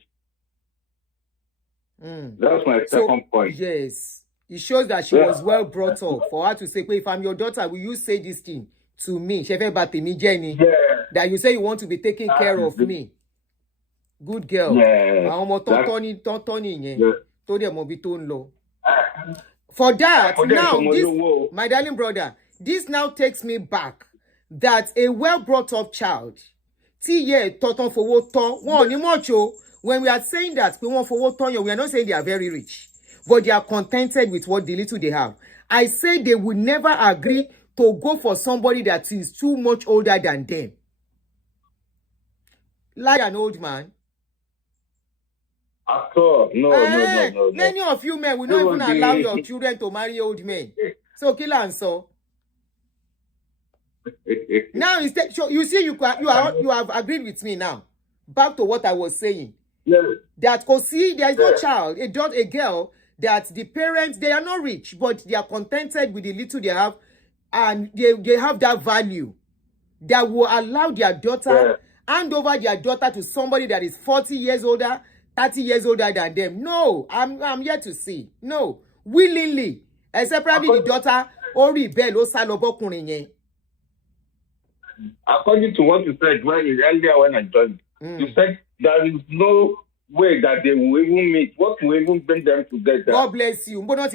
That's my second point. Yes. It shows that she was well brought up. For her to say, if I'm your daughter, will you say this thing to me? That you say you want to be taking care of me. Good girl. For that, now, this, my darling brother, this now takes me back that a well brought up child, when we are saying that we are not saying they are very rich, but they are contented with what the little they have. I say they would never agree to go for somebody that is too much older than them. Like an old man. No. Many of you men will not even allow your children to marry old men. So kill and so. Now instead, you see, you have agreed with me now. Back to what I was saying. Yes. That see, there is no child, a girl that the parents, they are not rich, but they are contented with the little they have, and they have that value that will allow their daughter hand over their daughter to somebody that is 40 years older, 30 years older than them. No, I'm yet to see. No, willingly, except probably the daughter or rebel or salobokunrin. According to what you said earlier when I joined, you said there is no way that they will even meet. What will even bring them together? God bless you. What That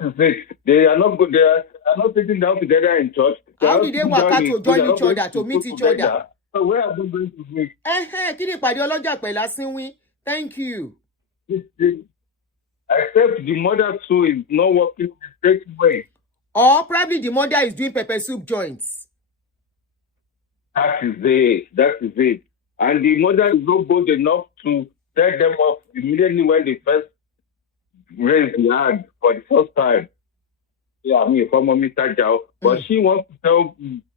is it. They are not good. They are not sitting down together in church. How did they work out to join each other, to meet each other? So where are we going to meet? Kí ni ìpàdé ọlọ́jà pẹ̀lú asínwín? Thank you. Except the mother too is not working the same way. Or probably the mother is doing pepper soup joints. That is it. And the mother is not bold enough to tell them off immediately when they first raise the hand for the first time. Yeah, I mean, for mommy Tajao. But she wants to tell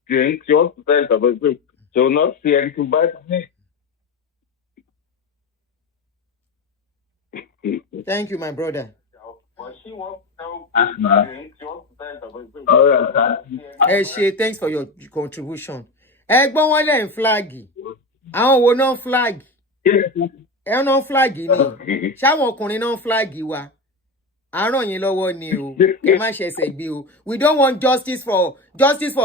Jane, she wants to tell pepper soup. She will not see anything bad in it. Thank you, my brother. But she wants to tell Jane, she wants to tell pepper soup. All right, thanks for your contribution. Ẹgbọ́n wọn lẹ́ ń flagi. Àwọn wo náà flag? Ẹ náà flag ni. Ṣáwọn ọkùnrin náà flag wa. Àárọ̀ yín lọ́wọ́ ni o. Ẹ má ṣẹ̀ṣẹ̀ gbé o. We don't want justice for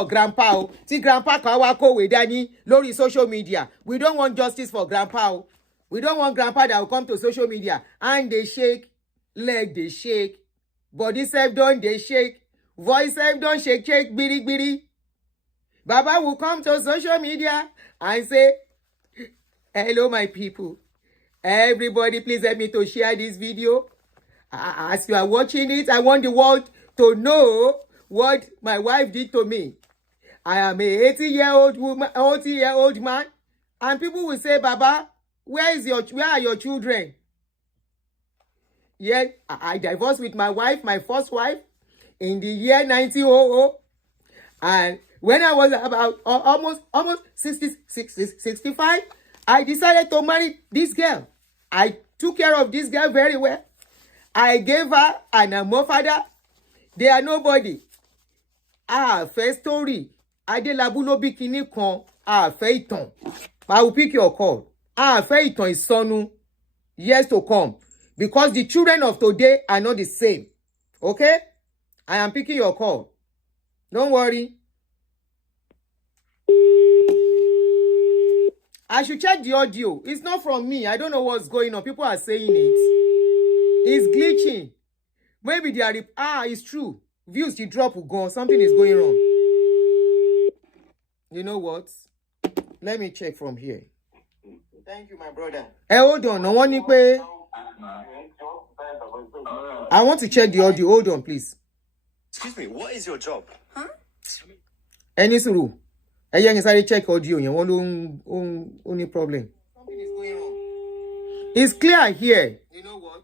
grandpa o. Tí grandpa kan wá kówé dání lórí social media. We don't want justice for grandpa o. We don't want grandpa that will come to social media and they shake, leg they shake, body self don they shake, voice self don shake, gbiri gbiri. Baba will come to social media and say, hello, my people. Everybody, please help me to share this video. As you are watching it, I want the world to know what my wife did to me. I am a 80-year-old man. And people will say, Baba, where are your children? Yeah, I divorced with my wife, my first wife, in the year 1900. And when I was about almost 65, I decided to marry this girl. I took care of this girl very well. I gave her an father. They are nobody. First story. Adelabu no bikini kan. Fẹ́ ìtàn. I will pick your call. Fẹ́ ìtàn ìsọnù. Years to come. Because the children of today are not the same. Okay? I am picking your call. Don't worry. I should check the audio. It's not from me. I don't know what's going on. People are saying it. It's glitching. Maybe they are... it's true. Views, the drop will go. Something is going wrong. You know what? Let me check from here. Thank you, my brother. Hey, hold on. No one pay. I want to check the audio. Hold on, please. Excuse me, what is your job? Huh? Any suru. I can check audio. You want only problem. Something is going on. It's clear here. You know what?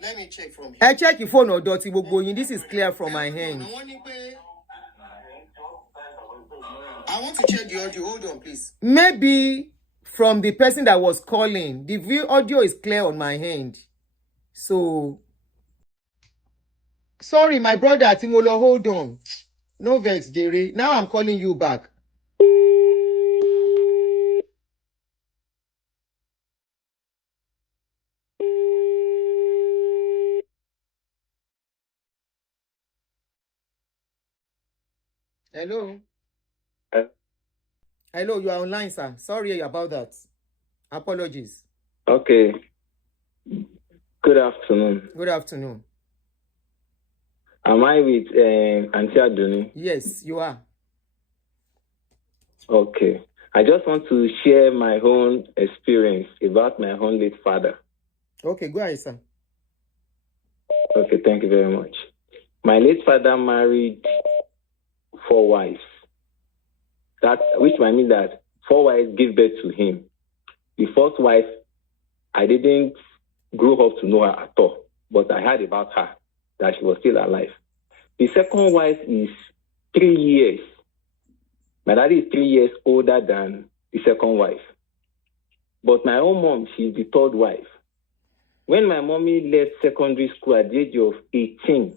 Let me check from here. I check your phone or dirty. This is clear from my hand. I want to check the audio. Hold on, please. Maybe from the person that was calling. The audio is clear on my hand. So, sorry, my brother, Timolo, hold on. No vex, Jerry. Now I'm calling you back. Hello? Hello, you are online, sir. Sorry about that. Apologies. Okay. Good afternoon. Good afternoon. Am I with Auntie Aduni? Yes, you are. Okay. I just want to share my own experience about my own late father. Okay, go ahead, sir. Okay, thank you very much. My late father married 4 wives. Which might mean that 4 wives gave birth to him. The first wife, I didn't grow up to know her at all, but I heard about her, that she was still alive. The second wife is 3 years. My daddy is 3 years older than the second wife. But my own mom, she's the third wife. When my mommy left secondary school at the age of 18,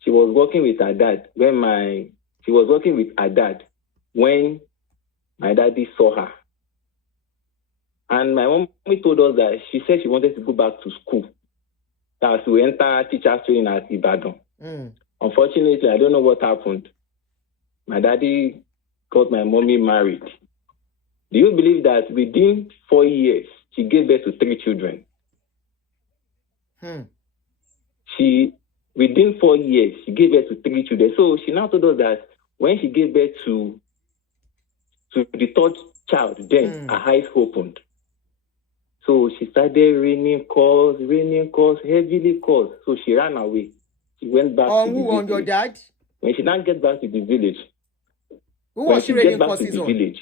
she was working with her dad when my daddy saw her. And my mommy told us that she said she wanted to go back to school. That she would enter teacher's training at Ibadan. Unfortunately, I don't know what happened. My daddy got my mommy married. Do you believe that within 4 years, she gave birth to 3 children? Within 4 years, she gave birth to 3 children. So she now told us that when she gave birth to to the third child, then her eyes opened. So she started raining calls, heavily calls. So she ran away. She went back to the village. On your dad? When she now get back to the village. Who was she raining calls on? Village.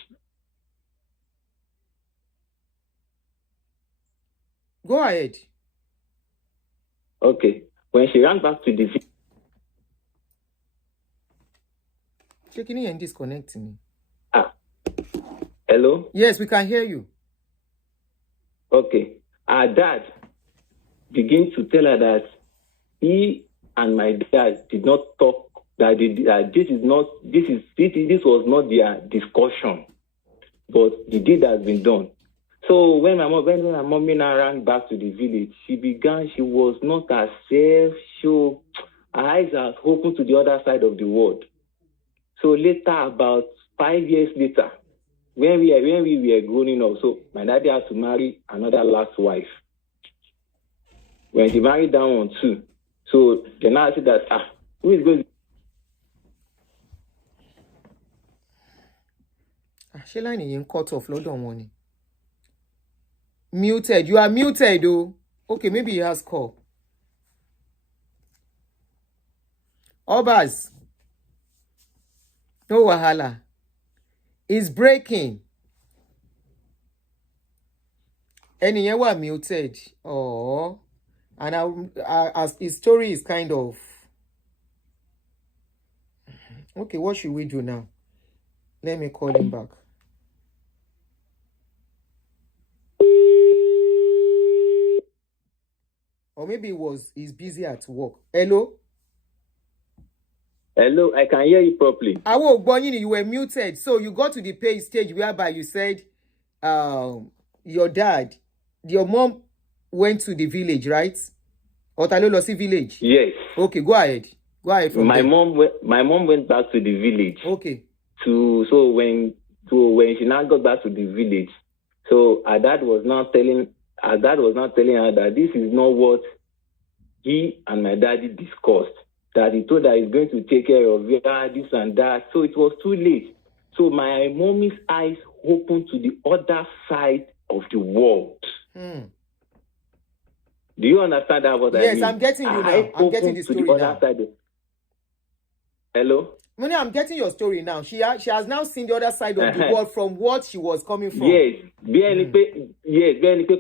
Go ahead. Okay. When she ran back to the village. Checking in and disconnecting me. Hello? Yes, we can hear you. Okay. Her dad began to tell her that he and my dad did not talk, that this was not their discussion, but the deed has been done. So when my mommy now ran back to the village, she was not herself. Her eyes are open to the other side of the world. So later, about 5 years later, when we were growing up, so my daddy had to marry another last wife. When he married that one too, so then I said that, who is going to... She line in cut off, Lord on money. Muted. You are muted, though. Okay, maybe he has call. Obas. No wahala. It's breaking. Anyone were muted. Oh. And as his story is kind of... Okay, what should we do now? Let me call him back. Or maybe he's busy at work. Hello? Hello, I can hear you properly. You were muted. So you got to the page stage whereby you said your mom went to the village, right? Otalolosi village. Yes. Okay, go ahead. Go ahead from my there. mom went back to the village. Okay. So when she now got back to the village, so her dad was now telling her that this is not what he and my daddy discussed. That he told her he's going to take care of her, this and that. So it was too late. So my mommy's eyes opened to the other side of the world. Do you understand that what I mean? Yes, I'm getting you now. I'm getting the story now. Hello? Moni, I'm getting your story now. She has now seen the other side of the world from what she was coming from. Yes.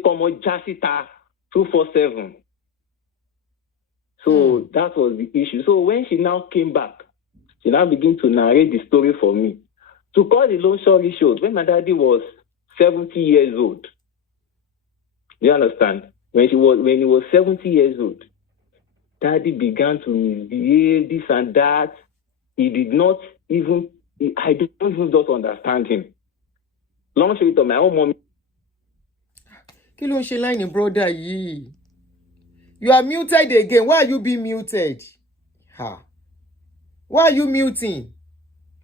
Come on, Jasita 247. So that was the issue. So when she now came back, she now began to narrate the story for me. To cut the long story short, when my daddy was 70 years old, you understand? When he was 70 years old, daddy began to misbehave, this and that. I don't even just understand him. Long story to my own mom. Kí ló ń ṣe line brother yìí? You are muted again. Why are you being muted? Why are you muting?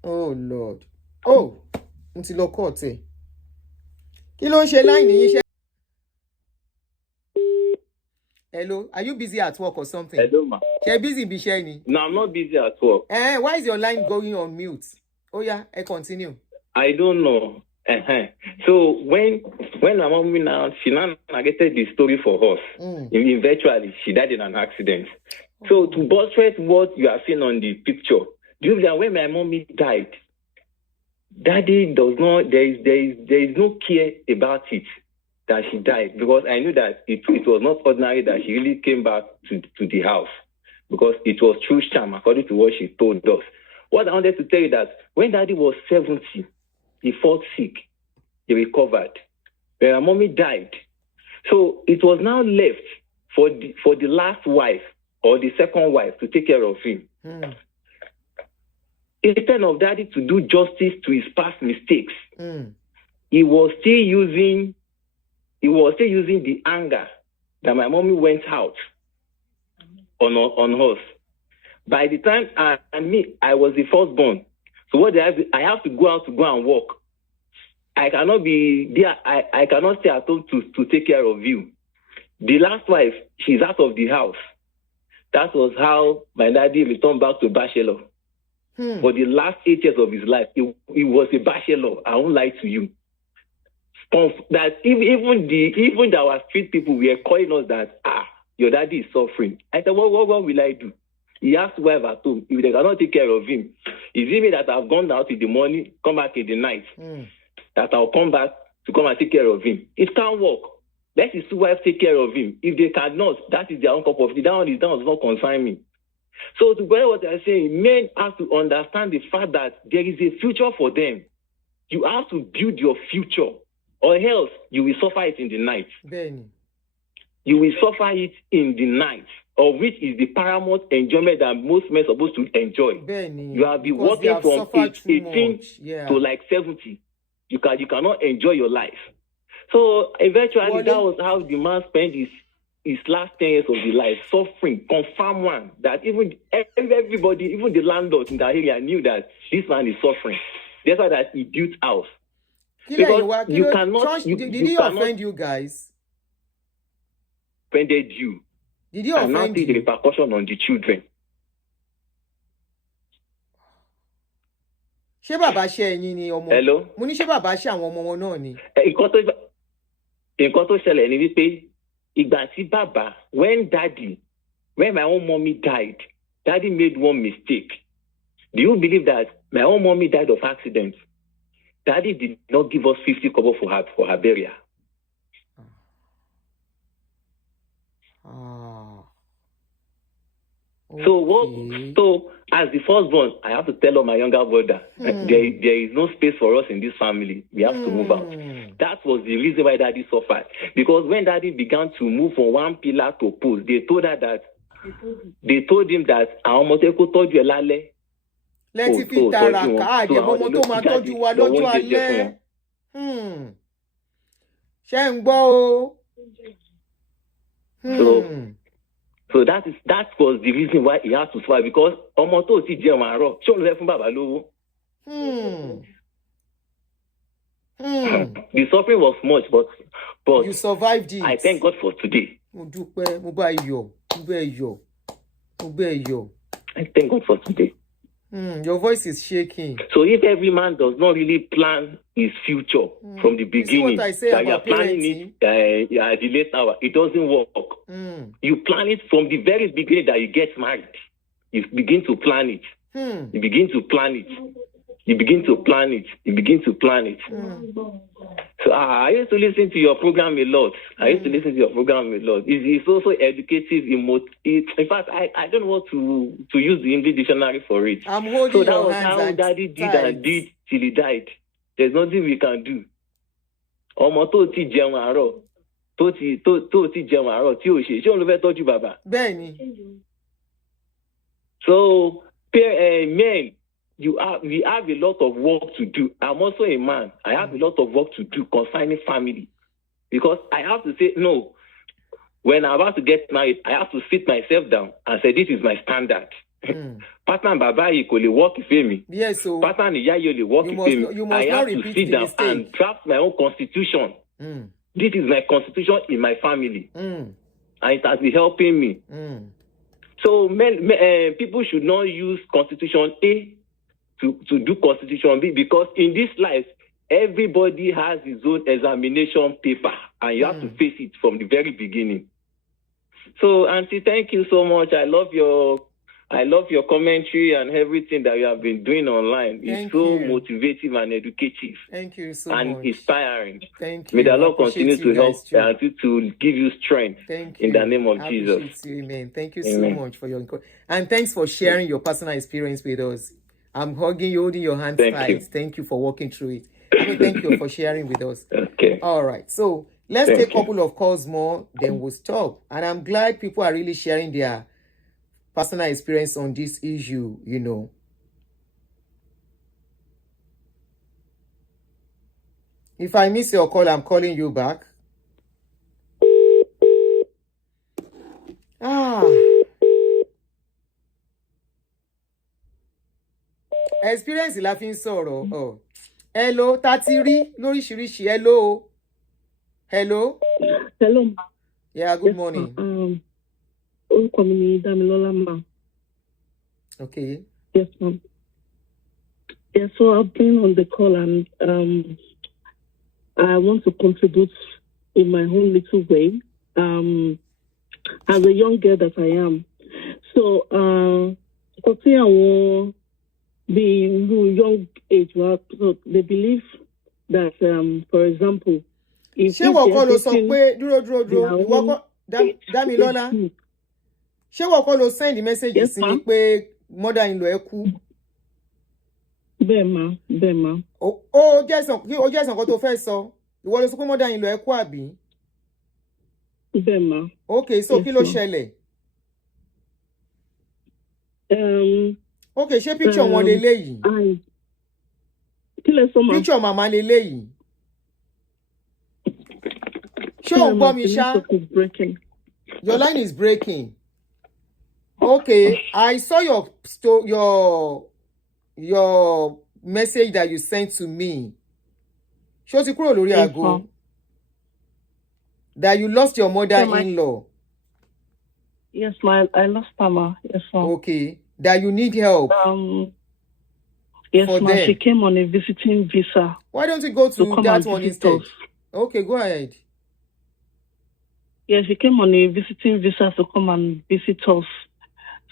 Oh Lord. Oh, until lo court. Kí ló ń ṣe line yìí? Hello, are you busy at work or something? Hello, ma. You're busy, Bishani. No, I'm not busy at work. Why is your line going on mute? Oh yeah, I continue. I don't know. So when my mom now, she now narrated the story for us. Eventually, she died in an accident. So to buttress what you are seeing on the picture, do you know that when my mommy died, daddy does not. There is no care about it that she died, because I knew that it was not ordinary that she really came back to the house, because it was true charm according to what she told us. What I wanted to tell you that when daddy was 70, he felt sick, he recovered. When my mommy died, so it was now left for the last wife or the second wife to take care of him. Instead of daddy to do justice to his past mistakes, he was still using the anger that my mommy went out on us. By the time I was the firstborn. So what I have to go out to go and work. I cannot be there. I cannot stay at home to take care of you. The last wife, she's out of the house. That was how my daddy returned back to bachelor. For the last 8 years of his life, he was a bachelor. I won't lie to you. That even our street people were calling us that, your daddy is suffering. I said, what will I do? He has to wife at home. If they cannot take care of him, it's even that I've gone out in the morning, come back in the night, that I'll come back to come and take care of him. It can't work. Let his wife take care of him. If they cannot, that is their own cup of tea. That does not concern me. So to go what I'm saying, men have to understand the fact that there is a future for them. You have to build your future, or else you will suffer it in the night. Benny. You will suffer it in the night, of which is the paramount enjoyment that most men are supposed to enjoy. Benny, you have been working from age 18 to like 70. You cannot enjoy your life. So eventually, that was how the man spent his last 10 years of his life suffering. Confirm one that even everybody, even the landlord in that area knew that this man is suffering. That's why that he built house. Because you cannot. Did he offend you guys? Offended you. Did he offend you? And now see the repercussion on the children. Ṣé bàbá ṣe ẹ̀yin ni ọmọ? Hello. Mo ní ṣé bàbá ṣe àwọn ọmọ wọn náà ni? Nǹkan tó ṣẹlẹ̀ ni wípé ìgbà tí bàbá, when my own mommy died, daddy made one mistake. Do you believe that my own mommy died of accident? Daddy did not give us 50 kobo for her burial. Okay. So as the firstborn, I have to tell all my younger brother, there is no space for us in this family. We have to move out. That was the reason why daddy suffered. Because when daddy began to move from one pillar to post, they told him that Aomoteko told you lale. Let's fi taraka àjẹmọ́mọ́ tó máa tọ́jú wa lọ́jọ́ alẹ́. Ṣé ń gbọ́ o? So that was the reason why he had to suffer, because ọmọ tó ti jẹun àárọ̀ ṣé òun fẹ́ fún bàbá lówó. The suffering was much, but you survived it. I thank God for today. Mo dúpẹ́, mo bá yọ̀, mo bẹ̀ yọ̀. I thank God for today. Your voice is shaking. So if every man does not really plan his future from the beginning, that you are planning it at the late hour, it doesn't work. You plan it from the very beginning that you get married. You begin to plan it. You begin to plan it. You begin to plan it. You begin to plan it. So I used to listen to your program a lot. It's also educative. In fact, I don't want to use the English dictionary for it. I'm holding that your was hands how Daddy did tight. and did till he died. There's nothing we can do. Ọmọ tó ti jẹun àárọ̀, tó ti jẹun àárọ̀ tí ò ṣe, ṣé òun ló fẹ́ tọ́jú bàbá? Bẹ́ẹ̀ni. So, men, we have a lot of work to do. I'm also a man. I have a lot of work to do concerning family. Because I have to say, no, when I'm about to get married, I have to sit myself down and say, this is my standard. Pattern Baba equally work with me. Yes, so Pattern Yayoli work with me. I have to sit down and draft my own constitution. This is my constitution in my family. And it has been helping me. So people should not use Constitution A to do Constitution B, because in this life, everybody has his own examination paper, and you have to face it from the very beginning. So, Auntie, thank you so much. I love your commentary and everything that you have been doing online. It's so motivative and educative. Thank you so much. And inspiring. Thank you. May the Lord continue to help Auntie to give you strength. Thank you. In the name of Jesus. You, amen. Thank you so much for your and thanks for sharing your personal experience with us. I'm hugging you, holding your hands tight. Thank you for walking through it. Thank you for sharing with us. Okay. All right. So let's take a couple of calls more, then we'll stop. And I'm glad people are really sharing their personal experience on this issue, you know. If I miss your call, I'm calling you back. Experience la fi ń sọ̀rọ̀. Hello, Tatiri, lóríṣiríṣi. Hello. Hello, ma. Yeah, good morning. Orúkọ mi ni Damilola, ma. Okay. Yes, ma'am. Yeah, so I've been on the call and I want to contribute in my own little way. As a young girl that I am. So, the young age, so they believe that, for example, if ṣé wọ́n kọ́ ló sọ pé dúró ìwọ kọ́ Dámilọ́lá ṣé wọ́n kọ́ ló send message sí mi pé mother-in-law ẹ kú. Bẹ́ẹ̀ ma. ó jẹ́ ẹ̀sán kan tó fẹ́ sọ ìwọ ló sọ pé mother-in-law ẹ kú àbí. Bẹ́ẹ̀ ma. Okay, so kí ló ṣẹlẹ̀? Okay, ṣé picture wọn leléyìí? Kí lẹ sọ ma? Picture màmá leléyìí. Ṣé o gbọ́ mi ṣá? Your line is breaking. Okay, I saw your message that you sent to me. Ṣé o ti kúrò lórí aago? That you lost your mother-in-law. Yes, I lost her, ma. Yes, ma. Okay. That you need help. Yes, ma. She came on a visiting visa. Why don't you go to that one instead? Okay, go ahead. Yeah, she came on a visiting visa to come and visit us.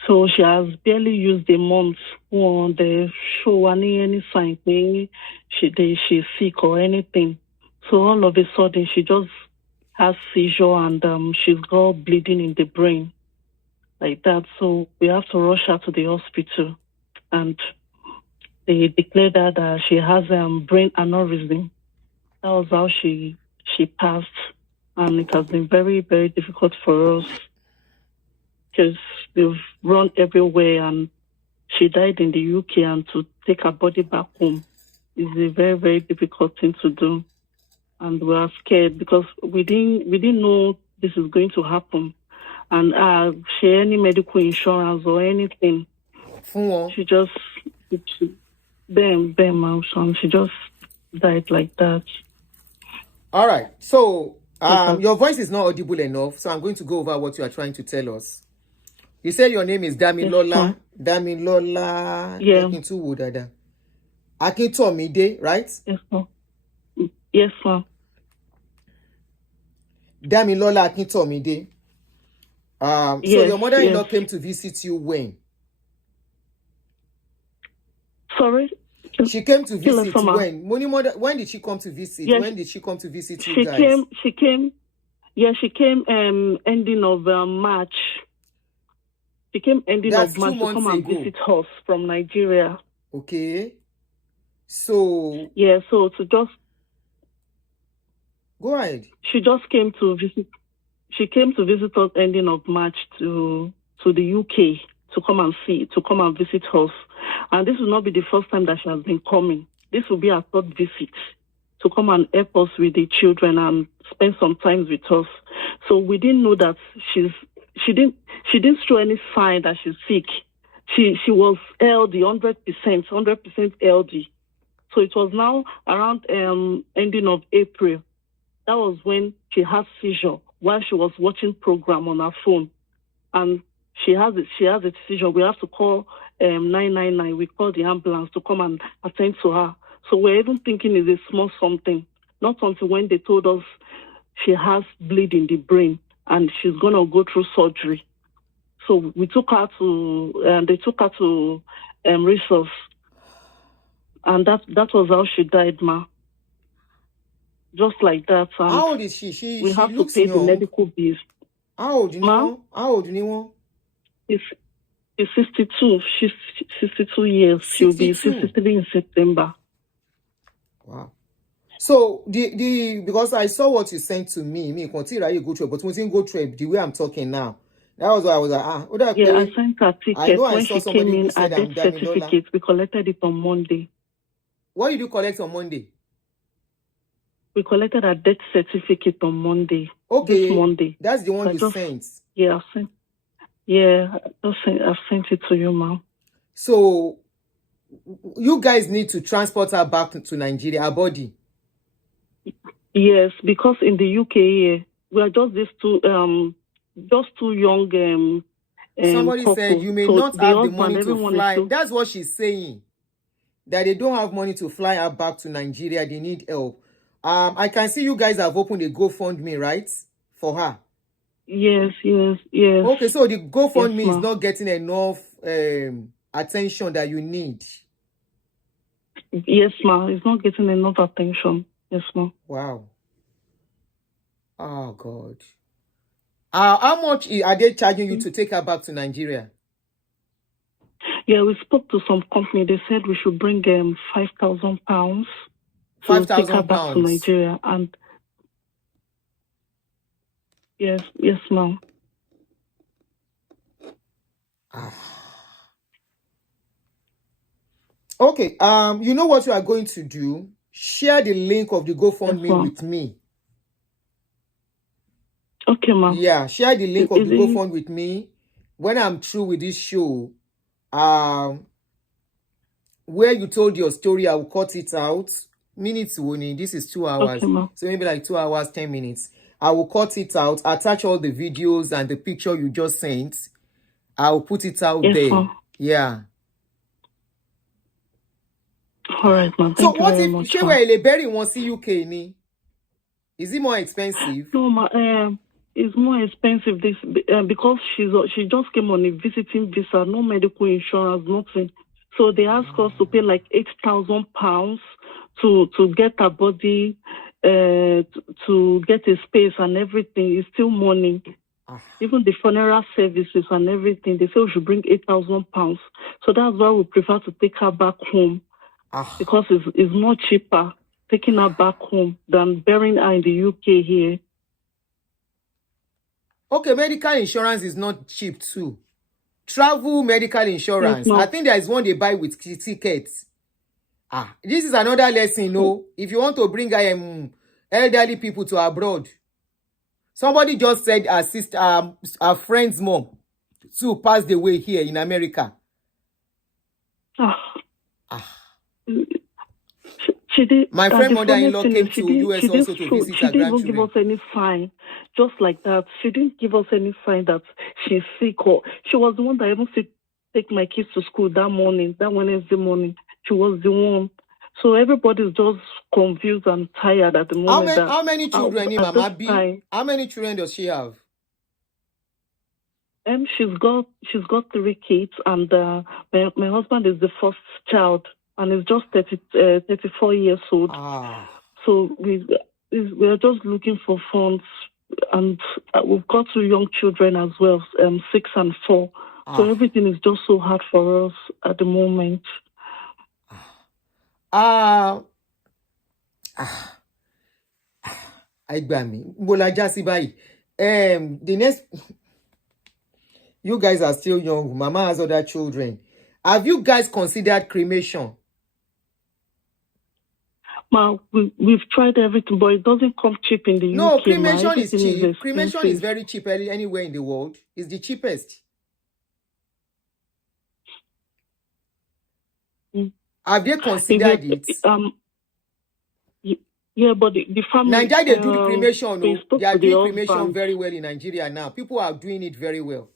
So she has barely used a month on the show any sign she's sick or anything. So all of a sudden she just has seizure and she's got bleeding in the brain like that. So we have to rush her to the hospital and they declared that she has brain aneurysm. That was how she passed, and it has been very, very difficult for us because we've run everywhere and she died in the UK, and to take her body back home is a very, very difficult thing to do. And we are scared because we didn't know this is going to happen. And share any medical insurance or anything. She just she just died like that. All right. So your voice is not audible enough, so I'm going to go over what you are trying to tell us. You say your name is Dámilọ́lá. Dámilọ́lá. Yeah. Akintomide, right? Yes, sir. Yes, sir. Dámilọ́lá Akintomide. So your mother-in-law came to visit you when? Sorry? She came to visit when? When did she come to visit? Yes. When did she come to visit you guys? She came ending of March. She came ending of March to come and visit us from Nigeria. Okay. So... Yeah, so to just... Go ahead. She just came to visit... She came to visit us ending of March to the UK to come and visit us. And this will not be the first time that she has been coming. This will be her third visit to come and help us with the children and spend some time with us. So we didn't know that she didn't show any sign that she's sick. She was LD, 100% LD. So it was now around ending of April. That was when she had seizure while she was watching program on her phone. And she has a seizure. We have to call 999. We call the ambulance to come and attend to her. So we're even thinking it's a small something. Not until when they told us she has bleed in the brain and she's going to go through surgery. So we took her to, they took her to resource. And that was how she died, ma. Just like that. And how old is she? We have to pay the medical bills. How old? How old? She's 62. She's 62 years. 62. She'll be 63 in September. Wow. So because I saw what you sent to me continue you go through, but we didn't go through the way I'm talking now. That was why I was like, yeah, I sent her ticket when she came in. A death certificate. We collected it on Monday. What did you collect on Monday? We collected a death certificate on Monday. Okay. This Monday. That's the one you sent. Yeah, I've sent it to you, ma'am. So you guys need to transport her back to Nigeria, her body. Yes, because in the UK, we are just these two young somebody couples. said you may not have the money to fly. That's what she's saying. that they don't have money to fly her back to Nigeria. They need help. I can see you guys have opened a GoFundMe, right? For her. Yes, yes, yes. Okay, so the GoFundMe Yes, is not getting enough attention that you need. Yes, ma'am. It's not getting enough attention. Yes, ma'am. Wow. Oh, God. How much are they charging you to take her back to Nigeria? Yeah, we spoke to some company. They said we should bring £5,000 to take her back to Nigeria. And yes, ma'am. Okay. You know what you are going to do? Share the link of the GoFundMe with me. Okay, ma'am. Yeah, share the link of the GoFundMe with me. When I'm through with this show, where you told your story, I will cut it out. Minutes only. This is 2 hours. Okay, so maybe like 2 hours, 10 minutes. I will cut it out, attach all the videos and the picture you just sent. I'll put it out there. Ma'am. Yeah. All right, ma'am. Thank you very much. So what if Shey were wants UK ni? Is it more expensive? No, ma'am. It's more expensive because she just came on a visiting visa, no medical insurance, nothing. So they asked us to pay like £8,000 to get her body, to get a space and everything. It's still money. Even the funeral services and everything, they say we should bring £8,000. So that's why we prefer to take her back home because it's more cheaper taking her back home than burying her in the UK here. Okay, medical insurance is not cheap too. Travel medical insurance. Yes, I think there is one they buy with tickets. This is another lesson, no? If you want to bring elderly people to abroad. Somebody just said our friend's mom too passed away here in America. She did. My friend mother-in-law came to US also to visit her grandchildren. She didn't even give us any sign, just like that. She didn't give us any sign that she's sick, or she was the one that even take my kids to school that morning, that Wednesday morning. She was the one. So everybody's just confused and tired at the moment. How many children, Mama B? How many children does she have? She's got 3 kids, and my husband is the first child. And it's just 34 years old. So we're just looking for funds. And we've got 2 young children as well, 6 and 4. So everything is just so hard for us at the moment. I got me. The next, you guys are still young. Mama has other children. Have you guys considered cremation? Ma, we've tried everything, but it doesn't come cheap in the UK. No, cremation is cheap. Cremation is very cheap anywhere in the world. It's the cheapest. Have they considered it? Yeah, but the family... Nigeria, they do the cremation. They are doing cremation very well in Nigeria now. People are doing it very well.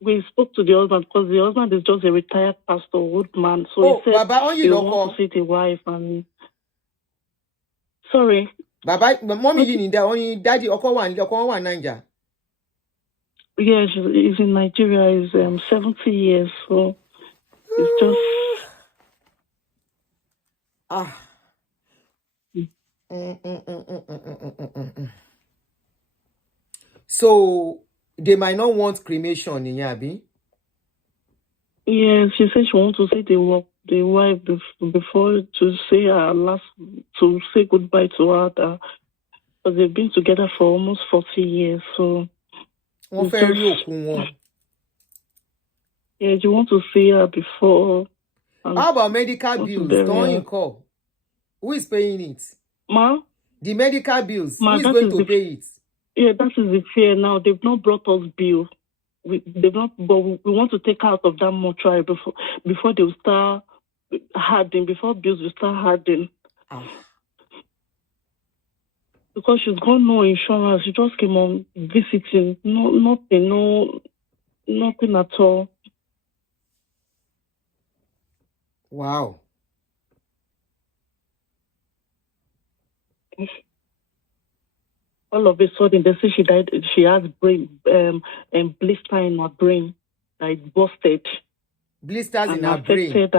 We spoke to the husband because the husband is just a retired pastor, old man. So he said he wants to see the wife and... Sorry. Baba, mommy, you need that only daddy one Niger. Yes, he's in Nigeria. He's 70 years, so it's just... So they might not want cremation in Yabi. Yeah, she said she wants to see the wife before to say her last, to say goodbye to her. Because they've been together for almost 40 years. So yeah, you want to see her before. How about medical bills? Don't you call? Who is paying it? Ma? The medical bills. Who is going to pay it? Yeah, that is the fear now. They've not brought us bill. They've not, but we want to take out of that mortuary before they will start hardening, before bills will start hardening. Because she's got no insurance. She just came on visiting. Nothing at all. Wow. All of a sudden, they say she died. She has brain and blister in her brain, like busted. Blisters in her brain.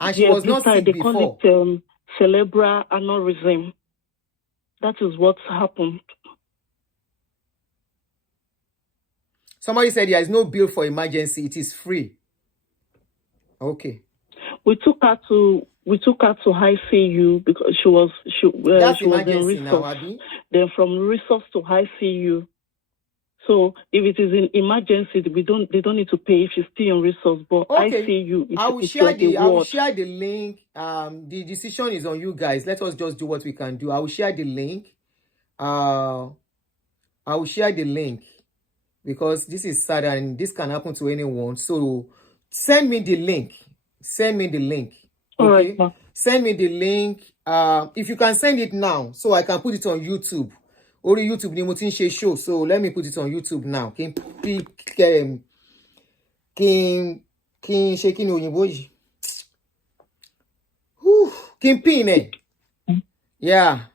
And she was not sick they before. Call it cerebral aneurysm. That is what's happened. Somebody said there is no bill for emergency. It is free. Okay. We took her to ICU because she was in resource. Now, then from resource to ICU. So if it is in emergency, they don't need to pay if she's still in resource. But okay. ICU, I will share the link. The decision is on you guys. Let us just do what we can do. I will share the link. Because this is sad and this can happen to anyone. So send me the link. Okay. All right, ma. Send me the link. If you can send it now, so I can put it on YouTube. Only YouTube ni mo tin ṣe show. So let me put it on YouTube now. Kin ṣe kini òyìnbó yìí. Kin pin eh. Yeah.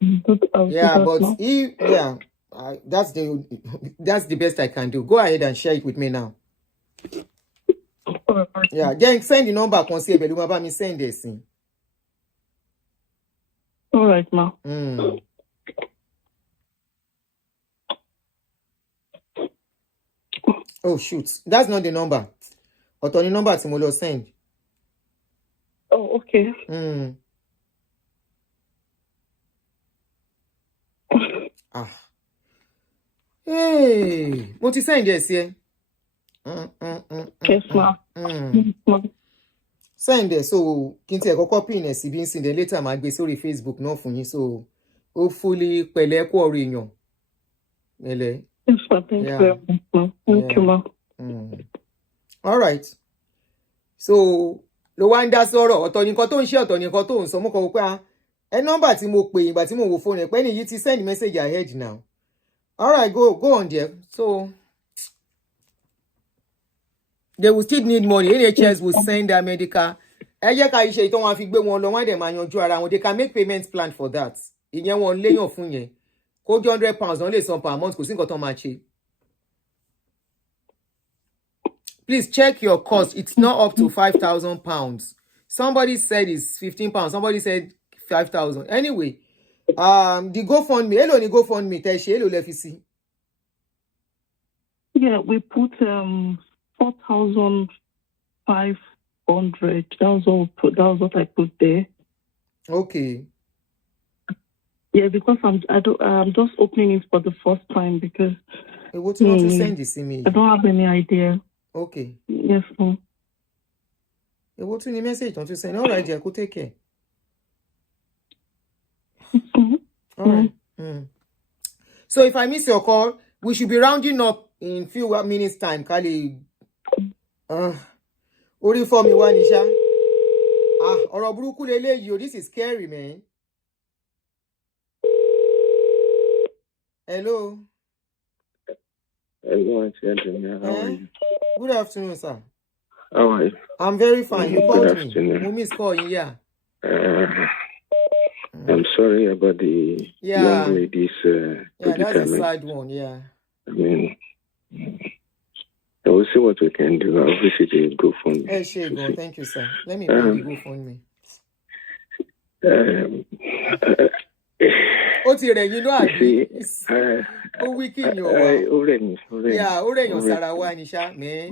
Yeah, but that's the best I can do. Go ahead and share it with me now. Yeah, then send the number. Me send this. All right, ma. Oh shoot, that's not the number. But on the number Timolo send. Oh, okay. Hey, what you saying this here? Yes, ma. Send there. So, kinti eko copy in SCB sin then later ma gbe sórí Facebook náà fún yín. So, hopefully pẹ̀lẹ́ kú ọ̀rọ̀ èèyàn. Ele. Yes, ma. Thank you very much, ma. Thank you, ma. All right. So, lo wá ń dá sọ̀rọ̀ ọ̀tọ̀ ni nǹkan tó ń ṣe ọ̀tọ̀ ni nǹkan tó ń sọ mo kàn wò pé ẹ number tí mo pè ìgbà tí mo wo phone ẹ pé ni yìí ti send message ahead now. All right, go on there. So they will still need money. NHS will send their medical. Ẹ jẹ́ ká iṣẹ́ ìtàn wọn fi gbé wọn lọ wọ́n dẹ̀ máa yanjú ara wọn. They can make payment plan for that. Ìyẹn wọn léyàn fún yẹn. Kó £100 wọ́n lè san per month kò sí nǹkan tó máa ṣe. Please check your cost. It's not up to £5,000. Somebody said it's £15. Somebody said 5,000. Anyway, the GoFundMe. Hello, the GoFundMe. Hello, Lefisi. Yeah, we put 4,500. That was what I put there. Okay. Yeah, because I'm just opening it for the first time because. What do you want to send this email? I don't have any idea. Okay. Yes, ma'am. What's the message? Don't you send? All right, dear. Go take care. All right. So if I miss your call, we should be rounding up in few minutes time. Kali. Ori for me one Isha. Ọ̀rọ̀ burúkú leleyi. This is scary, man. Hello. Hello, gentlemen. How are you? Good afternoon, sir. How are you? I'm very fine. You called me. Afternoon. Mummy is calling, yeah. I'm sorry about the young lady's that's a sad one, yeah. I mean, I will see what we can do. I'll visit the GoFundMe. Hey, Shego, thank you, sir. Let me bring the GoFundMe. You know, weekend, yeah, Sarawa, Nisha, man.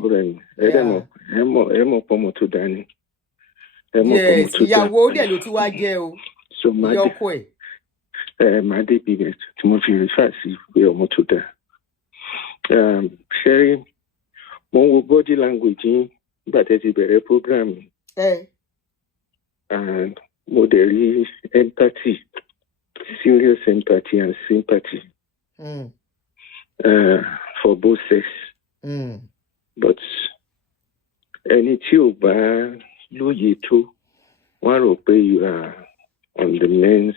Yes, yeah, what are you to again? So, my baby, Timothy Refassi, we are more to that. Sharing more body language, but as a better program. And moderate empathy, serious empathy and sympathy for both sex. But any two by Louis too, one will pay you on the men's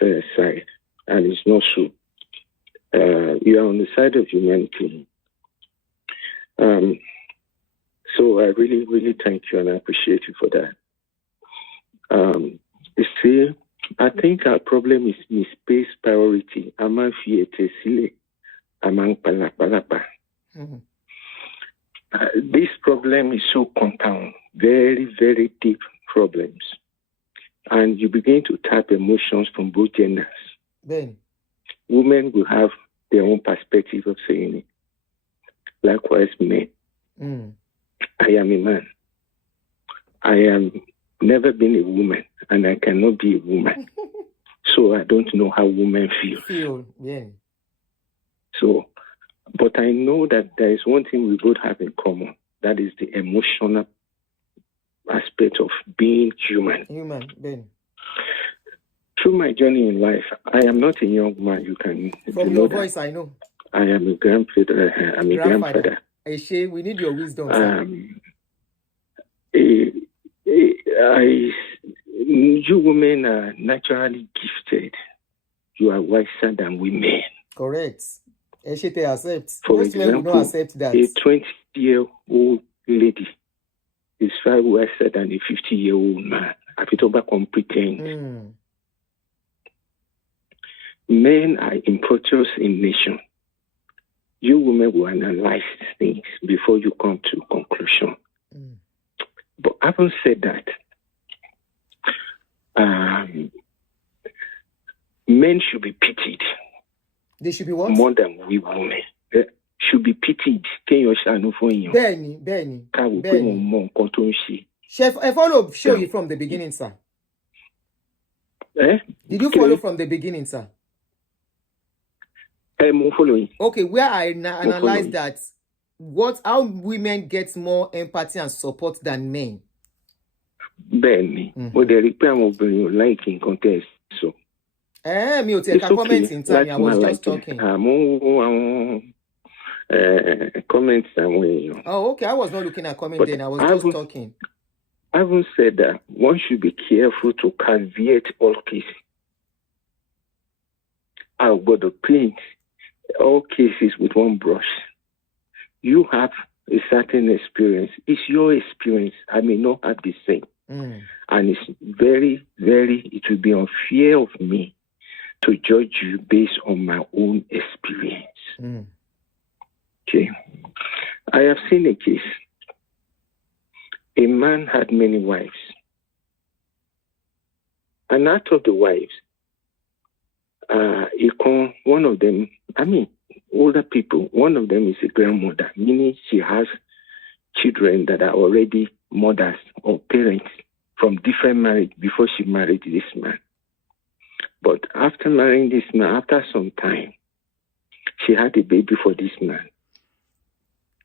side, and it's not so. You are on the side of humanity. So I really, really thank you and I appreciate you for that. You see, I think our problem is misplaced priority. Among fiete sile, among palapalapa. This problem is so compound, very, very deep problems. And you begin to tap emotions from both genders. Then Women will have their own perspective of saying it. Likewise, men. I am a man. I am never been a woman, and I cannot be a woman. So I don't know how women feel. Yeah. So, but I know that there is one thing we both have in common. That is the emotional aspect of being human. Ben. Through my journey in life, I am not a young man. You can from your voice, I know. I am a grandfather. I'm a grandfather. Eshe, we need your wisdom. You women are naturally gifted. You are wiser than women. Correct. Eshe, they accept. For most example, men will not accept that. A 20-year-old lady is far wiser than a 50-year-old man. Afitoba can pretend. Men are impetuous in nature. You women will analyze things before you come to conclusion. But having said that, men should be pitied. They should be what? More than we women. Should be pitied. Benny. Chef, I follow show you from the beginning, sir. Did you follow from the beginning, sir? Okay, where I analyze that how women get more empathy and support than men. Benny, but the repair of liking contest. So me will take a comment in time. I was just talking. Comments. Oh, okay. I was not looking at comment then. I was just talking. Having said that, one should be careful to caveat all cases. I've got to paint all cases with one brush. You have a certain experience. It's your experience. I may not have the same. And it's very, very, it will be unfair of me to judge you based on my own experience. Okay. I have seen a case. A man had many wives. And out of the wives, one of them, older people, one of them is a grandmother, meaning she has children that are already mothers or parents from different marriage before she married this man. But after marrying this man, after some time, she had a baby for this man.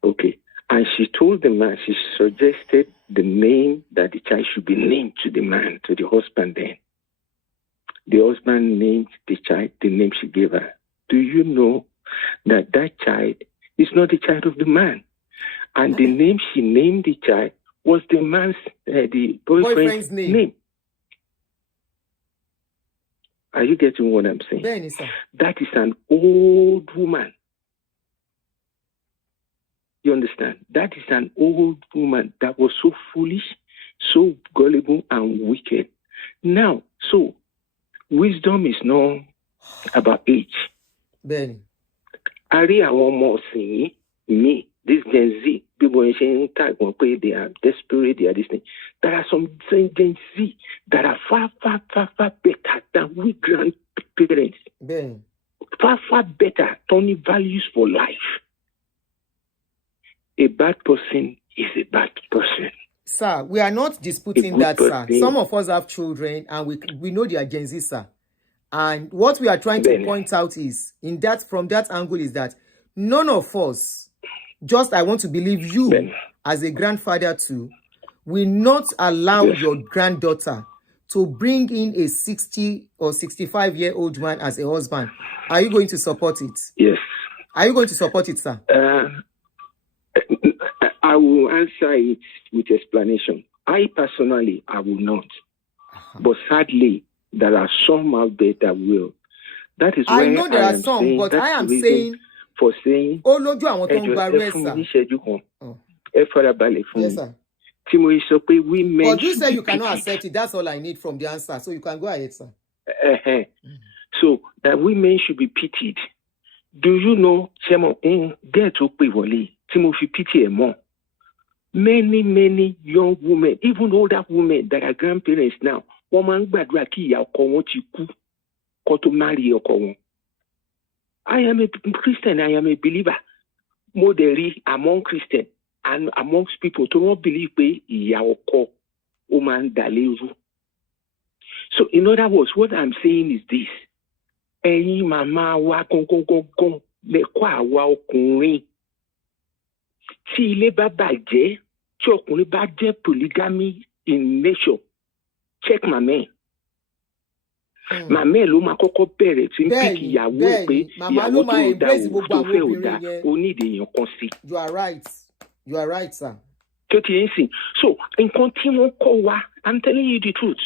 Okay. And she told the man, she suggested the name that the child should be named to the man, to the husband then. The husband named the child the name she gave her. Do you know that child is not the child of the man? And the name she named the child was the man's, the boyfriend's name. Are you getting what I'm saying? Benny, sir. That is an old woman. You understand? That is an old woman that was so foolish, so gullible and wicked. Now, so wisdom is not about age. Benny. Ari àwọn ọmọ ọ̀sìn me, this Gen Z, people in saying they are desperate, they are this thing. There are some Gen Z that are far, far, far, far better than we grandparents. Benny. Far, far better, turning values for life. A bad person is a bad person. Sir, we are not disputing that, sir. Some of us have children and we know they are Gen Z, sir. And what we are trying to point out is, from that angle, is that none of us, I want to believe you as a grandfather too, will not allow your granddaughter to bring in a 60 or 65-year-old man as a husband. Are you going to support it? Yes. Are you going to support it, sir? I will answer it with explanation. I personally, I will not. But sadly, there are some out there that will. That is why I know there are some, but I am saying for saying Yes, sir. Women. But you say you cannot accept it. That's all I need from the answer. So you can go ahead, sir. So that women should be pitied. Do you know, many young women, even older women that are grandparents now, I am a Christian, I am a believer. Moderate among Christians and amongst people to not believe so in other words, what I'm saying is this. Mama wa le kwa wa ọkùnrin tí ilé bá bàjẹ́ tí ọkùnrin bá jẹ́ polygamy in nature, check my man. Màmá ẹ̀ ló máa kọ́kọ́ bẹ̀rẹ̀ tí ń pìkì ìyàwó ẹ̀ pé ìyàwó tó dá o tó fẹ́ ò dá o ní èdèyàn kan sí. You are right. You are right, sir. Tó ti ń sìn. So nǹkan tí wọ́n kọ́ wa, I'm telling you the truth.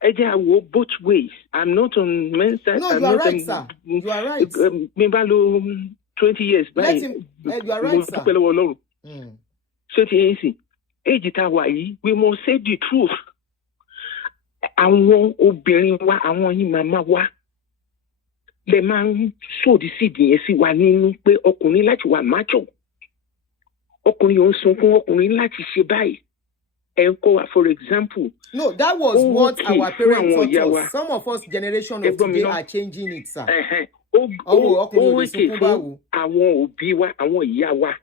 I will both ways. I'm not on men's side. No, you are right, sir. You are right. 20 years. Let him. You are right, sir. So we must say the truth. Àwọn obìnrin wa, àwọn yìí màmá wa, lè máa ń sòdì sí ìdíyẹn sí wa nínú pé ọkùnrin láti wà macho. Ọkùnrin ò ń sunkún, ọkùnrin láti ṣe báyìí. For example. No, that was what our parents taught us. Some of us generation of today are changing it, sir. Àwọn òbí wa, àwọn ìyá wa,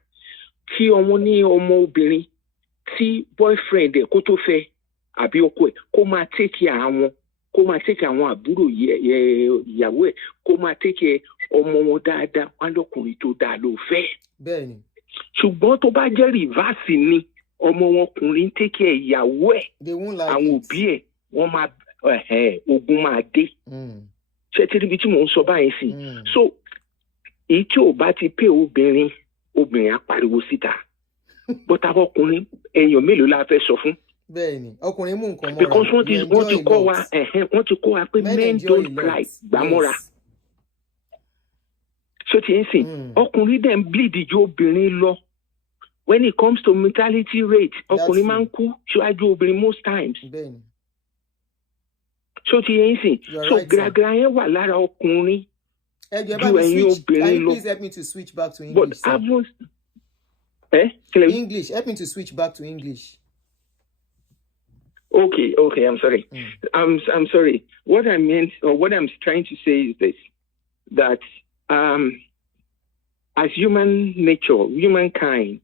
tí ọmọ ní ọmọ obìnrin, tí boyfriend ẹ̀ kó tó fẹ́, àbí ọkọ ẹ̀, kó máa take care àwọn, kó máa take care àwọn àbúrò ìyàwó ẹ̀, kó máa take care ọmọ wọn dáadáa, wọn lọkùnrin tó dáa ló fẹ́. Bẹ́ẹ̀ni. Ṣùgbọ́n tó bá jẹ́ reverse ni, ọmọ wọn kùnrin take care ìyàwó ẹ̀, àwọn òbí ẹ̀, wọ́n máa ogun máa dé. Ṣé tí ibi tí mò ń sọ báyìí sí? So èyí tí ò bá ti pé obìnrin á pariwo síta. Bọ́tà ọkùnrin èèyàn mélòó la fẹ́ sọ fún? Bẹ́ẹ̀ni, ọkùnrin mú nǹkan mọ́ra. Because wọ́n ti kọ́ wa pé men don't cry gbàmọ́ra. Ṣé tí ń sìn? Ọkùnrin dẹ̀ ń bleed ju obìnrin lọ. When it comes to mortality rate, ọkùnrin máa ń kú ṣáájú obìnrin most times. Bẹ́ẹ̀ni. So ti yẹn sìn. So gragra yẹn wà lára ọkùnrin ju ẹ̀yin obìnrin lọ. Can you please help me to switch back to English? English. Help me to switch back to English. Okay, I'm sorry. I'm sorry. What I meant, or what I'm trying to say is this, that as human nature, humankind,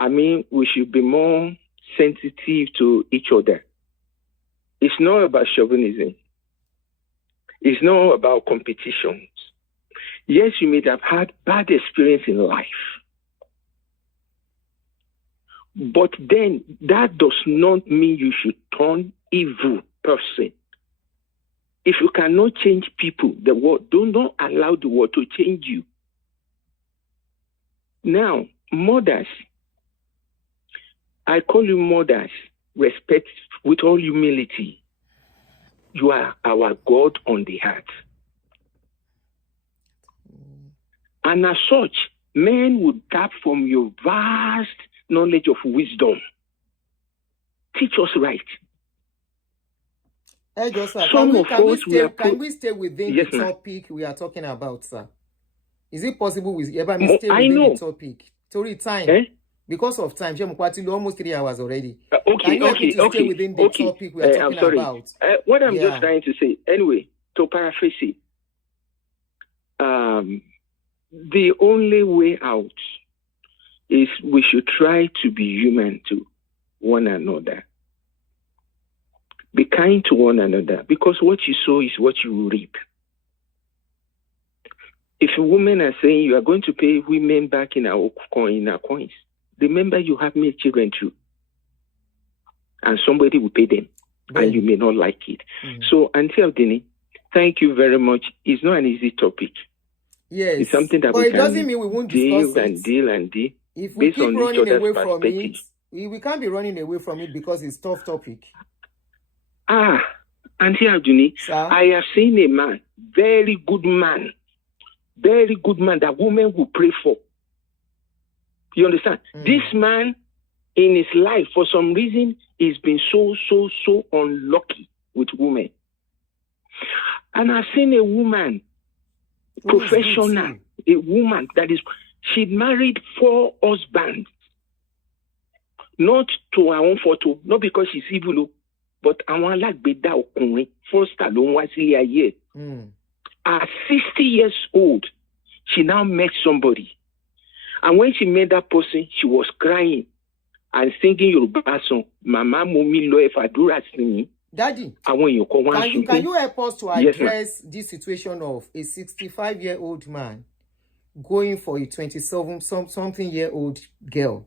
I mean, we should be more sensitive to each other. It's not about chauvinism. It's not about competitions. Yes, you may have had bad experience in life. But then that does not mean you should turn evil person. If you cannot change people, the world, do not allow the world to change you. Now, mothers, I call you mothers, respect with all humility. You are our God on the earth. And as such, men would tap from your vast knowledge of wisdom. Teach us right. Hey, Joseph, can we stay within the topic we are talking about, sir? Is it possible we ever stay within the topic? Sorry, time. Because of time, almost 3 hours already. Okay. Stay within the topic we are talking about. What I'm just trying to say, anyway, to paraphrase it, the only way out is we should try to be human to one another. Be kind to one another, because what you sow is what you will reap. If women are saying you are going to pay women back in our coins, remember you have made children too. And somebody will pay them, and you may not like it. So, Auntie Abdini, thank you very much. It's not an easy topic. Yes. It's something that but it doesn't mean we won't discuss it. Deal. If we keep running away from it, we can't be running away from it because it's a tough topic. Auntie Abdini, I have seen a man, very good man that women will pray for. You understand? This man in his life, for some reason, he's been so unlucky with women. And I've seen a woman, professional, a woman that is, she married 4 husbands. Not to her own photo, not because she's evil, but I want like beda okunrin first alone was here year. At 60 years old, she now met somebody. And when she met that person, she was crying and singing Yoruba song. Mama Mumi lo efadura singing. Daddy, can you help us to address this situation of a 65-year-old man going for a 27-something-year-old girl?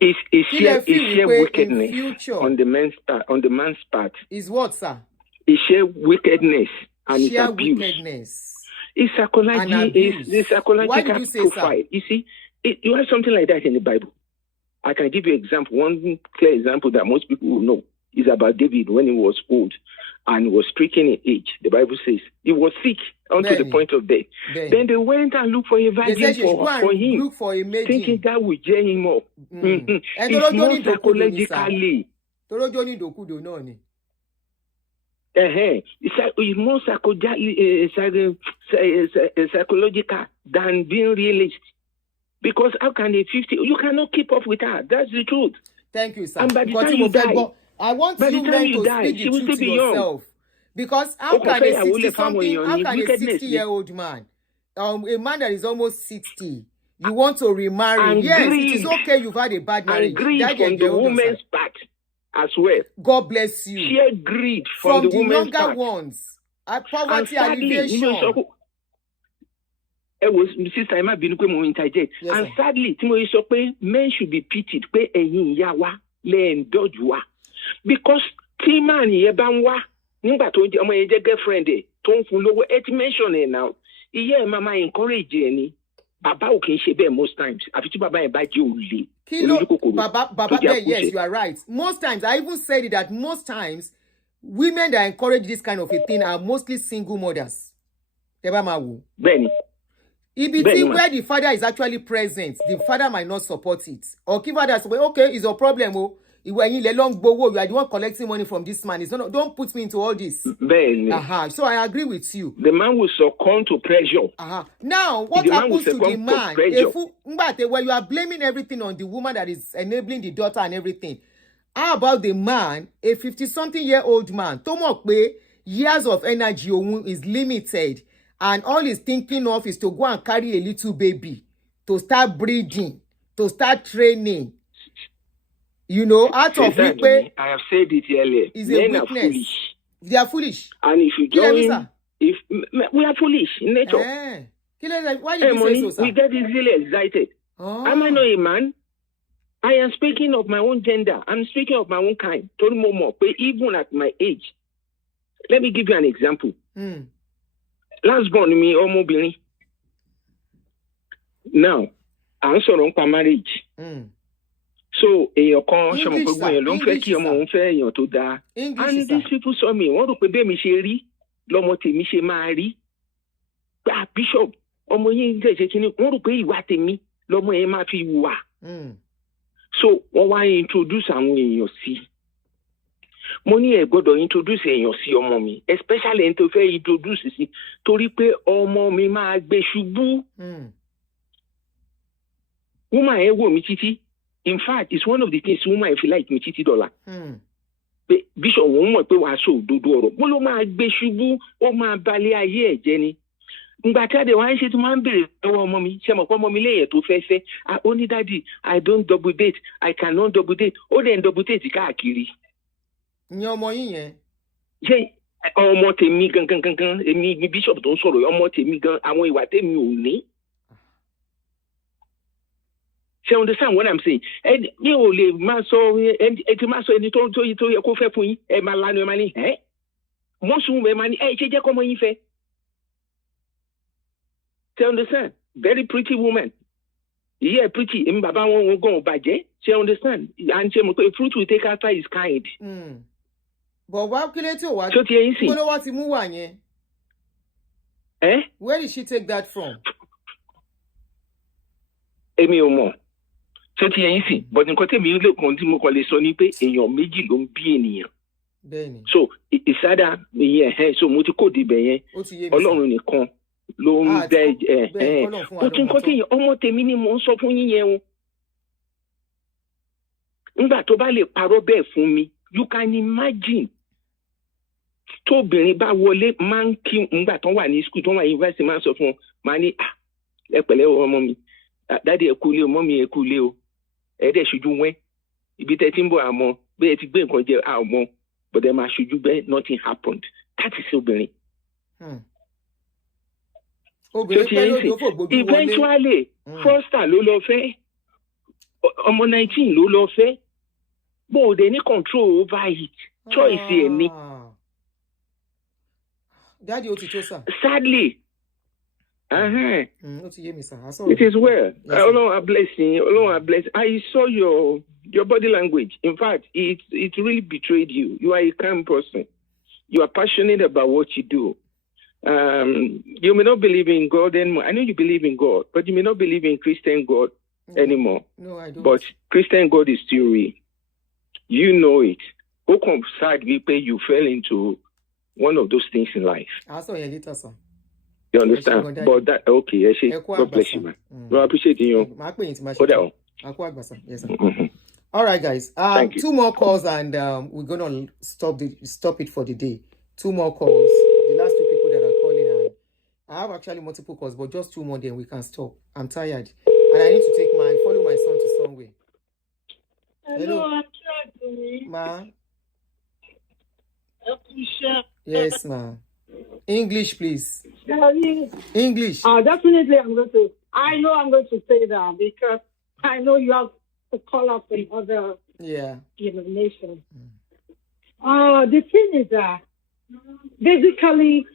Is sheer wickedness on the man's part? Is what, sir? Is sheer wickedness and sheer it's abuse. Wickedness. It's psychology. Is the psychological profile. So? You see, you have something like that in the Bible. I can give you an example. One clear example that most people will know is about David when he was old and was stricken in age. The Bible says he was sick unto the point of death. Then they went and looked for a virgin for him, look for a thinking that would cheer him up. It's more psychologically. It's more psychological than being realistic. Because how can a 50? You cannot keep up with her. That's the truth. Thank you, sir. And by the time you die, I want you men to speak the truth to yourself. Because how can a 60-year-old man, a man that is almost 60, you want to remarry? And yes, grieve, it is okay. You've had a bad marriage. Grieve from the woman's part as well. God bless you. Sheer greed from the woman's younger ones. Poverty alleviation. It was Sister Emma Binuke interject. Yes, and sadly, men should be pitied. Because man girlfriend it mention now. Yeah, mama encourage any. Baba most times. Baba, yes, you are right. Most times, I even said it that most women that encourage this kind of a thing are mostly single mothers. Benny. Where the father is actually present, the father might not support it. Or give others, okay, it's a problem. You are the one collecting money from this man. It's not, don't put me into all this. So I agree with you. The man will succumb to pressure. Now, what happens to the man? When you are blaming everything on the woman that is enabling the daughter and everything, how about the man, a 50-something-year-old man? Years of energy is limited. And all he's thinking of is to go and carry a little baby, to start breeding, to start training. Out of I have said it earlier. Men are foolish. They are foolish. And if you join, we are foolish in nature. Why did you say so, sir? We get easily excited. Am I not a man? I am speaking of my own gender. I'm speaking of my own kind. But even at my age, let me give you an example. Last born me almost now answer on marriage. So your and these people saw me. What do me sheri? Lomote mi she marry. Bishop. So what introduce and you see. Money a God introduce your see your mommy, especially into fair introduce to repay all mommy ma be shubu. Woman e wo mi titi. In fact, it's one of the things woman feel like mi titi dollar. Bishop woman pe wa so dodo oro. Mo lo ma gbe shubu, o ma bale aye e je ni. Ngba ti ade wa se to ma bere owo mommy, se mo po mommy leye to fe only daddy, I don't double date. I cannot double date. O den double date káàkiri. Ní ọmọ yín yẹn. Ṣé ọmọ tèmi gangan èmi bishop tó ń sọ̀rọ̀ ọmọ tèmi gan àwọn ìwà tèmi ò ní. Ṣé understand what I'm saying? Mi ò lè máa sọ ti máa sọ ẹni tó yẹ kó fẹ́ fún yín ẹ máa lanu ẹ máa ní mọ́sùn ẹ máa ní ṣé jẹ́ kọ́mọ yín fẹ́. Ṣé understand? Very pretty woman. Yeah, pretty. Èmi bàbá wọn gan ò bàjẹ́. Ṣé understand? And ṣe mo pé fruit will take after his kind. But why killing you? What? So ti ẹyin sìn. What ti mú wá yẹn? Where did she take that from? Èmi ò mọ̀. So ti yẹn sìn, but nǹkan tèmi lè kàn tí mo kàn lè sọ ni pé èèyàn méjì ló ń bí ènìyàn. So ìsádà ìyẹn so mo ti kó dìbẹ̀ yẹn Ọlọ́run nìkan ló ń bẹ ó ti nǹkan tèèyàn ọmọ tèmi ni mò ń sọ fún yín yẹn o. Nígbà tó bá lè parọ́ bẹ́ẹ̀ fún mi, you can imagine. Tóbìnrin bá wọlé máa ń kí nígbà tó wà ní school tó wà ní university máa ń sọ fún wọn máa ní ẹ pẹ̀lẹ́ ọmọ mi dáàdi ẹ kú ilé o mọ́mí ẹ kú ilé o ẹ dẹ̀ ṣojú wẹ́n ibi tẹ́ ti ń bọ̀ àmọ́ bẹ́ẹ̀ ti gbé nǹkan jẹ àmọ́ but ẹ máa ṣojú bẹ́ẹ̀ nothing happened. That is obìnrin. Obìnrin pẹ́ lójó fò gbójú wọlé. Eventually Foster ló lọ fẹ́ ọmọ 19 ló lọ fẹ́ bó o dẹ̀ ní control over it choice ẹ̀ ní. Daddy ó ti tó sà. Sadly. Ó ti yé mi sà. It is well. Ọlọ́run á bless you. Ọlọ́run á bless. I saw your body language. In fact, it really betrayed you. You are a calm person. You are passionate about what you do. You may not believe in God anymore. I know you believe in God, but you may not believe in Christian God anymore. No, I don't. But Christian God is still real. You know it. Go come side you fell into one of those things in life. I'll saw you later, sir. You understand? But that okay, God bless you, man. No, I appreciate you. Yes, sir. All right, guys. Two more calls and we're gonna stop it for the day. Two more calls. The last two people that are calling, and I have actually multiple calls, but just two more, then we can stop. I'm tired, and I need to follow my son to somewhere. Hello. Ma. Yes, ma. English, please. English. Definitely, I know I'm going to say that because I know you have to call up in other nations. The thing is that basically,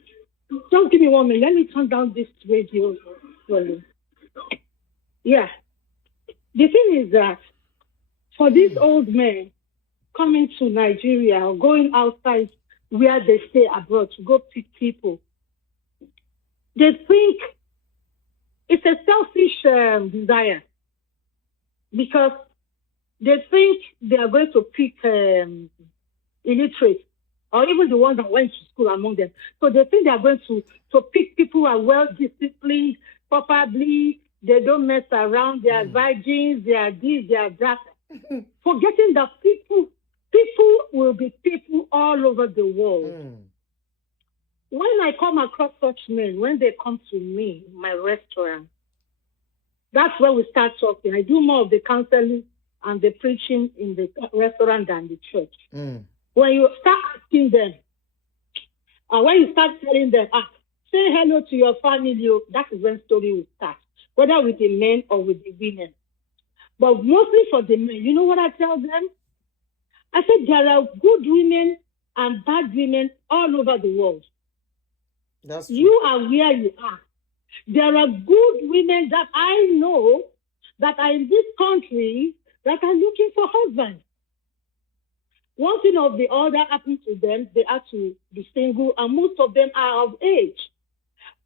just give me 1 minute. Let me turn down this radio volume. Yeah. The thing is that for these old men coming to Nigeria or going outside where they stay abroad to go pick people, they think it's a selfish desire because they think they are going to pick illiterate or even the ones that went to school among them. So they think they are going to pick people who are well disciplined, probably they don't mess around, they are virgins, they are this, they are that. Forgetting that people will be people all over the world. When I come across such men, when they come to me, my restaurant, that's where we start talking. I do more of the counseling and the preaching in the restaurant than the church. When you start asking them, when you start telling them, say hello to your family, that is when story will start, whether with the men or with the women. But mostly for the men, you know what I tell them? I said there are good women and bad women all over the world. That's true. You are where you are. There are good women that I know that are in this country that are looking for husbands. One thing or the other happened to them. They have to be single, and most of them are of age.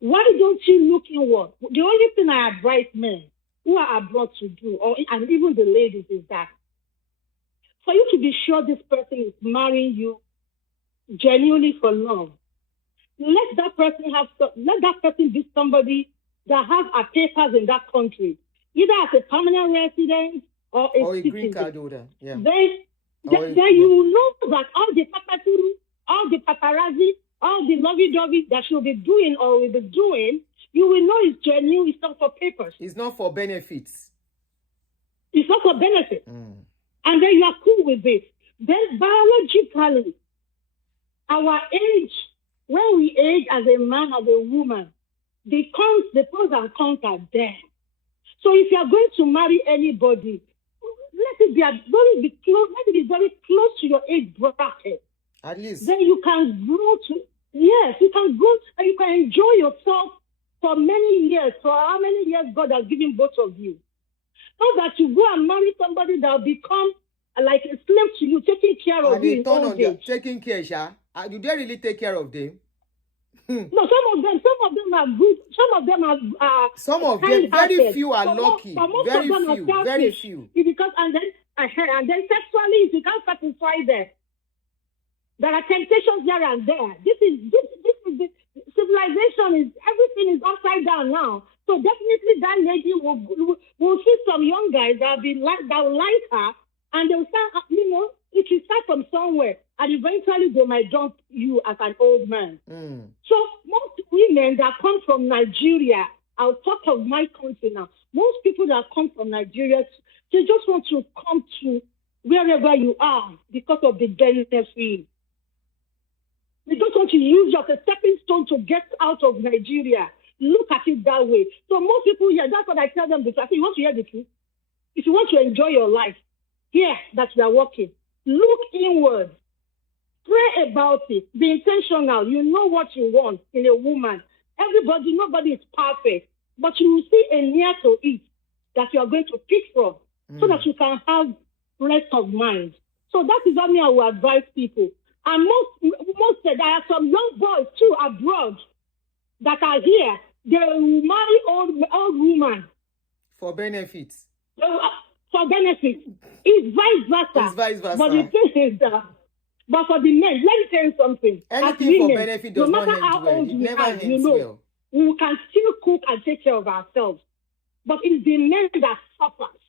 Why don't you look inward? The only thing I advise men who are abroad to do, and even the ladies, is that for you to be sure this person is marrying you genuinely for love, let that person be somebody that has a papers in that country, either as a permanent resident or a green card holder. Yeah. Then you will know that all the paparazzi, all the lovey-dovey that she'll be doing or will be doing, you will know it's genuine, it's not for papers. It's not for benefits. It's not for benefit. And then you are cool with it. Then biologically, our age, when we age as a man, as a woman, the pros and cons are there. So if you are going to marry anybody, let it be very close to your age bracket. At least. Then you can grow you can grow and you can enjoy yourself for many years, for how many years God has given both of you. Not that you go and marry somebody that will become like a slave to you, taking care of you in old age. Taking care, Sha. Do they really take care of them? No, some of them are good. Some of them very few are lucky. Most Very of them few. are Very few. Because and then sexually, if you can't satisfy them, there are temptations here and there. This is the civilization is everything is upside down now. So definitely that lady will see some young guys that will like her, and they'll start, it will start from somewhere, and eventually they might dump you as an old man. So most women that come from Nigeria, I'll talk of my country now. Most people that come from Nigeria, they just want to come to wherever you are because of the benefit. They just want to use you as a stepping stone to get out of Nigeria. Look at it that way. So most people here, that's what I tell them. I say, you want to hear the truth? If you want to enjoy your life, here that we are working, look inward. Pray about it. Be intentional. You know what you want in a woman. Nobody is perfect. But you will see a near to it that you are going to pick from so that you can have rest of mind. So that is what I will advise people. And most there are some young boys too abroad that are here. They will marry old women. For benefits. For benefits. It's vice versa. But the thing is that, but for the men, let me tell you something. Anything for benefit does not end well. It never ends well. We can still cook and take care of ourselves. But it's the men that suffers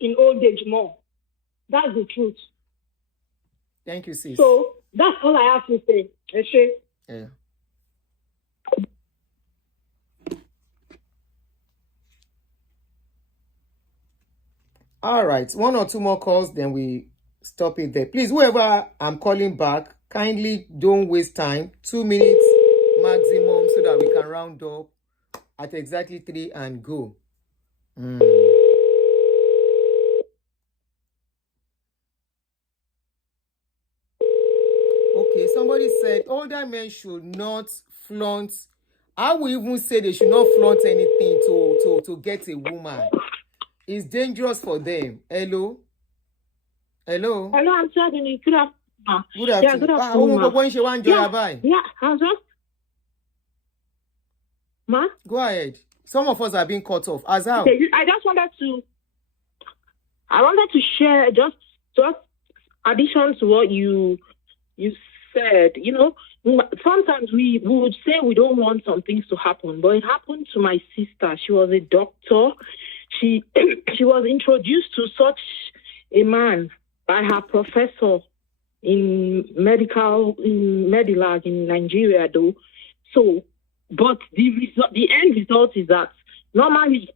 in old age more. That's the truth. Thank you, sis. So that's all I have to say. Yeah. All right, 1 or 2 more calls, then we stop it there. Please, whoever I'm calling back, kindly don't waste time. 2 minutes maximum so that we can round up at exactly 3 and go. Okay, somebody said older men should not flaunt. I will even say they should not flaunt anything to get a woman. It's dangerous for them. Hello? Hello, I'm sorry. Good afternoon. Good afternoon. Yeah, good afternoon. Yeah, how's that? Ma? Go ahead. Some of us are being cut off. As how? Okay, I wanted to share just addition to what you said. Sometimes we would say we don't want some things to happen, but it happened to my sister. She was a doctor. She was introduced to such a man by her professor in Medilag in Nigeria, though. So, but the end result is that normally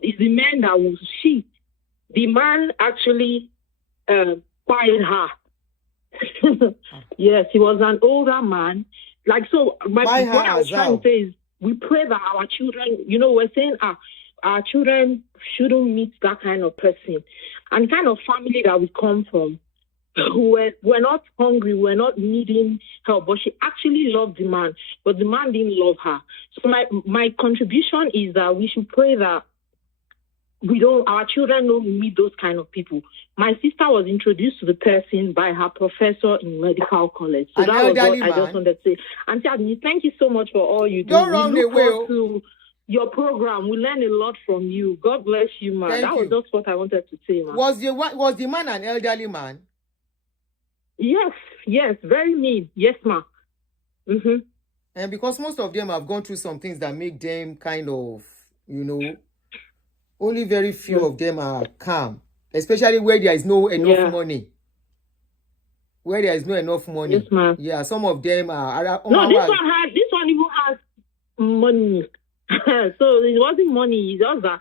it's the man that will cheat. The man actually fired her. Yes, he was an older man. What I was trying to say is we pray that our children, we're saying our children shouldn't meet that kind of person. And kind of family that we come from, we're not hungry, we're not needing help, but she actually loved the man, but the man didn't love her. So my contribution is that we should pray that our children don't meet those kind of people. My sister was introduced to the person by her professor in medical college. So that was what I just wanted to say. Auntie Agnes, thank you so much for all you do. Don't run away. To your program. We learn a lot from you. God bless you, man. That was just what I wanted to say, man. Was the man an elderly man? Yes, very mean. Yes, ma. And because most of them have gone through some things that make them kind of, only very few of them are calm, especially where there is no enough money. Where there is no enough money. Yes, ma'am. Yeah, some of them are. No, this one even has money. So it wasn't money. It's just that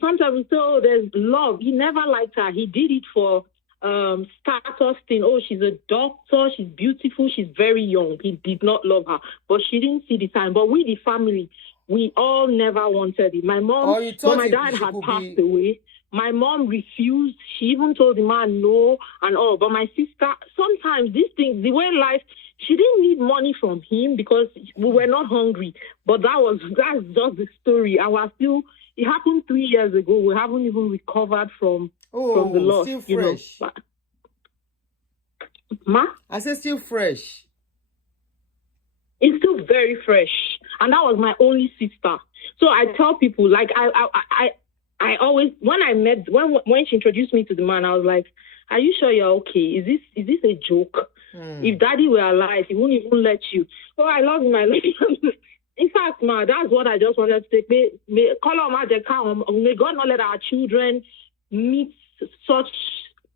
sometimes we say, oh, there's love. He never liked her. He did it for status thing. Oh, she's a doctor. She's beautiful. She's very young. He did not love her, but she didn't see the sign. But we, the family, we all never wanted it. My mom, when my dad had passed away, my mom refused. She even told the man no and all. But my sister, sometimes these things, the way life, she didn't need money from him because we were not hungry. But that's just the story. It happened 3 years ago. We haven't even recovered from the loss. Still fresh. Ma? I said still fresh. It's still very fresh. And that was my only sister. So I tell people, like, I always, when she introduced me to the man, I was like, are you sure you're okay? Is this a joke? If daddy were alive, he wouldn't even let you. Oh, I love him. In fact, ma, that's what I just wanted to say. May God not let our children meet such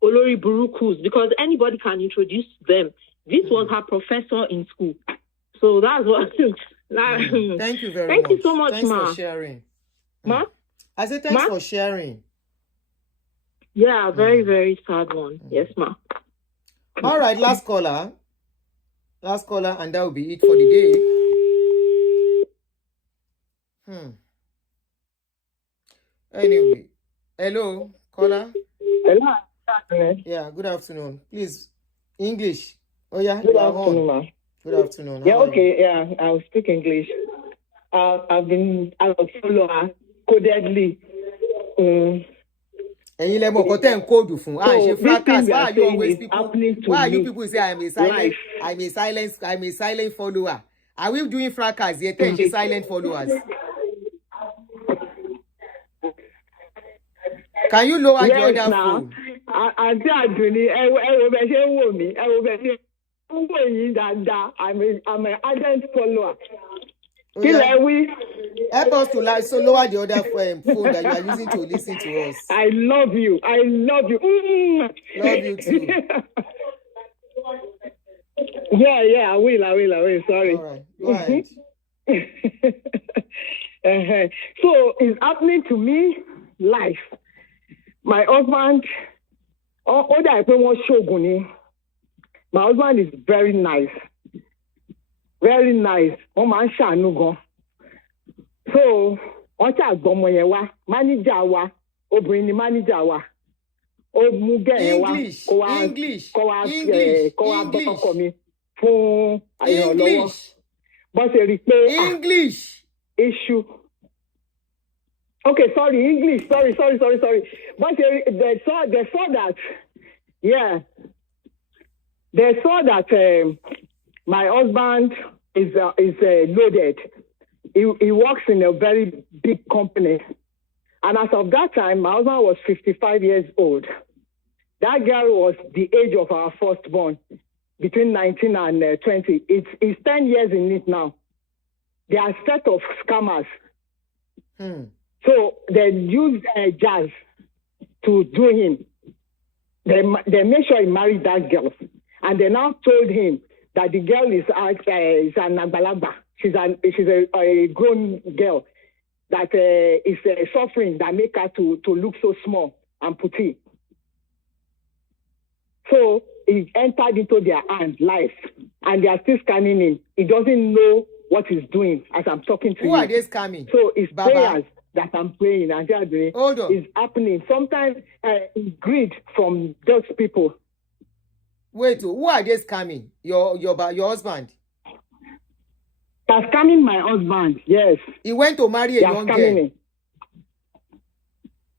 Olori Burukus, because anybody can introduce them. This was her professor in school. So that's what. Thank you very much. Thank you so much, thanks ma. for sharing. Ma? I said thanks for sharing. Yeah, very, very sad one. Yes, ma. All right, last caller. Last caller, and that will be it for the day. Anyway, hello, caller. Hello. Yeah, good afternoon. Please, English. Oh yeah, Good you are afternoon, on. ma. Good afternoon. Yeah, How are okay, you? yeah, I'll speak English. I've been a follower codedly. Ẹ̀yin lẹ mọ̀ nǹkan tẹ́ ń kóòdù fún. So this thing we Why are are you saying always is people? happening to Why are you me. people say I'm a silent follower? Are we doing fracas here? Tẹ́ ń ṣe silent followers. Can you lower the other phone? Àǹtí Àdùnní, ẹ wo bẹ ṣe ń wò mí, ẹ wo bẹ ṣe ń wò yín dáadáa. I'm an ardent follower. Oh, yeah. Help us to lower the other phone that you are using to listen to us. I love you. I love you. Love you too. Yeah, I will. Sorry. All right, go ahead. So it's happening to me live. My husband, my husband is very nice. Very nice. So, manager wa, obìnrin manager wa. English. Issue. Okay, sorry, English. Sorry. But they saw that, yeah. They saw that my husband is loaded. He works in a very big company. And as of that time, my husband was 55 years old. That girl was the age of our firstborn, between 19 and 20. It's 10 years in it now. They are a set of scammers. So they used jazz to do him. They made sure he married that girl. And they now told him that the girl is an agbalagba. She's a grown girl that is suffering, that make her to look so small and petite. So he entered into their hands live, and they are still scanning him. He doesn't know what he's doing as I'm talking to you. Who are they scamming? So it's Baba? prayers that I'm praying and they're doing is happening. Sometimes greed from those people. Wait, who are they scamming? Your husband? They're scamming my husband, yes. He went to marry a young girl.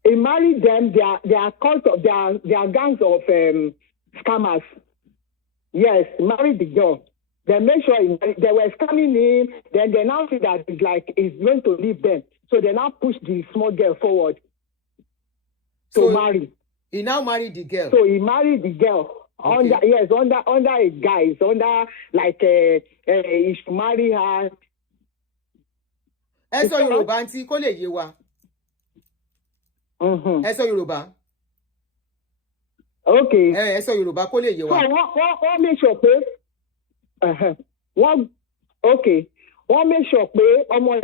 He married them. They are gangs of scammers. Yes, married the girl. They made sure they were scamming him. Then they now see that he's going to leave them. So they now push the small girl forward to marry. He now married the girl. So he married the girl. Okay. Under a guise, he should marry her. Ẹ sọ Yorùbá àǹtí kó lè yé wa. Ẹ sọ Yorùbá. Okay. Ẹ sọ Yorùbá kó lè yé wa. So wọ́n make sure pé wọ́n make sure pé ọmọ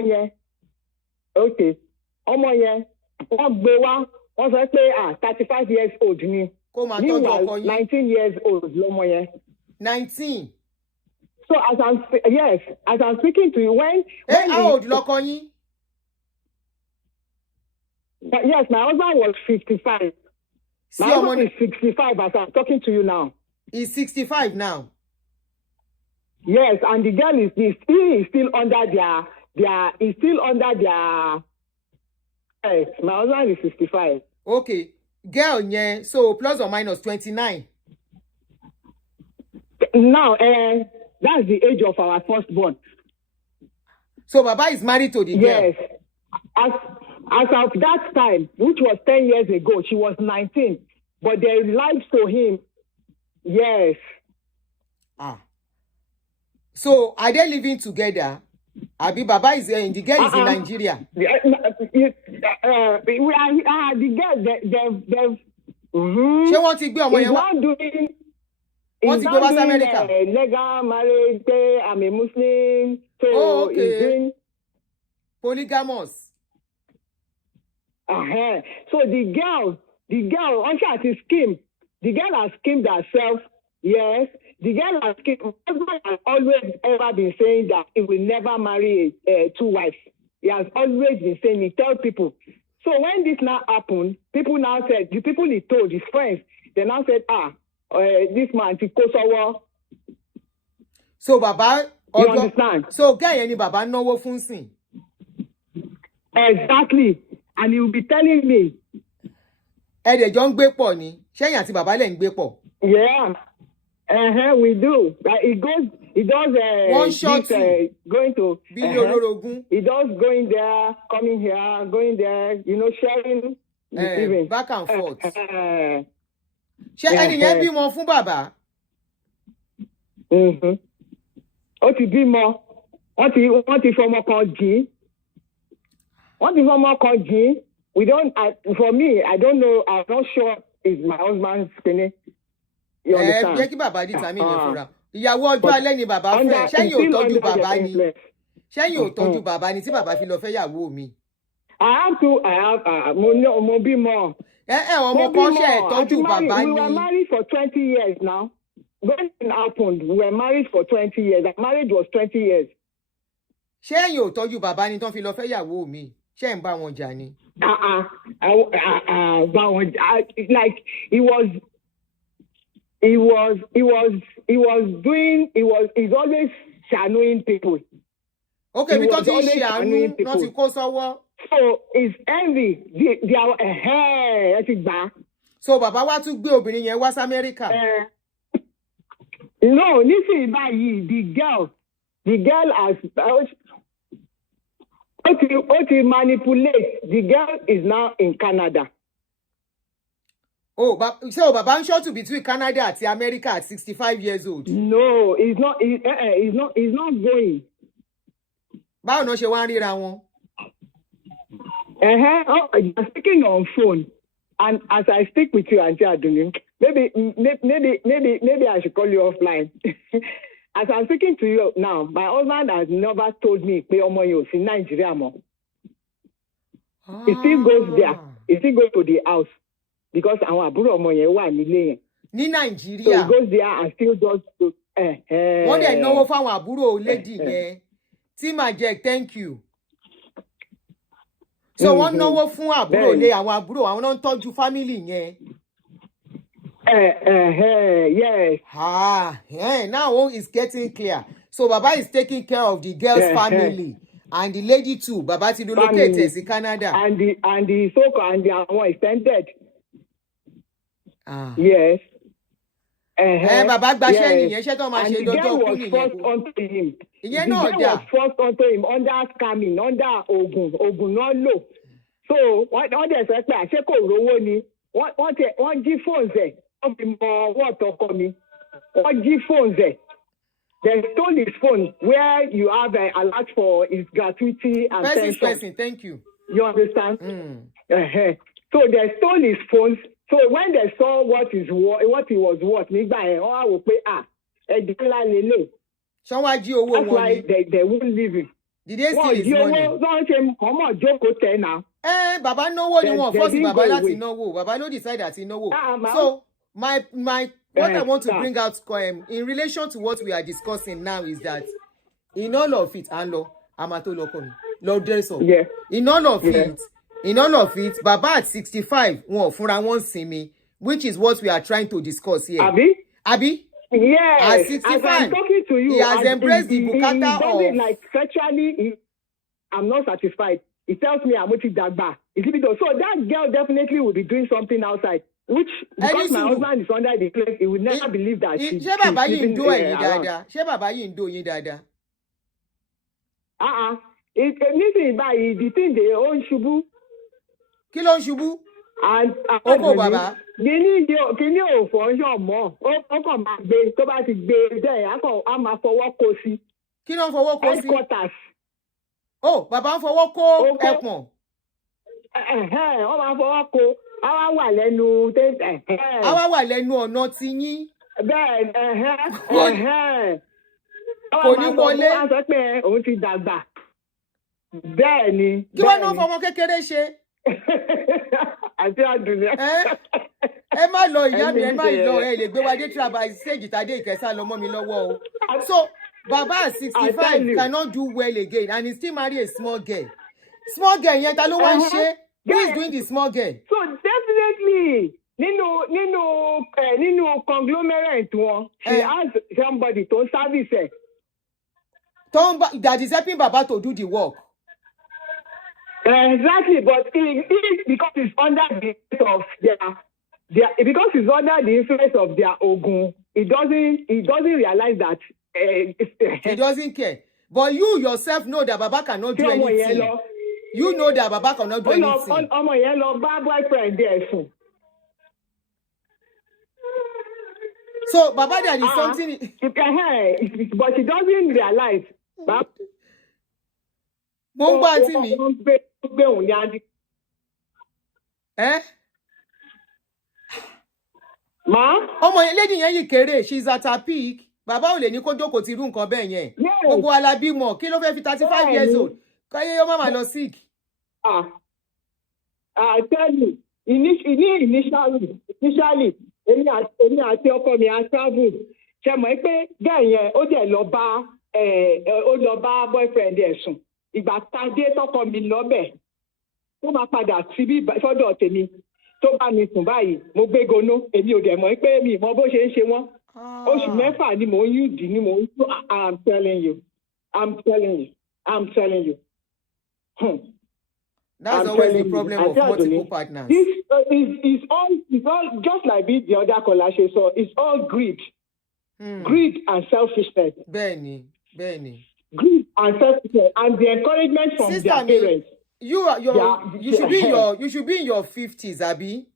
yẹn wọ́n gbé wá wọ́n sọ pé 35 years old ni. Meanwhile, 19 years old lọmọ yẹn. 19. So as I'm speaking to you, when how old lọkọ yín? Yes, my husband was 55. My husband is 65 as I'm talking to you now. He's 65 now. Yes, and the girl is still under their. Yes, my husband is 65. Okay. Girl, so plus or minus 29. Now, That's the age of our firstborn. So Baba is married to the girl? Yes. As of that time, which was 10 years ago, she was 19. But they lied to him. Yes. So are they living together? Abi Baba is in the girl is in Nigeria. The girl, She wants to be on he's not doing. He's not doing legal marriage. I'm a Muslim, so he's doing polygamous. So the girl also has a scheme. The girl has schemed herself. Yes, the girl has schemed. Husband has always ever been saying that he will never marry two wives. He has always been saying it. Tell people. So when this now happened, people now said, the people he told, his friends, they now said, this man, Kosovo. So Baba, you understand? So guy, any Baba no wo fun sin. Exactly, and he will be telling me. Ede jọ ń gbé pọ̀ ni. Ṣẹ́yìn àti Baba lẹ ń gbé pọ̀. Yeah. We do. He does one shot going to he does going there, coming here, going there, sharing receiving. Back and forth. Ṣé ẹnìyẹn bímọ fún Baba? Ó ti bímọ. Wọ́n ti fọmọ kan jí. Wọ́n ti fọmọ kan jí. We don't. For me, I don't know. I'm not sure it's my husband's penny. You understand? Jẹ́ kí Baba determine yẹn fúnra. Ìyàwó ọjọ́ alẹ́ ni Baba fẹ́. Ṣẹ́yìn ò tọ́jú Baba ni. Ṣẹ́yìn ò tọ́jú Baba ni tí Baba fi lọ fẹ́ yàwó mi. I have mo bímọ. Ọmọ kan ṣe tọ́jú Baba ni. We were married for 20 years now. When it happened, we were married for 20 years. Our marriage was 20 years. Ṣẹ́yìn ò tọ́jú Baba ni tán fi lọ fẹ́ yàwó mi. Ṣé ń bá wọn jà ni? Like he's always shadowing people. Okay, because he's shadowing, not to cause our. So it's envy. They are So Baba wá tún gbé obìnrin yẹn wá sí America. No, listen, the girl has to manipulate. The girl is now in Canada. Oh, so Baba ń short between Canada and America at 65 years old. No, he's not. He's not going. Báwo náà ṣe wá ń ríra wọn? You're speaking on phone, and as I speak with you, Auntie Aduni, maybe I should call you offline. As I'm speaking to you now, my husband has never told me pé ọmọ yẹn ò sí Nigeria mọ́. He still goes there. He still goes to the house because àwọn àbúrò ọmọ yẹn wà nílé yẹn. Ní Nigeria. So he goes there and still does. Wọ́n dẹ̀ náwó fáwọn àbúrò lady yẹn. Timajek, thank you. So wọ́n náwó fún àbúrò lé àwọn àbúrò àwọn náà ń tọ́jú family yẹn. Yes. Now it's getting clear. So Baba is taking care of the girl's family and the lady too. Baba ti relocate to Canada. And the so-called and the one extended. Yes. Baba gbaṣẹ́ nìyẹn ṣé tó máa ṣe dọ́dọ́ kú nìyẹn. Ìyẹn náà dà. The girl was forced onto him under scamming, under Ogun náà lò. So wọ́n dẹ̀ sọ pé àṣé kò rówó ni. Wọ́n jí phones ẹ̀. Wọ́n fi mọ wọ́n tọkọ mi. Wọ́n jí phones ẹ̀. They stole his phone where you have a alert for his gratuity and pension. Thank you. You understand? So they stole his phones. So when they saw what he was worth, nígbà yẹn wọ́n á wò pé ẹ̀dín ńlá lélẹ̀. Ṣé wọ́n á jí owó wọn ni? That's why they won't leave him. Did they steal his money? Wọ́n ṣe ọmọ jókòó tẹ̀ náà. Baba náwó ni wọ́n force Baba láti náwó. Baba no decide àti náwó. So my what I want to bring out in relation to what we are discussing now is that in all of it, Lord dress up. In all of it, Baba at 65, wọn fúnra wọn sinmi, which is what we are trying to discuss here. Abi? Yes. At 65, as I'm talking to you, he has embraced the bukata of. Like sexually, I'm not satisfied. He tells me I'm dagba. So that girl definitely will be doing something outside. which because my husband is under the place, he would never believe that she's sleeping around. Ṣé bàbá yìí ń dó yín dáadáa? Nísìnyí báyìí, the thing dey ó ń ṣubú. Kí ló ń ṣubú? Oko bàbá. Kíní ò fọ́nṣọ̀ mọ́, ó kàn máa gbé, tó bá ti gbé bẹ́ẹ̀, á máa fọwọ́ kó sí. Kí ló ń fọwọ́ kó sí? Headquarters. Bàbá ń fọwọ́ kó ẹpọ̀n. Wọ́n máa fọwọ́ kó, á wá wà lẹ́nu. Á wá wà lẹ́nu ọ̀nà ti yín. Bẹ́ẹ̀ kò ní wọlé. Wọ́n sọ pé òun ti dàgbà. Bẹ́ẹ̀ ni. Kí wọ́n náà fọmọ kékeré ṣe? Àti àdùnnú. Ẹ má lọ ìyá mi, ẹ má lọ, ẹ lè gbé wa dé travel stage tàdé ìkẹsà lọ mọ́ mi lọ́wọ́ o. So Baba at 65 cannot do well again and he still marry a small girl. Small girl yẹn ta ló wá ń ṣe? Who is doing the small girl? So definitely nínú conglomerate wọn, she has somebody to service her. That is helping Baba to do the work. Exactly, but because it's under the influence of because it's under the influence of their ogun, he doesn't realize that he doesn't care. But you yourself know that Baba cannot do anything. You know that Baba cannot do anything. Ọmọ yẹn lọ bá boyfriend there sùn. So Baba, there is something. But he doesn't realize. Mo ń gbọ́ àǹtí mi. Ọmọ yẹn lady yẹn yìí kéré, she is at her peak. Bàbá ò lè ní kó jókòó ti irú nǹkan bẹ́ẹ̀ yẹn. Gbogbo alábímọ, kí ló fẹ́ fi 35 years old? Káyé ọmọ máa lọ sick. I tell you, initially, èmi àti ọkọ mi á travel. Ṣé mọ̀ pé bẹ́ẹ̀ yẹn ó dẹ̀ lọ bá boyfriend ẹ̀ sùn. Ìgbà tadé tọkọ mi lọ́bẹ̀ tó máa padà síbí sọ́dọ̀ tèmi tó bá mi sùn báyìí mo gbé gono èmi ò dẹ̀ mọ̀ pé mi mọ bó ṣe ń ṣe wọ́n. Oṣù mẹ́fà ni mò ń yúdì ni mò ń tó. I'm telling you. That's always the problem of multiple partners. This is all just like the other caller she saw. It's all greed. Greed and selfishness. Bẹ́ẹ̀ni. Greed and selfishness and the encouragement from their parents. You should be in your 50s, Abi.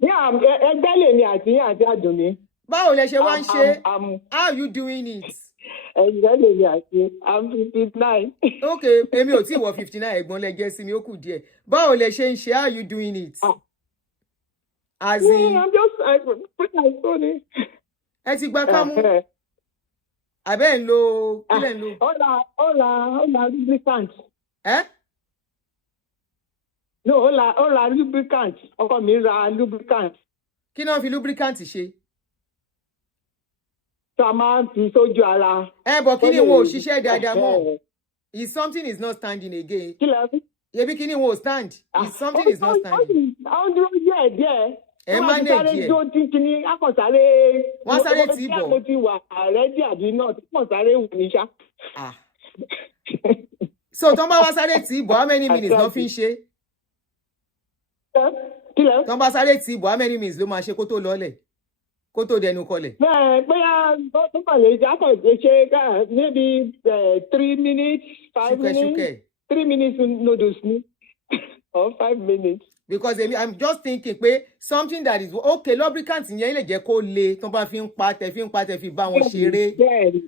Yeah, ẹgbẹ́ lèmi àti àdùnní. Báwo lẹ ṣe wá ń ṣe? How are you doing it? Ẹgbẹ́ lèmi àti I'm 59. Okay, èmi ò tí wọ 59 ẹ̀gbọ́n lẹ jẹ́ sí mi ó kù díẹ̀. Báwo lẹ ṣe ń ṣe? How are you doing it? As in, I'm just put my phone in. Ẹ ti gba kámú. Àbẹ́ ń lo kílẹ̀ ń lo. Hola, lubricant. No, hola, lubricant. Ọkọ mi ra lubricant. Kí náà fi lubricant ṣe? So a máa ń fi sójú ara. Bọ̀ kí ni wọn ò ṣiṣẹ́ dáadáa mọ́? If something is not standing again. Kí lẹ fi? Yẹbi kí ni wọn ò stand? If something is not standing. Àwọn dúró díẹ̀. Ẹ má lè díẹ̀. Wọ́n ti kíní akọ̀sáré. Wọ́n sáré tì í bọ̀. Mo ti wà rẹ́dí àbí náà tí wọ́n sáré wù mí ṣá. So tó ń bá wá sáré tì í bọ̀, how many minutes ló fi ń ṣe? Tó ń bá sáré tì í bọ̀, how many minutes ló máa ṣe kó tó lọ́lẹ̀? Kó tó dẹnu kọlẹ̀? Bóyá tó kàn lè ṣe maybe 3 minutes, 5 minutes. 3 minutes noodles ni or 5 minutes. Because I'm just thinking pé something that is okay lubricant yẹn lè jẹ́ kó le tó bá fi ń pa tẹ fi bá wọn ṣeré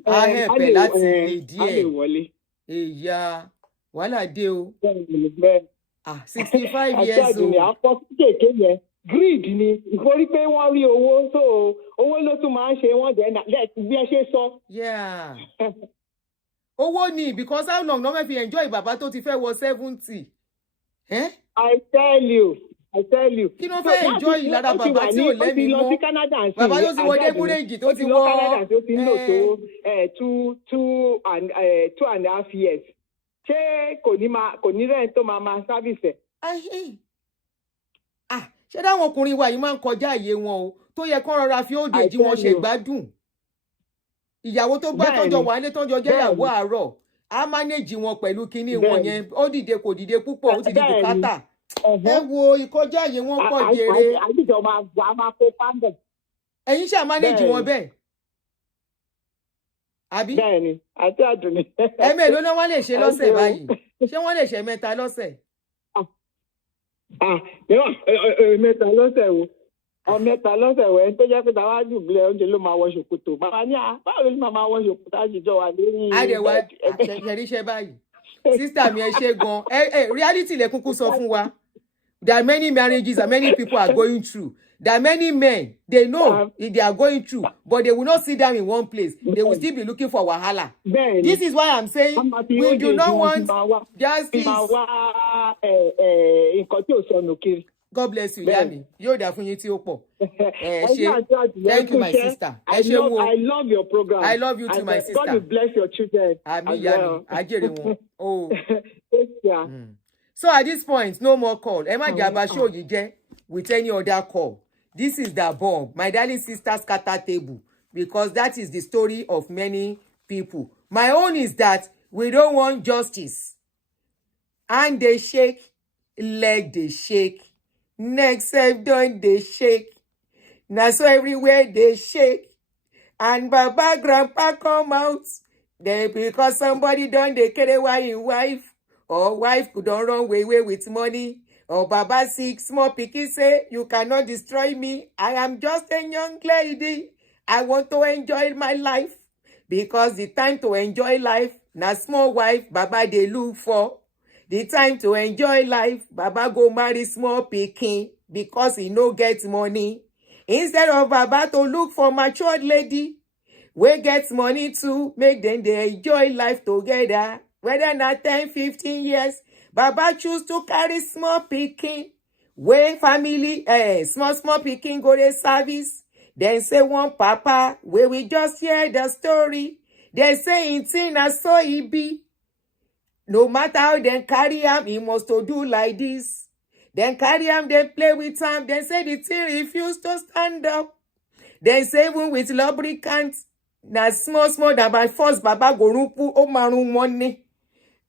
á hẹ̀pẹ̀ láti lè díẹ̀. Èyà wàhálà dé o. 65 years old. Àpọ̀ kéèké yẹn greed ni ìforí pé wọ́n rí owó so owó ló tún máa ń ṣe wọ́n dẹ̀ bí ẹ ṣe sọ. Yeah. Owó ni because how long no me fi enjoy bàbá tó ti fẹ́ wọ 70. I tell you. Kí ló fẹ́ enjoy lára bàbá tí ò lẹ́mí mọ́? Bàbá tó ti wọ débúrèjì tó ti wọ. Canada tó ti ń lò tó 2.5 years. Ṣé kò ní rẹ̀ tó máa service ẹ̀? Ṣé dáwọn ọkùnrin wa yìí máa ń kọjá àyè wọn o tó yẹ kán rọra fi òde jí wọn ṣe gbádùn. Ìyàwó tó gbá tọ́jọ́ wà ní tọ́jọ́ jẹ́ ìyàwó àárọ̀ á mánéjì wọn pẹ̀lú kinní wọn yẹn ó dìde kò dìde púpọ̀ ó ti di bùkátà wo ìkọjá yìí wọ́n pọ̀ jèrè. Àdìjọ máa kó pàǹdà. Ẹ̀yin ṣáà manage wọn bẹ́ẹ̀. Àbí? Bẹ́ẹ̀ni, àti àdùnní. Ẹ̀mélòó náà wọ́n lè ṣe lọ́sẹ̀ báyìí? Ṣé wọ́n lè ṣe mẹ́ta lọ́sẹ̀? Mẹ́ta lọ́sẹ̀ wo? Mẹ́ta lọ́sẹ̀ wo? Ẹni tó jẹ́ pé táwa dùbúlẹ̀ oúnjẹ ló máa wọ ṣòkòtò. Bàbá ní báwo ló máa wọ ṣòkòtò àṣìjọ wà lórí. Àdẹ̀wà àṣẹríṣẹ́ báyìí. Sísítà mi ẹ ṣe gan. Reality lẹ kúkú sọ fún wa. There are many marriages and many people are going through. There are many men, they know if they are going through, but they will not sit down in one place. They will still be looking for wahala. This is why I'm saying we do not want justice. God bless you, Yami. Yóò dà fún yín tí ó pọ̀. Thank you, my sister. I love your program. I love you too, my sister. God will bless your children. Àmín, Yami. Ajere wọn. Oh. So at this point, no more call. Ẹ má jẹ́ àbá show yìí jẹ́ with any other call. This is the bomb. My darling sister scatter table, because that is the story of many people. My own is that we don't want justice. And they shake, leg they shake, neck self done they shake. Now so everywhere they shake. And Baba grandpa come out. They because somebody done they carry away wife. Or wife could don't run away with money. Or Baba sick, small picky say, you cannot destroy me. I am just a young lady. I want to enjoy my life. Because the time to enjoy life, na small wife, Baba they look for. The time to enjoy life, Baba go marry small pikin because he no get money. Instead of Baba to look for matured lady, we get money too, make them they enjoy life together. Whether not 10, 15 years, Baba choose to carry small pikin. When family, small pikin go to service. Then say one papa, where we just hear the story. They say in Tina so he be. No matter how they carry him, he must to do like this. Then carry him, then play with him. Then say the thing refuse to stand up. Then say even with lubricant. Na small, that by force Baba go rumpu o maru money.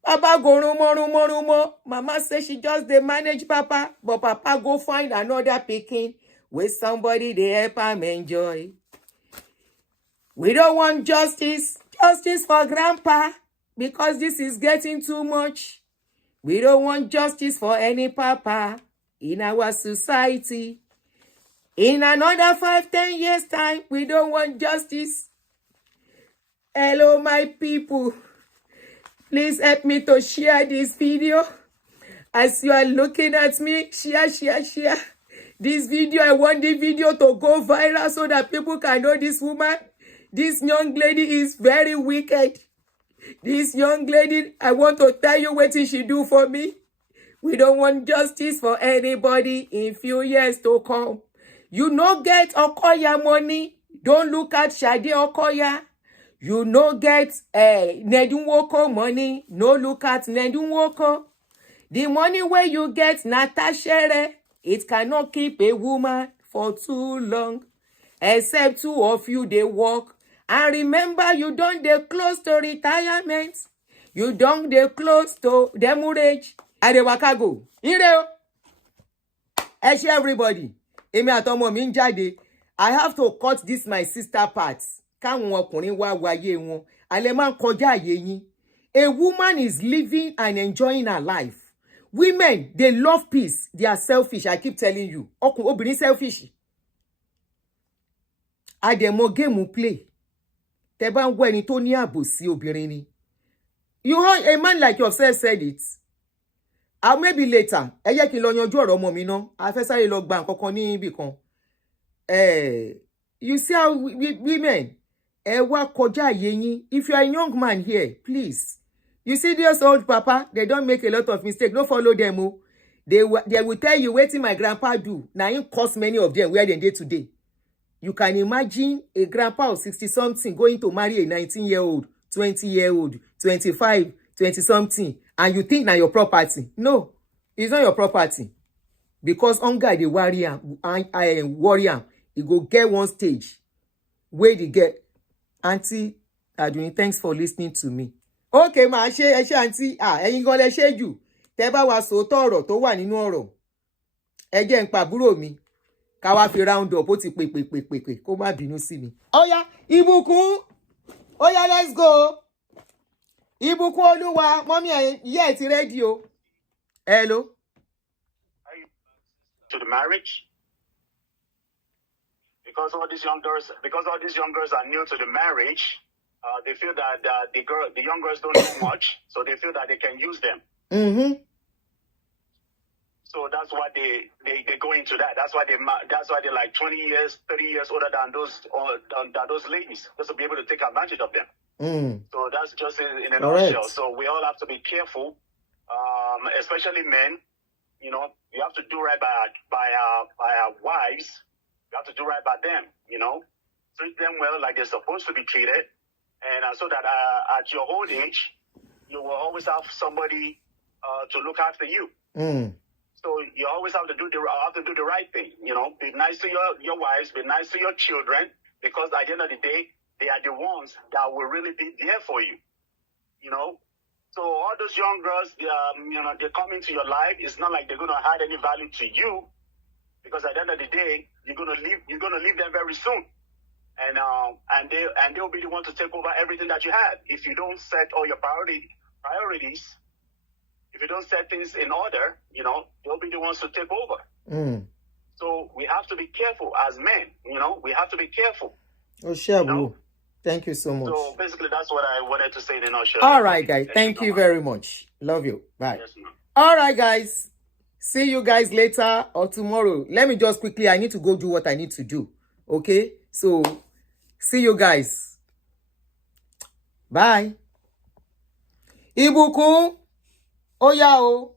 Baba go rumo. Mama say she just dey manage Papa, but Papa go find another pikin with somebody they help him enjoy. We don't want justice for Grandpa, because this is getting too much. We don't want justice for any Papa in our society. In another 5-10 years time, we don't want justice. Hello, my people. Please help me to share this video. As you are looking at me, share. This video, I want the video to go viral so that people can know this woman. This young lady is very wicked. This young lady, I want to tell you what she do for me. We don't want justice for anybody in few years to come. You no get Okoya money. Don't look at Shade Okoya. You no get Nedunwoko money. No look at Nedunwoko. The money where you get Natasha, it cannot keep a woman for too long. Except two of you, they work. And remember, you don't dey close to retirement. You don't dey close to demurrage. Adewaka go. Ire o. Everybody. Emi atomo mi njade. I have to cut this my sister parts. Káwọn ọkùnrin wá wáyé wọn. Alẹ́ máa ń kọjá àyè yín. A woman is living and enjoying her life. Women, they love peace. They are selfish. I keep telling you. Obìnrin selfish. Àdẹ̀mọ game play. Tẹ́ bá ń wá ẹni tó ní àbòsí obìnrin ni. You heard a man like yourself said it. Maybe later. Ẹ jẹ́ kí n lọ yanjú ọ̀rọ̀ ọmọ mi ná. A fẹ́ sáré lọ gba nǹkan kan ní ibì kan. You see how women wá kọjá àyè yín. If you are a young man here, please. You see those old papa, they don't make a lot of mistakes. Don't follow them. Oh. They will tell you wetin my grandpa do. Now him cost many of them where they dey today. You can imagine a grandpa of 60-something going to marry a 19-year-old, 20-year-old, 25, 20-something, and you think now your property. No, it's not your property. Because hunger dey worry am, he go get one stage where they get. Auntie Aduni, thanks for listening to me. Okay, ma ṣe auntie, ẹ̀yin gan lẹ ṣe jù. Tẹ́ bá wa sọ tọ̀rọ̀ tó wà nínú ọ̀rọ̀. ẹ jẹ́ n pa àbúrò mi ká wá fi round up ó ti pè kó má bínú sí mi. Óyá ìbùkún óyá let's go ìbùkún olúwa mọ́mí ẹ̀ ti rẹ́dí o. Hello. To the marriage, because all these young girls are new to the marriage, they feel that the young girls don't know much, so they feel that they can use them. Mm-hmm. So that's why they go into that. That's why they're like 20 years, 30 years older than those ladies, just to be able to take advantage of them. Mm. So that's just in a Correct. nutshell. So we all have to be careful, especially men. You know, you have to do right by our wives. You have to do right by them. You know, treat them well like they're supposed to be treated, and so that at your old age, you will always have somebody to look after you. Mm. So you always have to do the right thing. You know, be nice to your wives, be nice to your children, because at the end of the day, they are the ones that will really be there for you. You know. So all those young girls, they come into your life. It's not like they're going to add any value to you, because at the end of the day, you're going to leave them very soon, and they'll be the one to take over everything that you have if you don't set all your priorities. If you don't set things in order, you know, they'll be the ones to take over. Mm. So we have to be careful as men. You know, we have to be careful. Oh, sure, bro. Thank you so much. So basically, that's what I wanted to say in a nutshell. All right, guys. Thank you very much. Love you. Bye. Yes, ma'am. All right, guys. See you guys later or tomorrow. Let me just quickly, I need to go do what I need to do. Okay? So, see you guys. Bye. Ìbùkún. Ó yá o.